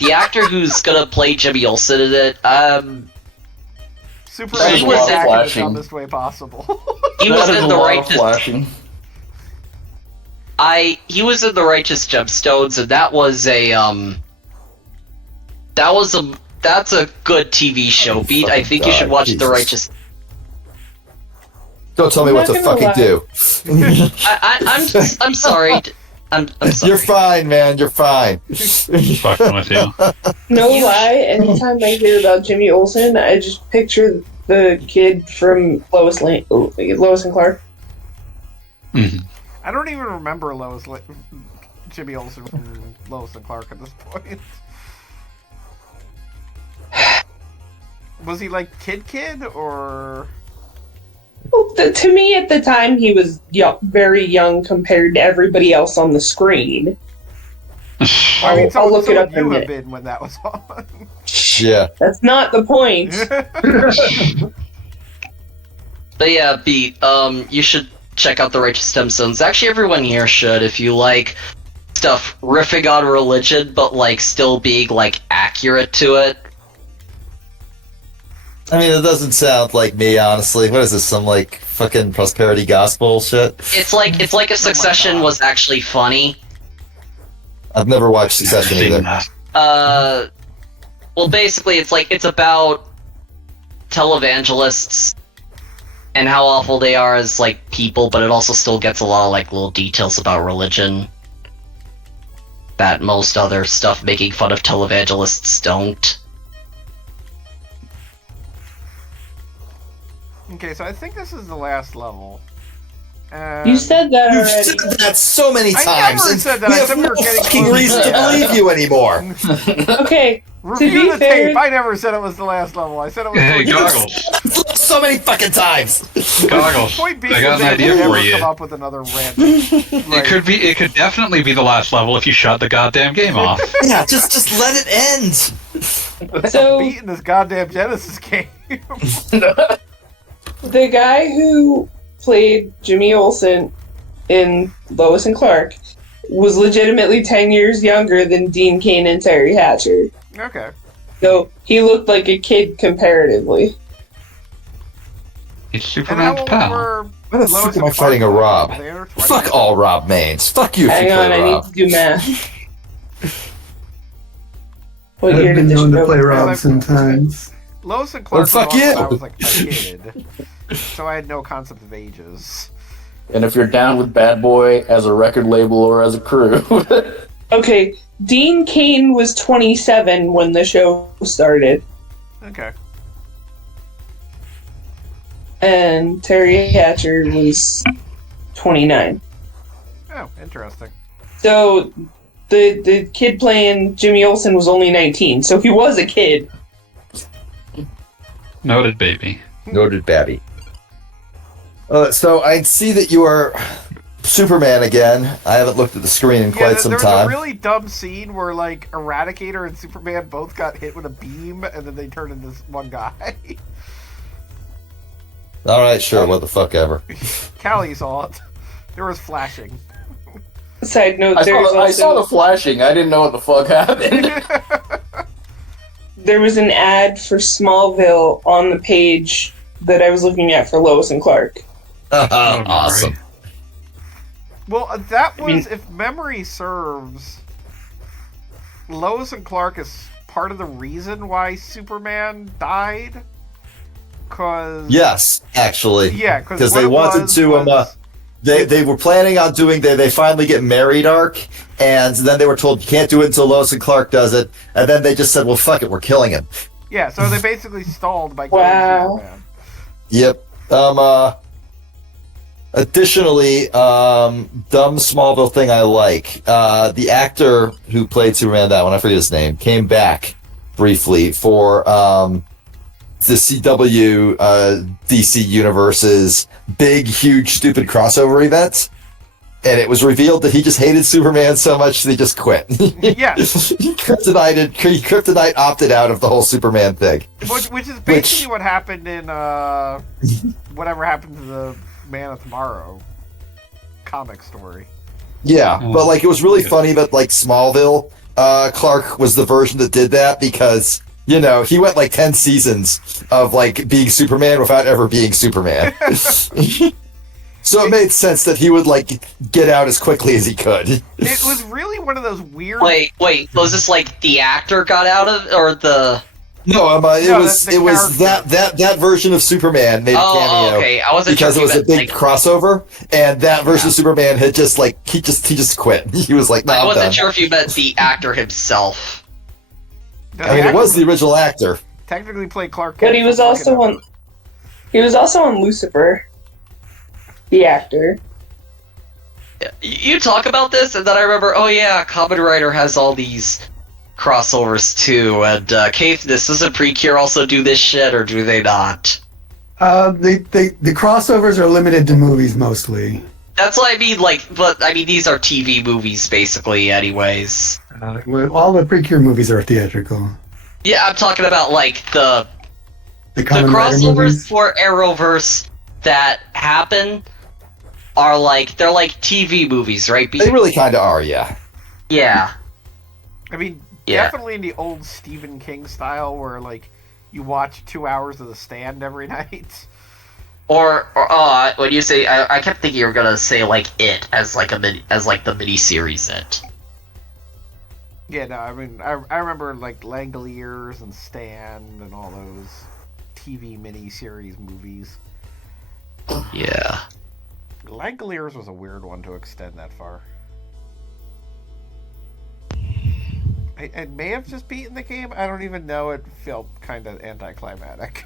the actor who's gonna play Jimmy Olsen in it. Superman He was was acting the flashing. dumbest way possible. He was That is in a the lot of Righteous. flashing. He was in the Righteous Gemstones, and that's a good TV show. Beat. I think you should watch Jesus. the Righteous. Don't tell me I'm what not to gonna fucking do. I'm sorry. I'm sorry. You're fine, man. You're fine. Fucking with you. No lie, anytime I hear about Jimmy Olsen, I just picture the kid from Lois and Clark. Mhm. I don't even remember Jimmy Olsen from Lois and Clark at this point. Was he like kid or? Well, to me, at the time, he was very young compared to everybody else on the screen. I mean, I'll look so it up would in a you have minute. been when that was on. Yeah. That's not the point. But yeah, Beat. You should check out the Righteous Gemstones. Actually, everyone here should if you like stuff riffing on religion, but like still being like accurate to it. I mean, it doesn't sound like me, honestly. What is this? Some like fucking prosperity gospel shit? It's like if Succession was actually funny. I've never watched Succession either. Well, basically, it's about televangelists and how awful they are as like people, but it also still gets a lot of like little details about religion that most other stuff making fun of televangelists don't. Okay, so I think this is the last level. You said that You've already. said that so many I times. never and said that. We I have said we no were getting fucking close. reason to believe you anymore. Okay, Review the fair- tape. I never said it was the last level. I said it was. Hey, the Goggles. So many fucking times. Goggles. Point being I got is an they idea never for you. come up with another random. It could definitely be the last level if you shut the goddamn game off. Yeah, just let it end. So beating this goddamn Genesis game. the guy who played Jimmy Olsen in Lois and Clark was legitimately 10 years younger than Dean Cain and Terry Hatcher. Okay. So he looked like a kid comparatively. He's And how Superman's old pal. were Why the Lois fuck and am I Clark? fighting a Rob? They were 20 Fuck years all old. Rob mains. Fuck you if Hang you on, play I need Rob. to do math. What I've year been did this known to show play come Rob out? sometimes. Lois and Clark. fuck was on when you. I was like a kid, so I had no concept of ages. And if you're down with Bad Boy as a record label or as a crew, Okay, Dean Cain was 27 when the show started, Okay. and Terry Hatcher was 29. Oh, interesting. So the kid playing Jimmy Olsen was only 19, so he was a kid. Noted, baby. Noted Babby. So I see that you are Superman again. I haven't looked at the screen in quite some there was time. a really dumb scene where like Eradicator and Superman both got hit with a beam, and then they turned into this one guy. All right, sure, what the fuck ever. Callie saw it. There was flashing. Side note: I there's saw the also flashing. I didn't know what the fuck happened. there was an ad for Smallville on the page that I was looking at for Lois and Clark. Awesome. Well, that was, if memory serves, Lois and Clark is part of the reason why Superman died. Cause Yes, actually. yeah, because they wanted to. They were planning on doing. They finally get married arc, and then they were told you can't do it until Lois and Clark does it, and then they just said, "Well, fuck it, we're killing him." yeah, so they basically stalled by killing Wow. Superman. Yep. Additionally, dumb Smallville thing I like. The actor who played Superman, that one, I forget his name, came back briefly for the CW DC Universe's big, huge, stupid crossover event. And it was revealed that he just hated Superman so much that he just quit. Yeah. Kryptonite opted out of the whole Superman thing. Which is basically what happened in whatever happened to the Man of Tomorrow comic story. Yeah, but like it was really funny that like Smallville, Clark was the version that did that because you know he went like 10 seasons of like being Superman without ever being Superman. So it made sense that he would like get out as quickly as he could. It was really one of those weird. Wait, was this like the actor got out of, or the? No, it No, was the it was that version of Superman made a cameo. Okay. I wasn't Because sure it if was a you big meant, crossover, and that version of Superman had just like he just quit. He was like, "No, I I'm wasn't done." sure if you meant the actor himself. I mean, it was the original actor. Technically played Clark But Kent he was for also fucking on. He was also on Lucifer. The actor. You talk about this, and then I remember, oh yeah, Kamen Rider has all these crossovers too, and Keith, this does a Precure also do this shit, or do they not? The crossovers are limited to movies mostly. That's what I mean, but I mean, these are TV movies, basically, anyways. All the Precure movies are theatrical. Yeah, I'm talking about, like, the Kamen Rider crossovers movies. for Arrowverse that happen are, like, they're like TV movies, right? They really kind of are, yeah. Yeah. I mean, Yeah. definitely in the old Stephen King style, where like you watch 2 hours of The Stand every night. Or when you say, I kept thinking you were gonna say like It as like the mini series It. Yeah, no, I mean, I remember like Langoliers and Stand and all those TV mini-series movies. Yeah. Langoliers was a weird one to extend that far. I may have just beaten the game. I don't even know. It felt kind of anticlimactic.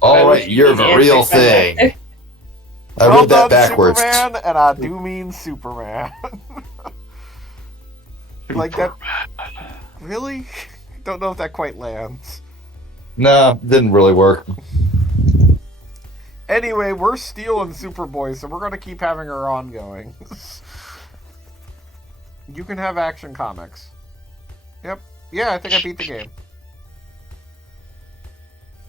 All right, you're the real thing. I read that backwards. Superman, and I do mean Superman. Like that. Really? Don't know if that quite lands. No, didn't really work. Anyway, we're stealing Superboy, so we're going to keep having her ongoing. You can have Action Comics. Yep. Yeah, I think I beat the game.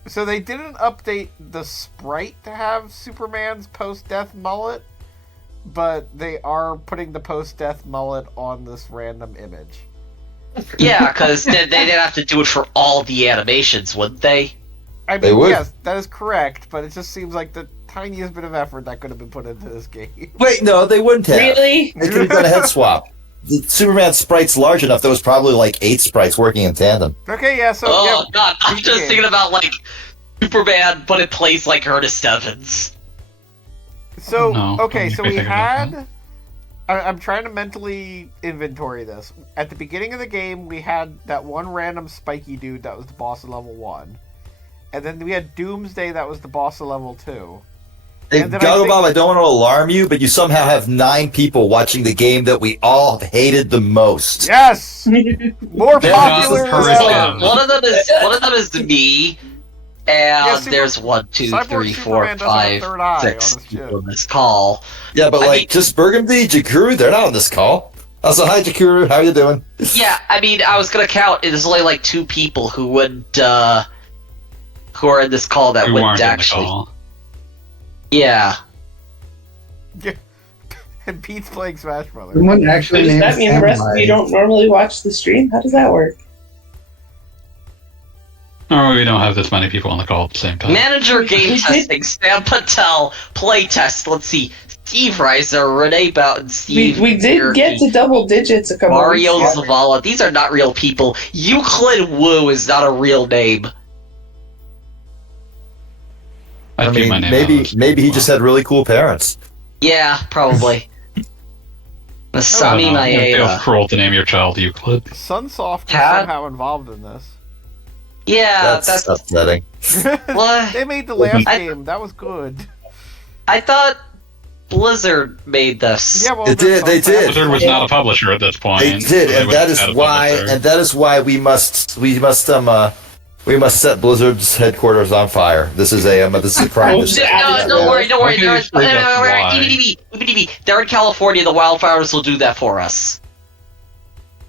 So they didn't update the sprite to have Superman's post-death mullet, but they are putting the post-death mullet on this random image. Yeah, because they'd have to do it for all the animations, wouldn't they? I They mean, would. yes, that is correct, but it just seems like the tiniest bit of effort that could have been put into this game. Wait, no, they wouldn't have. Really? They could have done a head swap. The Superman sprite's large enough. There was probably like 8 sprites working in tandem. Okay, yeah, so... Oh yeah, god, I'm beat the just game. thinking about like Superman, but it plays like Ernest Evans. So, No, okay, I'm so not we thinking about had... I'm trying to mentally inventory this. At the beginning of the game, we had that one random spiky dude that was the boss of level 1. And then we had Doomsday that was the boss of level 2. Hey, And then Gato Bob, I I don't want to alarm you, but you somehow have 9 people watching the game that we all hated the most. Yes! More They're popular not than correct. One of them is me, and Yeah, there's 1, 2, Cyborg 3, 4, Superman doesn't have a 5, third eye on 6 his people chip. on this call. Yeah, but I like, mean- just Burgundy, Jakuru, they're not on this call. Also, hi, Jakuru, how you doing? Yeah, I mean, I was gonna count. There's only like 2 people who would, who are in this call that Who wouldn't aren't in the actually. call. Yeah. And Pete's playing Smash Brothers. Someone actually Does named that mean the rest of Samurai. you don't normally watch the stream? How does that work? Oh, we don't have this many people on the call at the same time. Manager game testing, Sam Patel, playtest. Let's see. Steve Reiser, Renee Boughton, Steve. We did get to double digits a couple Mario weeks ago. Zavala. These are not real people. Euclid Wu is not a real name. I'd I keep mean, my name maybe out of this. maybe he just had really cool parents. Yeah, probably. Masami I don't know. It feels Maeda. cruel to name your child Euclid. Sunsoft is Cat? somehow involved in this. Yeah, That's that's upsetting. what They made the last I- game. That was good. I thought. Blizzard made this. Yeah, well, It did, they Sunsoft- did. Blizzard was not a publisher at this point. They so did, they and wouldn't that is have had a why publisher. we must set Blizzard's headquarters on fire. This is a crime. Oh, This is- shit. No, don't worry, don't worry. Okay, They're, explain that's why. EBDB. They're in California. The wildfires will do that for us.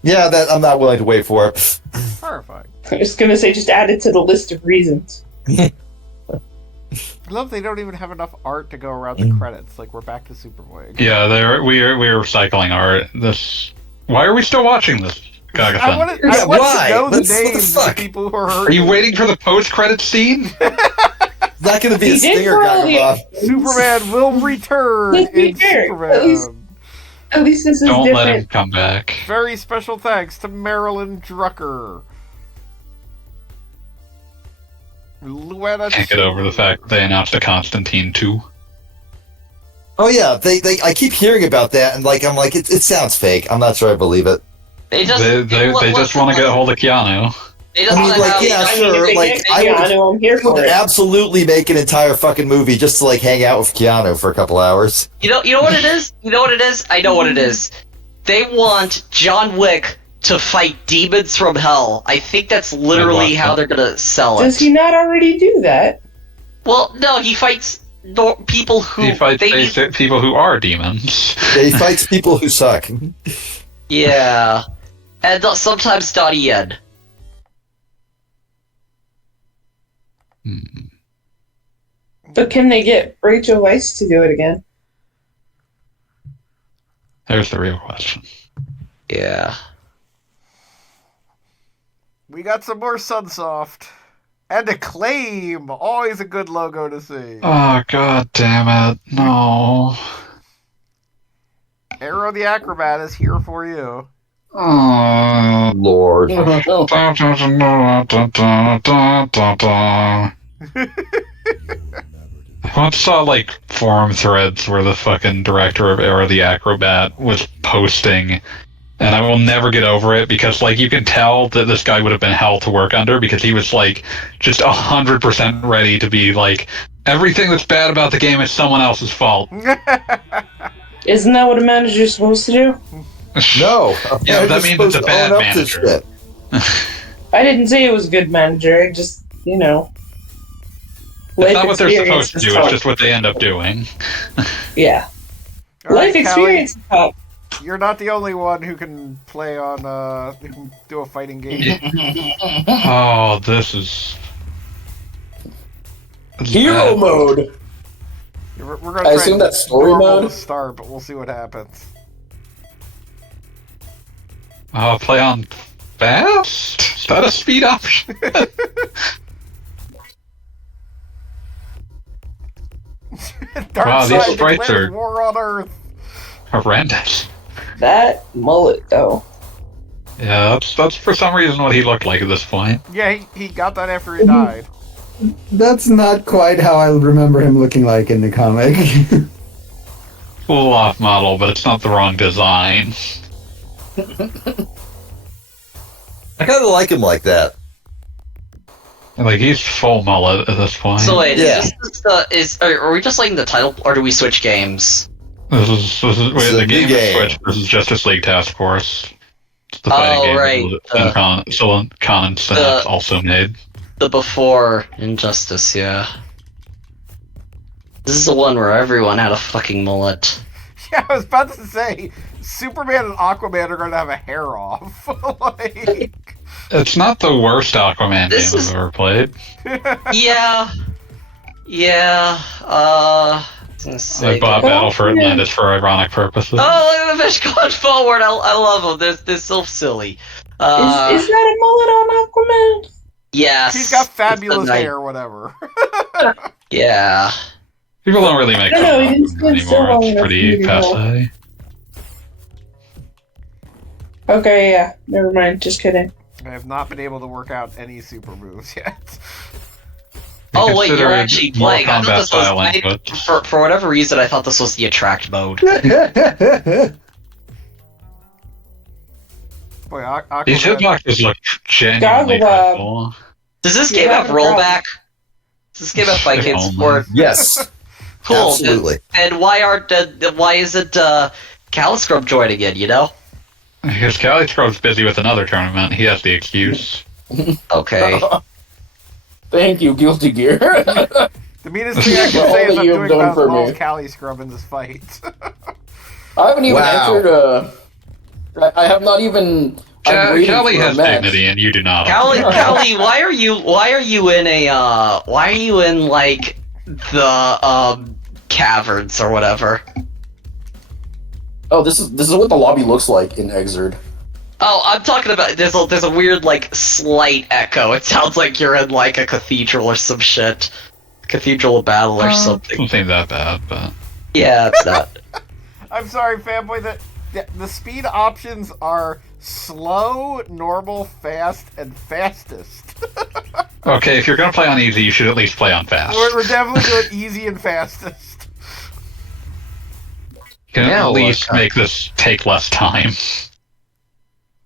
Yeah, that I'm not willing to wait for it. Horrifying. I was gonna say, just add it to the list of reasons. I love they don't even have enough art to go around the credits. Like, we're back to Superboy. Yeah, we're recycling art. This. Why are we still watching this, I Gagathon? want Yeah, to know why? the What the names of the fuck? people who are Are you waiting for the post-credit scene? It's not going to be He a did stinger, for all the- Gagabob. Superman will return Let's be in fair, at least- Superman. At least this is Don't let him different. come back. Very special thanks to Marilyn Drucker. Luetta Can't get over the fact they announced a Constantine 2. Oh yeah, they I keep hearing about that, and like I'm like it sounds fake. I'm not sure I believe it. They just They just want to get a hold of Keanu. They just I mean, want to like, have. yeah, I mean, sure, if they like, get I would- Keanu, I'm here I would for it. absolutely make an entire fucking movie just to like hang out with Keanu for a couple hours. You know what it is? You know what it is? I know what it is. They want John Wick to fight demons from hell. I think that's literally how they're gonna sell Does it. he not already do that? Well, no, he fights people who He fights they basic people who are demons. He fights people who suck. yeah, and sometimes Donnie Yen. Hmm. But can they get Rachel Weisz to do it again? There's the real question. Yeah. We got some more Sunsoft. And Acclaim! Always a good logo to see. Oh, god damn it. No. Arrow the Acrobat is here for you. Oh, Lord. I once saw, like, forum threads where the fucking director of Arrow the Acrobat was posting, and I will never get over it because, like, you can tell that this guy would have been hell to work under because he was, like, just 100% ready to be, like, everything that's bad about the game is someone else's fault. Isn't that what a manager's supposed to do? No. Yeah, that means it's a bad manager. I didn't say it was a good manager. I just, It's not what they're supposed to do, it's just what they end up doing. Yeah. All right, Life experience is tough. You're not the only one who can play on, who can do a fighting game. Oh, this is... Hero mode! We're gonna I try assume that's story normal mode? to start, but we'll see what happens. Play on fast? Is that a speed option? Wow, these Darkseid sprites declares are- war on Earth. Horrendous. That mullet, though. Yeah, that's for some reason what he looked like at this point. Yeah, he got that after he died. That's not quite how I remember him looking like in the comic. A little off model, but it's not the wrong design. I kind of like him like that. Like, he's full mullet at this point. So wait, Yeah. are we just liking the title, or do we switch games? This is It's the a game new is game. switched. This is Justice League Task Force. It's the fighting game right. that Con and Snap also made. The before Injustice, yeah. This is the one where everyone had a fucking mullet. Yeah, I was about to say, Superman and Aquaman are going to have a hair off. Like... It's not the worst Aquaman This game is- I've ever played. Yeah. I was gonna say, I bought Battle for Atlantis for ironic purposes. oh, look at the fish going forward. I love them. They're so silly. Is that a mullet on Aquaman? Yes. She's got It's the fabulous night- hair, whatever. Yeah. People don't really make No, fun he of didn't Aquaman stand still anymore. long It's enough pretty for me to know. passe. Okay, yeah. Never mind. Just kidding. I have not been able to work out any super moves yet. Oh wait, you're Consider actually more playing. I thought combat this was style I- inputs. for whatever reason. I thought this was the attract mode. Boy, These Aquaman... hitboxes look genuinely Goggle dreadful. Does this You game have have a problem. rollback? Does this game have fighting Oh, support? Yes. Cool. Absolutely. And why isn't Caliscrub joining in? You know? Because Cali Scrub's busy with another tournament. He has the excuse. Okay. Thank you, Guilty Gear. The meanest thing I For can all say is that I'm you've doing done about for all me. Cali Scrub in this fight. I haven't even Wow. entered I have not even... I'm waiting Cali for a has match. dignity, and you do not. Callie, why are you in like the caverns or whatever? Oh, this is what the lobby looks like in Exerd. Oh, I'm talking about there's a weird like slight echo. It sounds like you're in like a cathedral or some shit. Cathedral battle or something. Doesn't seem that bad, but Yeah, it's not. I'm sorry, fanboy, the speed options are slow, normal, fast, and fastest. okay. If you're gonna play on easy, you should at least play on fast. We're definitely doing easy and fastest. You can Yeah, at least well, make this take less time.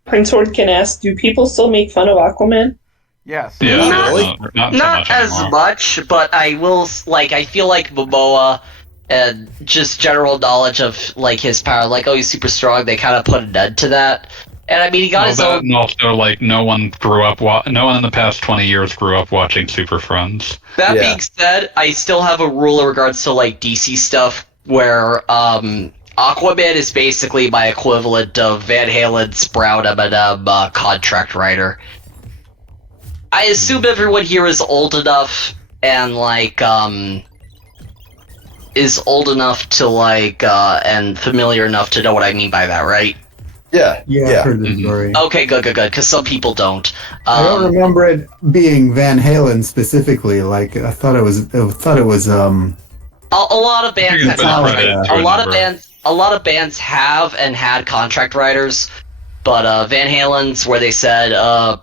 Prince Wordkin asks, do people still make fun of Aquaman? Yes. Yeah, not so Not much as anymore. much, but I will I feel like Momoa and just general knowledge of like his power, like oh he's super strong. They kind of put an end to that. And I mean he got Well, his that, own. and also, like, no one in the past 20 years grew up watching Super Friends. That Yeah. being said, I still have a rule in regards to like DC stuff where Aquaman is basically my equivalent of Van Halen's Brown Eminem contract writer. I assume everyone here is old enough and like is old enough to like and familiar enough to know what I mean by that, right? Yeah, I've heard the story. Okay, good, because some people don't. I don't remember it being Van Halen specifically. Like I thought it was. A lot of bands have Metallica. a lot of bands have and had contract writers, but Van Halen's where they said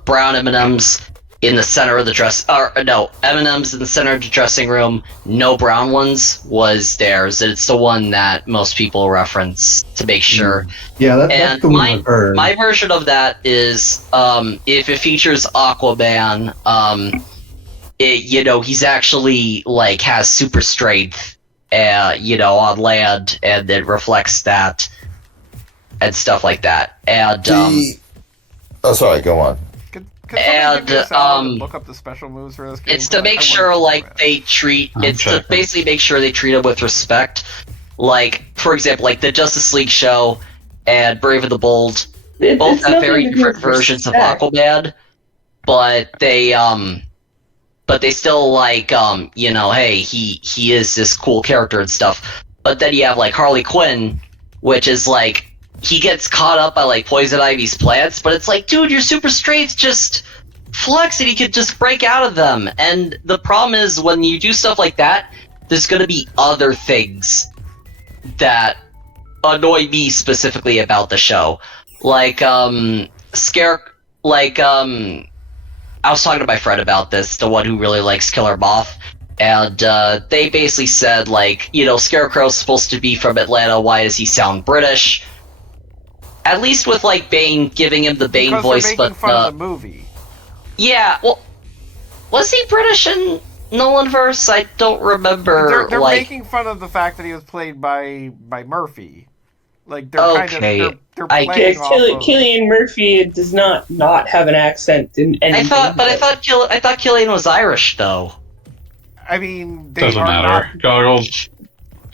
brown M&Ms in the center of the M&Ms in the center of the dressing room, no brown ones was theirs. It's the one that most people reference to make sure. Yeah, that's the one I've heard. My version of that is if it features Aquaman, he's actually like has super strength, on land, and it reflects that and stuff like that. And oh, sorry, go on. And look up the special moves for this game. It's to make sure they treat. It's to basically make sure they treat it with respect. Like, for example, like the Justice League show and Brave and the Bold both have very different versions of Aquaman, but they still hey, he is this cool character and stuff. But then you have like Harley Quinn, which is like he gets caught up by like Poison Ivy's plants, but it's like, dude, your super strength just flex and he could just break out of them. And the problem is when you do stuff like that, there's gonna be other things that annoy me specifically about the show. Like I was talking to my friend about this, the one who really likes Killer Moth, and they basically said, like, Scarecrow's supposed to be from Atlanta, why does he sound British? At least with, like, Bane giving him the Bane voice, they're making fun of the movie. Yeah, well, was he British in Nolanverse? I don't remember. They're making fun of the fact that he was played by Murphy. Like, they're they're playing off of... Cillian Murphy does not have an accent in anything. I thought Cillian was Irish, though. I mean, they doesn't matter. Not... Goggles.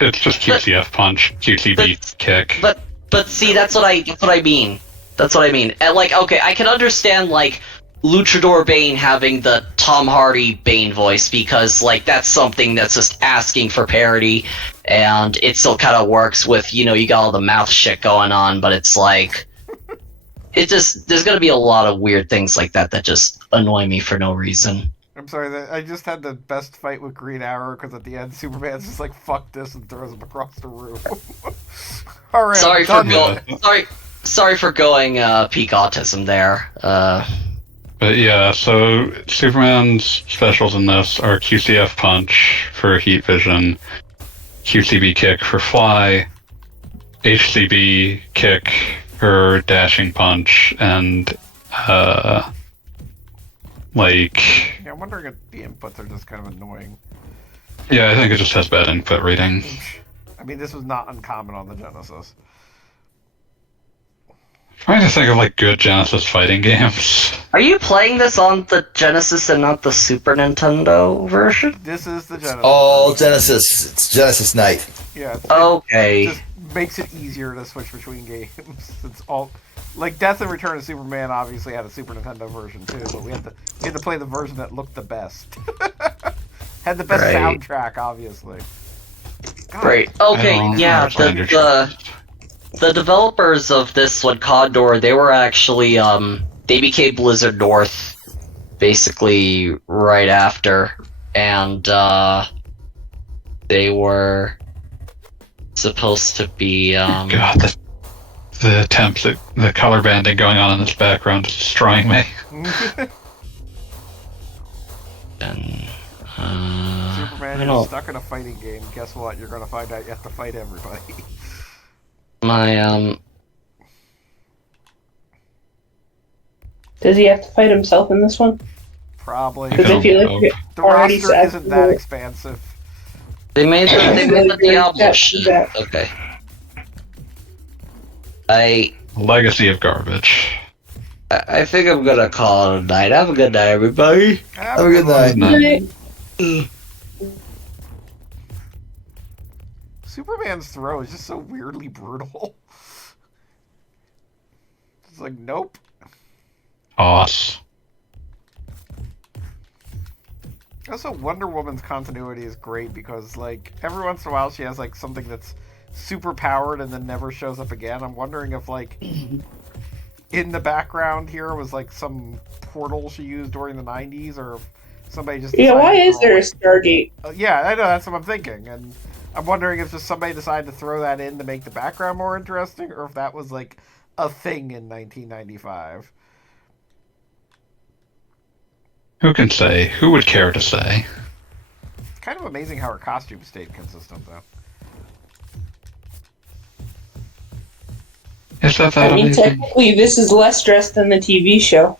It's just QCF punch, QCB kick. But see, that's what I mean. That's what I mean. And like, okay, I can understand like Luchador Bane having the Tom Hardy Bane voice because like that's something that's just asking for parody, and it still kind of works with you got all the mouth shit going on, but it's like there's gonna be a lot of weird things like that just annoy me for no reason. I'm sorry, I just had the best fight with Green Arrow because at the end Superman's just like fuck this and throws him across the room. All right, sorry for going peak autism there. But yeah, so Superman's specials in this are QCF punch for heat vision, QCB kick for fly, HCB kick for dashing punch, and Yeah, I'm wondering if the inputs are just kind of annoying. Yeah, I think it just has bad input rating. I mean, this was not uncommon on the Genesis. Trying to think of like good Genesis fighting games. Are you playing this on the Genesis and not the Super Nintendo version? This is the Genesis. All Genesis. It's Genesis night. Yeah. Okay. It just makes it easier to switch between games. It's all like Death and Return of Superman obviously had a Super Nintendo version too, but we had to play the version that looked the best. Had the best soundtrack, obviously. God. Great. Okay, yeah, the developers of this one, Condor, they were actually, they became Blizzard North, basically, right after, and, they were supposed to be, God, the attempts at the color banding going on in this background is destroying me. and, Superman, you're stuck in a fighting game. Guess what? You're gonna find out you have to fight everybody. Does he have to fight himself in this one? Probably. Because I feel like the roster isn't that expansive. They made the Diablo shit. Okay. Legacy of garbage. I think I'm gonna call it a night. Have a good night, everybody. Have a good night. Superman's throw is just so weirdly brutal. It's like, nope. Awesome. Also, Wonder Woman's continuity is great because, like, every once in a while she has, like, something that's super powered and then never shows up again. I'm wondering if, like, in the background here was like some portal she used during the 90s, or if somebody just Yeah, why decided to is there a throw Stargate? yeah, I know, that's what I'm thinking, and I'm wondering if just somebody decided to throw that in to make the background more interesting, or if that was like a thing in 1995. Who can say? Who would care to say? It's kind of amazing how her costume stayed consistent, though. Is that I mean, amazing? technically, this is less dressed than the TV show.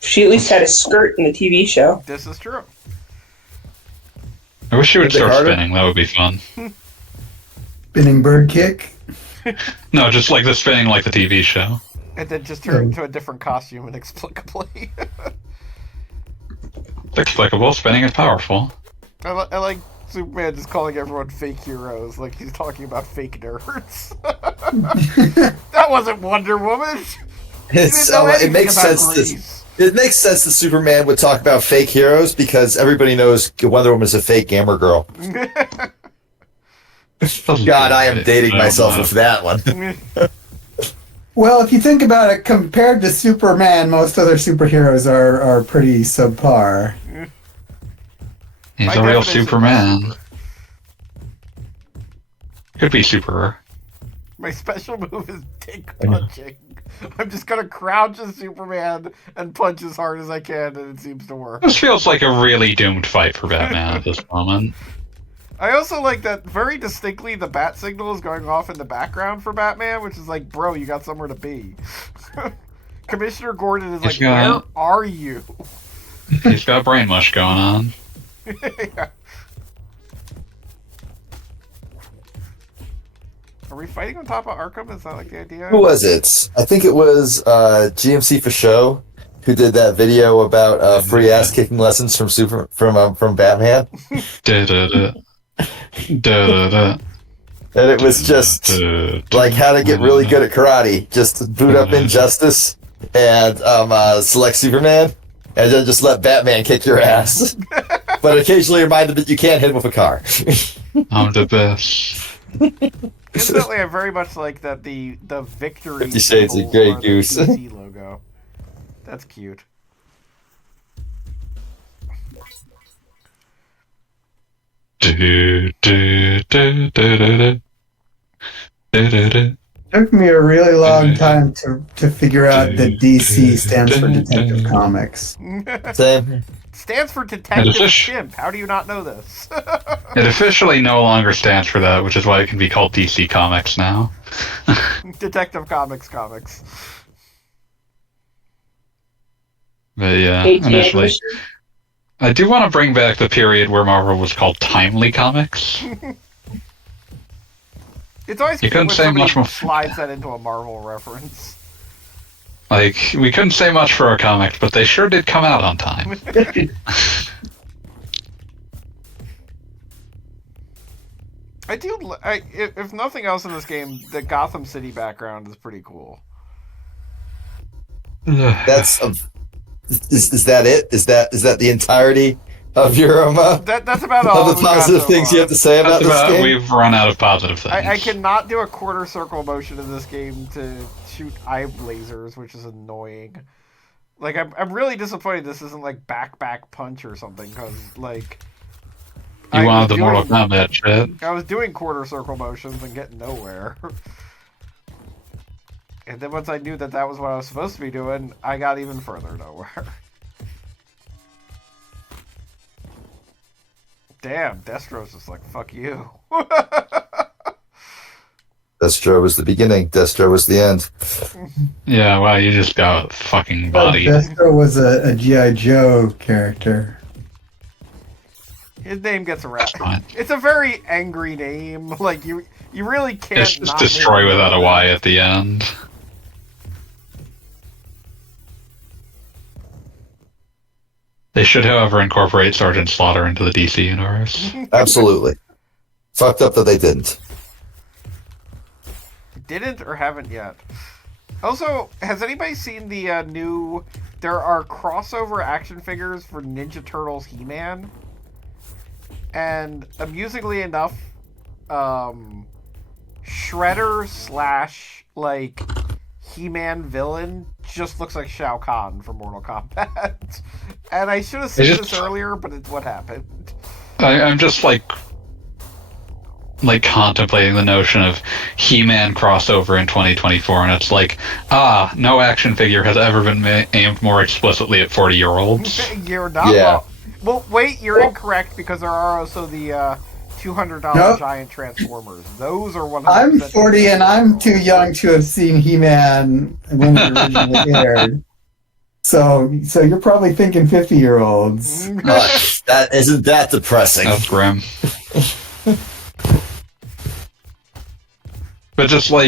She at least had a skirt in the TV show. This is true. I wish she would Is it start harder? spinning. That would be fun. Spinning bird kick. No, just like the spinning like the TV show. And then just turn into a different costume inexplicably. It's explicable. Spinning is powerful. I like Superman just calling everyone fake heroes, like he's talking about fake nerds. That wasn't Wonder Woman. It's, didn't know it anything makes about sense. Greece. It makes sense that Superman would talk about fake heroes because everybody knows Wonder Woman is a fake gamer girl. God, I am dating myself with that one. Well, if you think about it, compared to Superman, most other superheroes are pretty subpar. He's My a real definition- Superman. Could be super. My special move is dick punching. I'm just gonna crouch as Superman and punch as hard as I can, and it seems to work. This feels like a really doomed fight for Batman at this moment. I also like that very distinctly the bat signal is going off in the background for Batman, which is like, bro, you got somewhere to be. Commissioner Gordon is like, He's got- where are you? He's got brain mush going on. Yeah. Are we fighting on top of Arkham? Is that like the idea? Who was it? I think it was GMC for show who did that video about free ass kicking lessons from Batman, Da-da-da. Da-da-da. and it was just like how to get really good at karate. Just boot up Injustice and select Superman, and then just let Batman kick your ass. But occasionally remind him that you can't hit him with a car. I'm the best. Instantly, I very much like that the victory 50 Shades of symbol Grey on the Goose. DC logo. That's cute. Do-do-do-do-do-do. Do-do-do. Took me a really long time to figure out that DC stands for Detective Comics. Same. Stands for Detective It is- Chimp. How do you not know this? It officially no longer stands for that, which is why it can be called DC Comics now. Detective Comics. But yeah, AT initially. English. I do want to bring back the period where Marvel was called Timely Comics. It's always You cute couldn't when say somebody much more. slides that into a Marvel reference. Like, we couldn't say much for our comics, but they sure did come out on time. I do. If nothing else in this game, the Gotham City background is pretty cool. That's is that it? Is that the entirety of your That's about all of the we've got positive so things far. you have to say about That's this about, game? we've run out of positive things. I cannot do a quarter circle motion in this game to shoot eye lasers, which is annoying. Like, I'm really disappointed this isn't like back punch or something, because like You I wanted was the Mortal doing- Kombat shit. I was doing quarter circle motions and getting nowhere. And then once I knew that was what I was supposed to be doing, I got even further nowhere. Damn, Destro's just like, fuck you. Destro was the beginning. Destro was the end. Yeah, wow, you just got fucking body. Destro was a G.I. Joe character. His name gets around. That's fine. It's a very angry name. Like, you really can't It's just not destroy name it without a that. Y at the end. They should, however, incorporate Sergeant Slaughter into the DC universe. Absolutely. Fucked up that they didn't. Didn't or haven't yet. Also, has anybody seen the new... There are crossover action figures for Ninja Turtles He-Man. And amusingly enough, Shredder / like He-Man villain just looks like Shao Kahn from Mortal Kombat. And I should have said this earlier, but it's what happened. I'm just like contemplating the notion of He-Man crossover in 2024, and it's like, no action figure has ever been aimed more explicitly at 40-year-olds. You're not wrong. Well, wait, you're incorrect, because there are also the $200 giant Transformers. Those are 100%. I'm 40 and I'm too young to have seen He-Man when it originally aired. So you're probably thinking 50-year-olds. That isn't that depressing. That's grim. But just what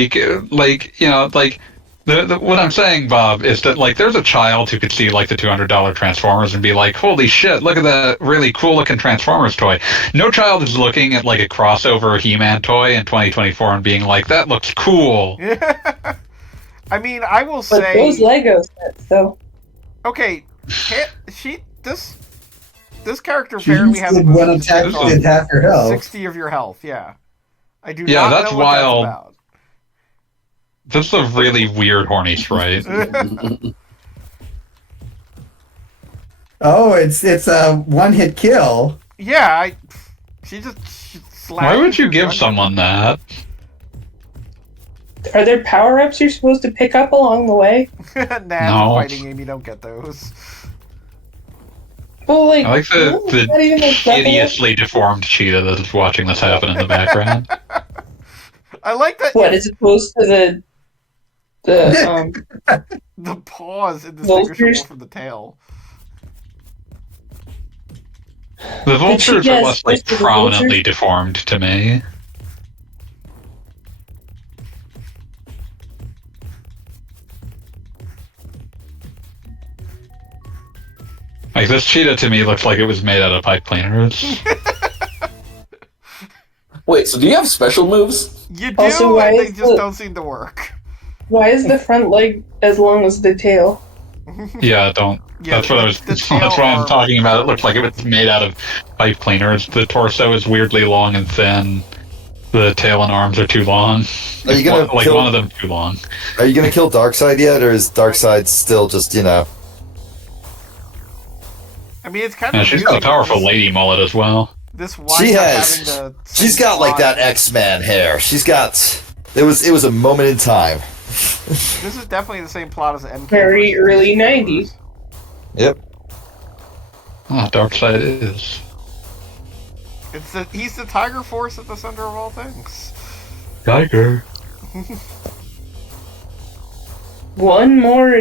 I'm saying, Bob, is that there's a child who could see the $200 Transformers and be like, holy shit, look at that really cool looking Transformers toy. No child is looking at a crossover He-Man toy in 2024 and being like, that looks cool. I mean, I will say, but those Lego sets, though. Okay, this character apparently has one attack did half your health. 60 of your health. Yeah, I do. Yeah, not that's know what wild. That's about. That's a really weird horny sprite. Oh, it's a one-hit kill. Yeah, she slapped. Why would you give someone that? Are there power-ups you're supposed to pick up along the way? No. Fighting game, you don't get those. Well, I like the hideously deformed cheetah that is watching this happen in the background. I like that. What, as opposed to the paws indistinguishable from the tail. The vultures are less prominently deformed to me. This cheetah to me looks like it was made out of pipe cleaners. Wait, so do you have special moves? You do, also, and they just don't seem to work. Why is the front leg as long as the tail? Yeah, that's what I was. That's what I'm talking about. It looks like it was made out of pipe cleaners. The torso is weirdly long and thin. The tail and arms are too long. Are you gonna kill, one of them too long? Are you gonna kill Darkseid yet, or is Darkseid still just I mean, it's kind of. She's got a powerful lady mullet as well. She's got that X-Man hair. She's got. It was a moment in time. This is definitely the same plot as MK. Very early 90s. Yep. Darkseid is. He's the Tiger Force at the center of all things. Tiger. One more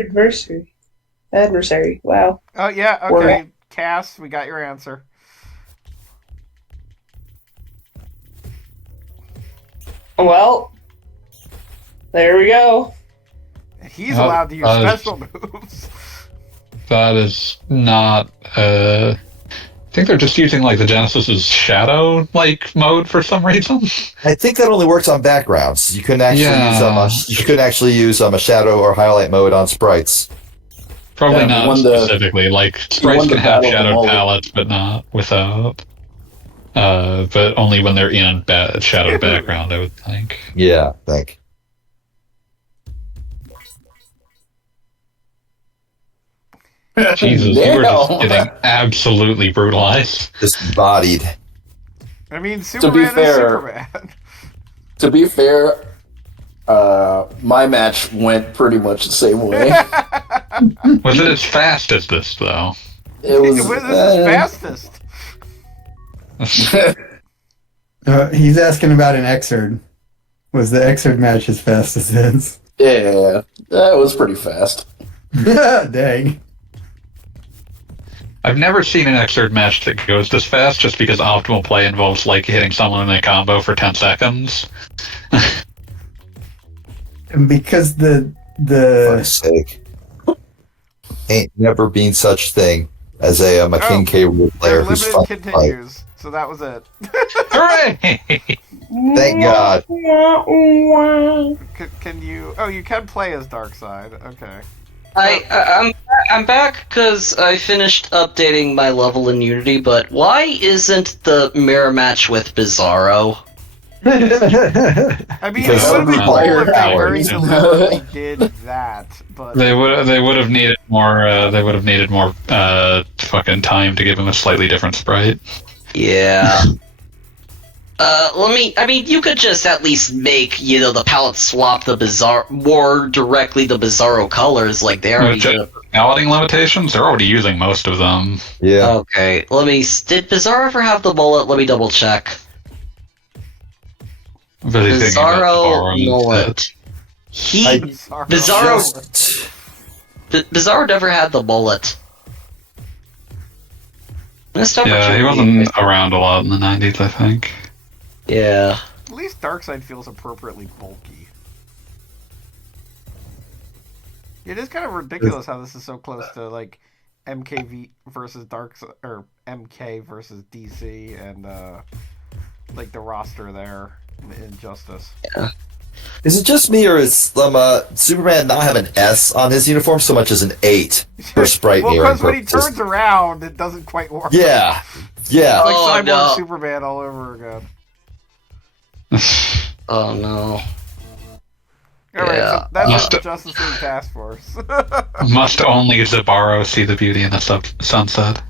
adversary. Wow. Oh yeah. Okay. Cass, we got your answer. Well, there we go. He's allowed to use special moves. That is not. I think they're just using the Genesis's shadow mode for some reason. I think that only works on backgrounds. You couldn't actually use a shadow or highlight mode on sprites. Probably not specifically. Sprites can have shadowed palettes, but not without. But only when they're in shadowed background, I would think. Yeah, I think. Jesus, you were just getting absolutely brutalized. Just bodied. I mean, Superman is Superman. To be fair, my match went pretty much the same way. Was it as fast as this, though? It was. This is fastest. He's asking about an Xrd. Was the Xrd match as fast as this? Yeah, that was pretty fast. Dang. I've never seen an Xrd match that goes this fast just because optimal play involves hitting someone in a combo for 10 seconds. Because the For sake. Ain't never been such thing as a King K. Rool player who's fun to fight. So that was it. Hooray! Thank God. Can you? Oh, you can play as Darkseid. Okay. I'm back because I finished updating my level in Unity. But why isn't the mirror match with Bizarro? I mean, Because it would have been cool fire if they very powers. deliberately did that, but They would have needed more. They would have needed more fucking time to give him a slightly different sprite. Yeah. I mean, you could just at least make, the palette swap the bizarre more directly the Bizarro colors like they already did. Paletting limitations? They're already using most of them. Yeah. Okay, did Bizarro ever have the mullet? Let me double check. But he's thinking about Bizarro Bizarro mullet. Bizarro. Bizarro never had the mullet. Yeah, he wasn't around a lot in the 90s, I think. Yeah. At least Darkseid feels appropriately bulky. It is kind of ridiculous how this is so close to like MKV versus Darkseid or MK versus DC and like the roster there in Injustice. Yeah. Is it just me, or is Superman not have an S on his uniform so much as an 8 for sprite well, mirroring because when he purposes? turns around, it doesn't quite work. Yeah. It's like Cyborg no. Superman all over again. Oh no. Alright, Yeah. so that's Must- the Justice League Task Force. Must only Zabarro see the beauty in the sunset.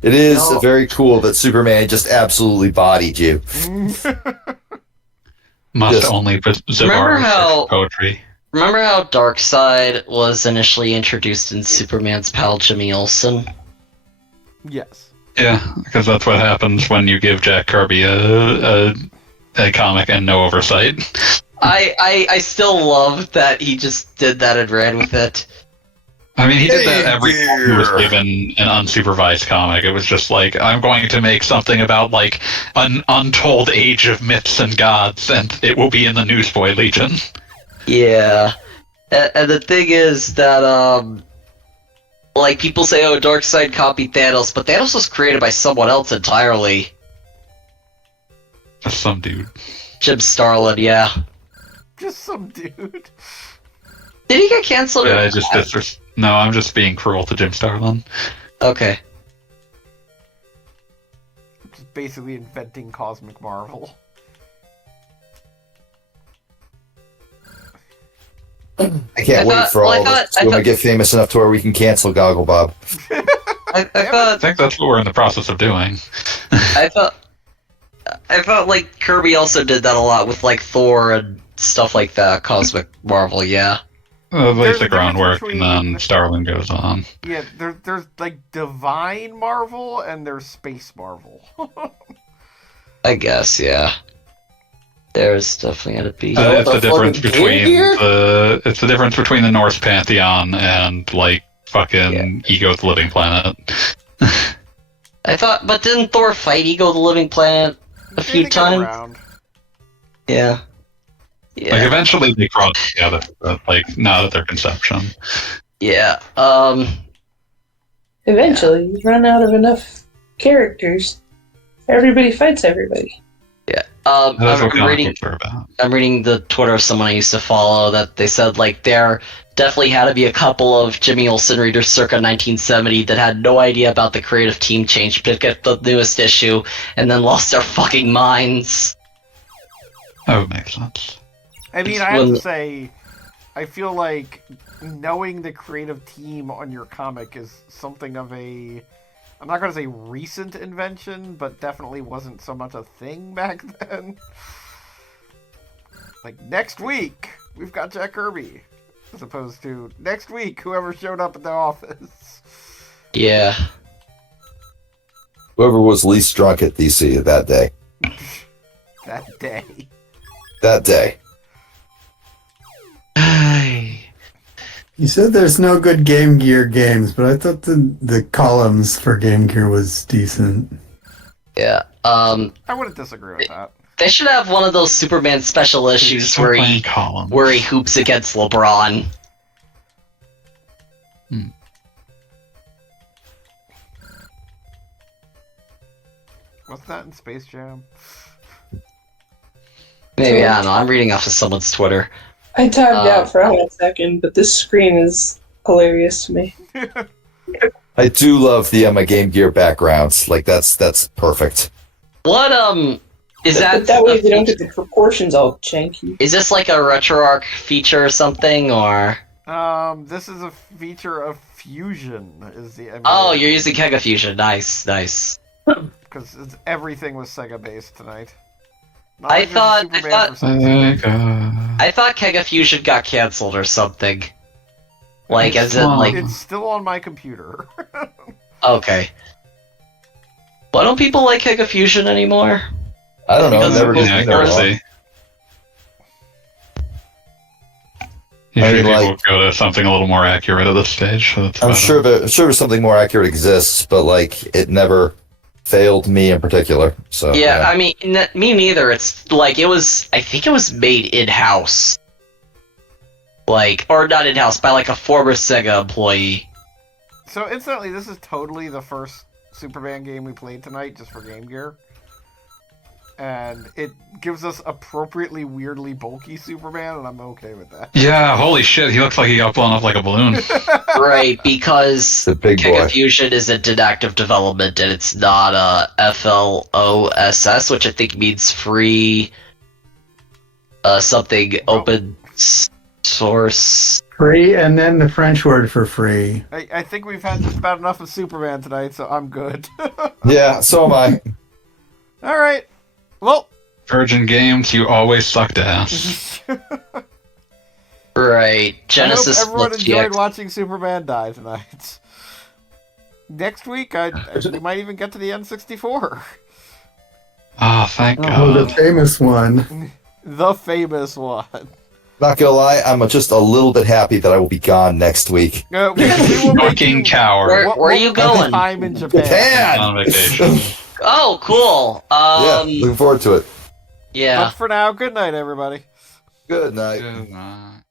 It is No. very cool that Superman just absolutely bodied you. Must Yes. only Remember Zabarro how- search poetry. Remember how Darkseid was initially introduced in Superman's pal Jimmy Olsen? Yes. Yeah, because that's what happens when you give Jack Kirby a comic and no oversight. I still love that he just did that and ran with it. I mean, he did that Hey, every time he was dear. given an unsupervised comic. It was just like, I'm going to make something about, like, an untold age of myths and gods, and it will be in the Newsboy Legion. Yeah. And the thing is that, like, people say, oh, Darkseid copied Thanos, but Thanos was created by someone else entirely. Just some dude. Jim Starlin, yeah. Just some dude. Did he get cancelled? Yeah, no, I'm just being cruel to Jim Starlin. Okay. Just basically inventing Cosmic Marvel. I can't wait for all of us when we get famous enough to where we can cancel Gogglebob. I I thought think that's what we're in the process of doing. I thought like Kirby also did that a lot with like Thor and stuff like that. Cosmic Marvel, yeah. Lays There's a the groundwork, difference and between- then Starlin goes on. Yeah, there's like Divine Marvel and there's Space Marvel. I guess, yeah. There's definitely gonna be. What It's the the difference fucking between Game Gear? it's the difference between the Norse pantheon and like fucking Ego the Living Planet. I thought, but didn't Thor fight Ego the Living Planet a few They get times? around. Yeah. Like Yeah. eventually they cross together, but like not at their conception. Yeah. Eventually, you run out of enough characters. Everybody fights everybody. Yeah. That's what I'm comic reading. books are about. I'm reading the Twitter of someone I used to follow that they said like there definitely had to be a couple of Jimmy Olsen readers circa 1970 that had no idea about the creative team change, picked up the newest issue, and then lost their fucking minds. That would make sense. I mean, I have When- to say, I feel like knowing the creative team on your comic is something of a, I'm not going to say recent invention, but definitely wasn't so much a thing back then. Like, next week, we've got Jack Kirby. As opposed to, next week, whoever showed up at the office. Yeah. Whoever was least drunk at DC that day. That day. That day. You said there's no good Game Gear games, but I thought the columns for Game Gear was decent. Yeah. I wouldn't disagree with that. They should have one of those Superman special issues where he column. hoops against LeBron. What's that in Space Jam? Maybe, I don't know. I'm reading off of someone's Twitter. I tabbed out for a hot second, but this screen is hilarious to me. I do love the Game Gear backgrounds. Like that's perfect. What Is But that way they don't get the proportions all janky. Is this like a RetroArch feature or something, or? This is a feature of Fusion. Is the emulator. Oh, you're using Kega Fusion. Nice. Because everything was Sega based tonight. Not I even thought- Superman I for Sega. I thought Kega Fusion got canceled or something. Like, as in, like, It's still on my computer. okay. Why don't people like Kega Fusion anymore? I don't know. Because Never of did either. Inaccuracy. Usually like- people go to something a little more accurate at this stage. So that's I'm about sure it. there's something more accurate exists, but like it never failed me in particular. So Yeah, I mean, me neither. It's like, I think it was made in-house. Like, or not in-house, by like a former Sega employee. So, incidentally, this is totally the first Superman game we played tonight, just for Game Gear. And it gives us appropriately weirdly bulky Superman, and I'm okay with that. Yeah, holy shit, he looks like he got blown up like a balloon. Right, because a big Kega boy. Fusion isn't in active development, and it's not FLOSS, which I think means free, something open source. Free, and then the French word for free. I think we've had just about enough of Superman tonight, so I'm good. Yeah, so am I. Alright. Well. Virgin Games, you always sucked ass. Right, Genesis. I hope everyone Split enjoyed GX. watching Superman die tonight. Next week, we might even get to the N64. Oh, thank Oh, the God. famous one. The famous one. Not gonna lie, I'm just a little bit happy that I will be gone next week. We will make Fucking you- coward. Where are you going? Time in Japan. Japan! On vacation. Oh, cool. Yeah, looking forward to it. Yeah. But for now, good night, everybody. Good night. Good night.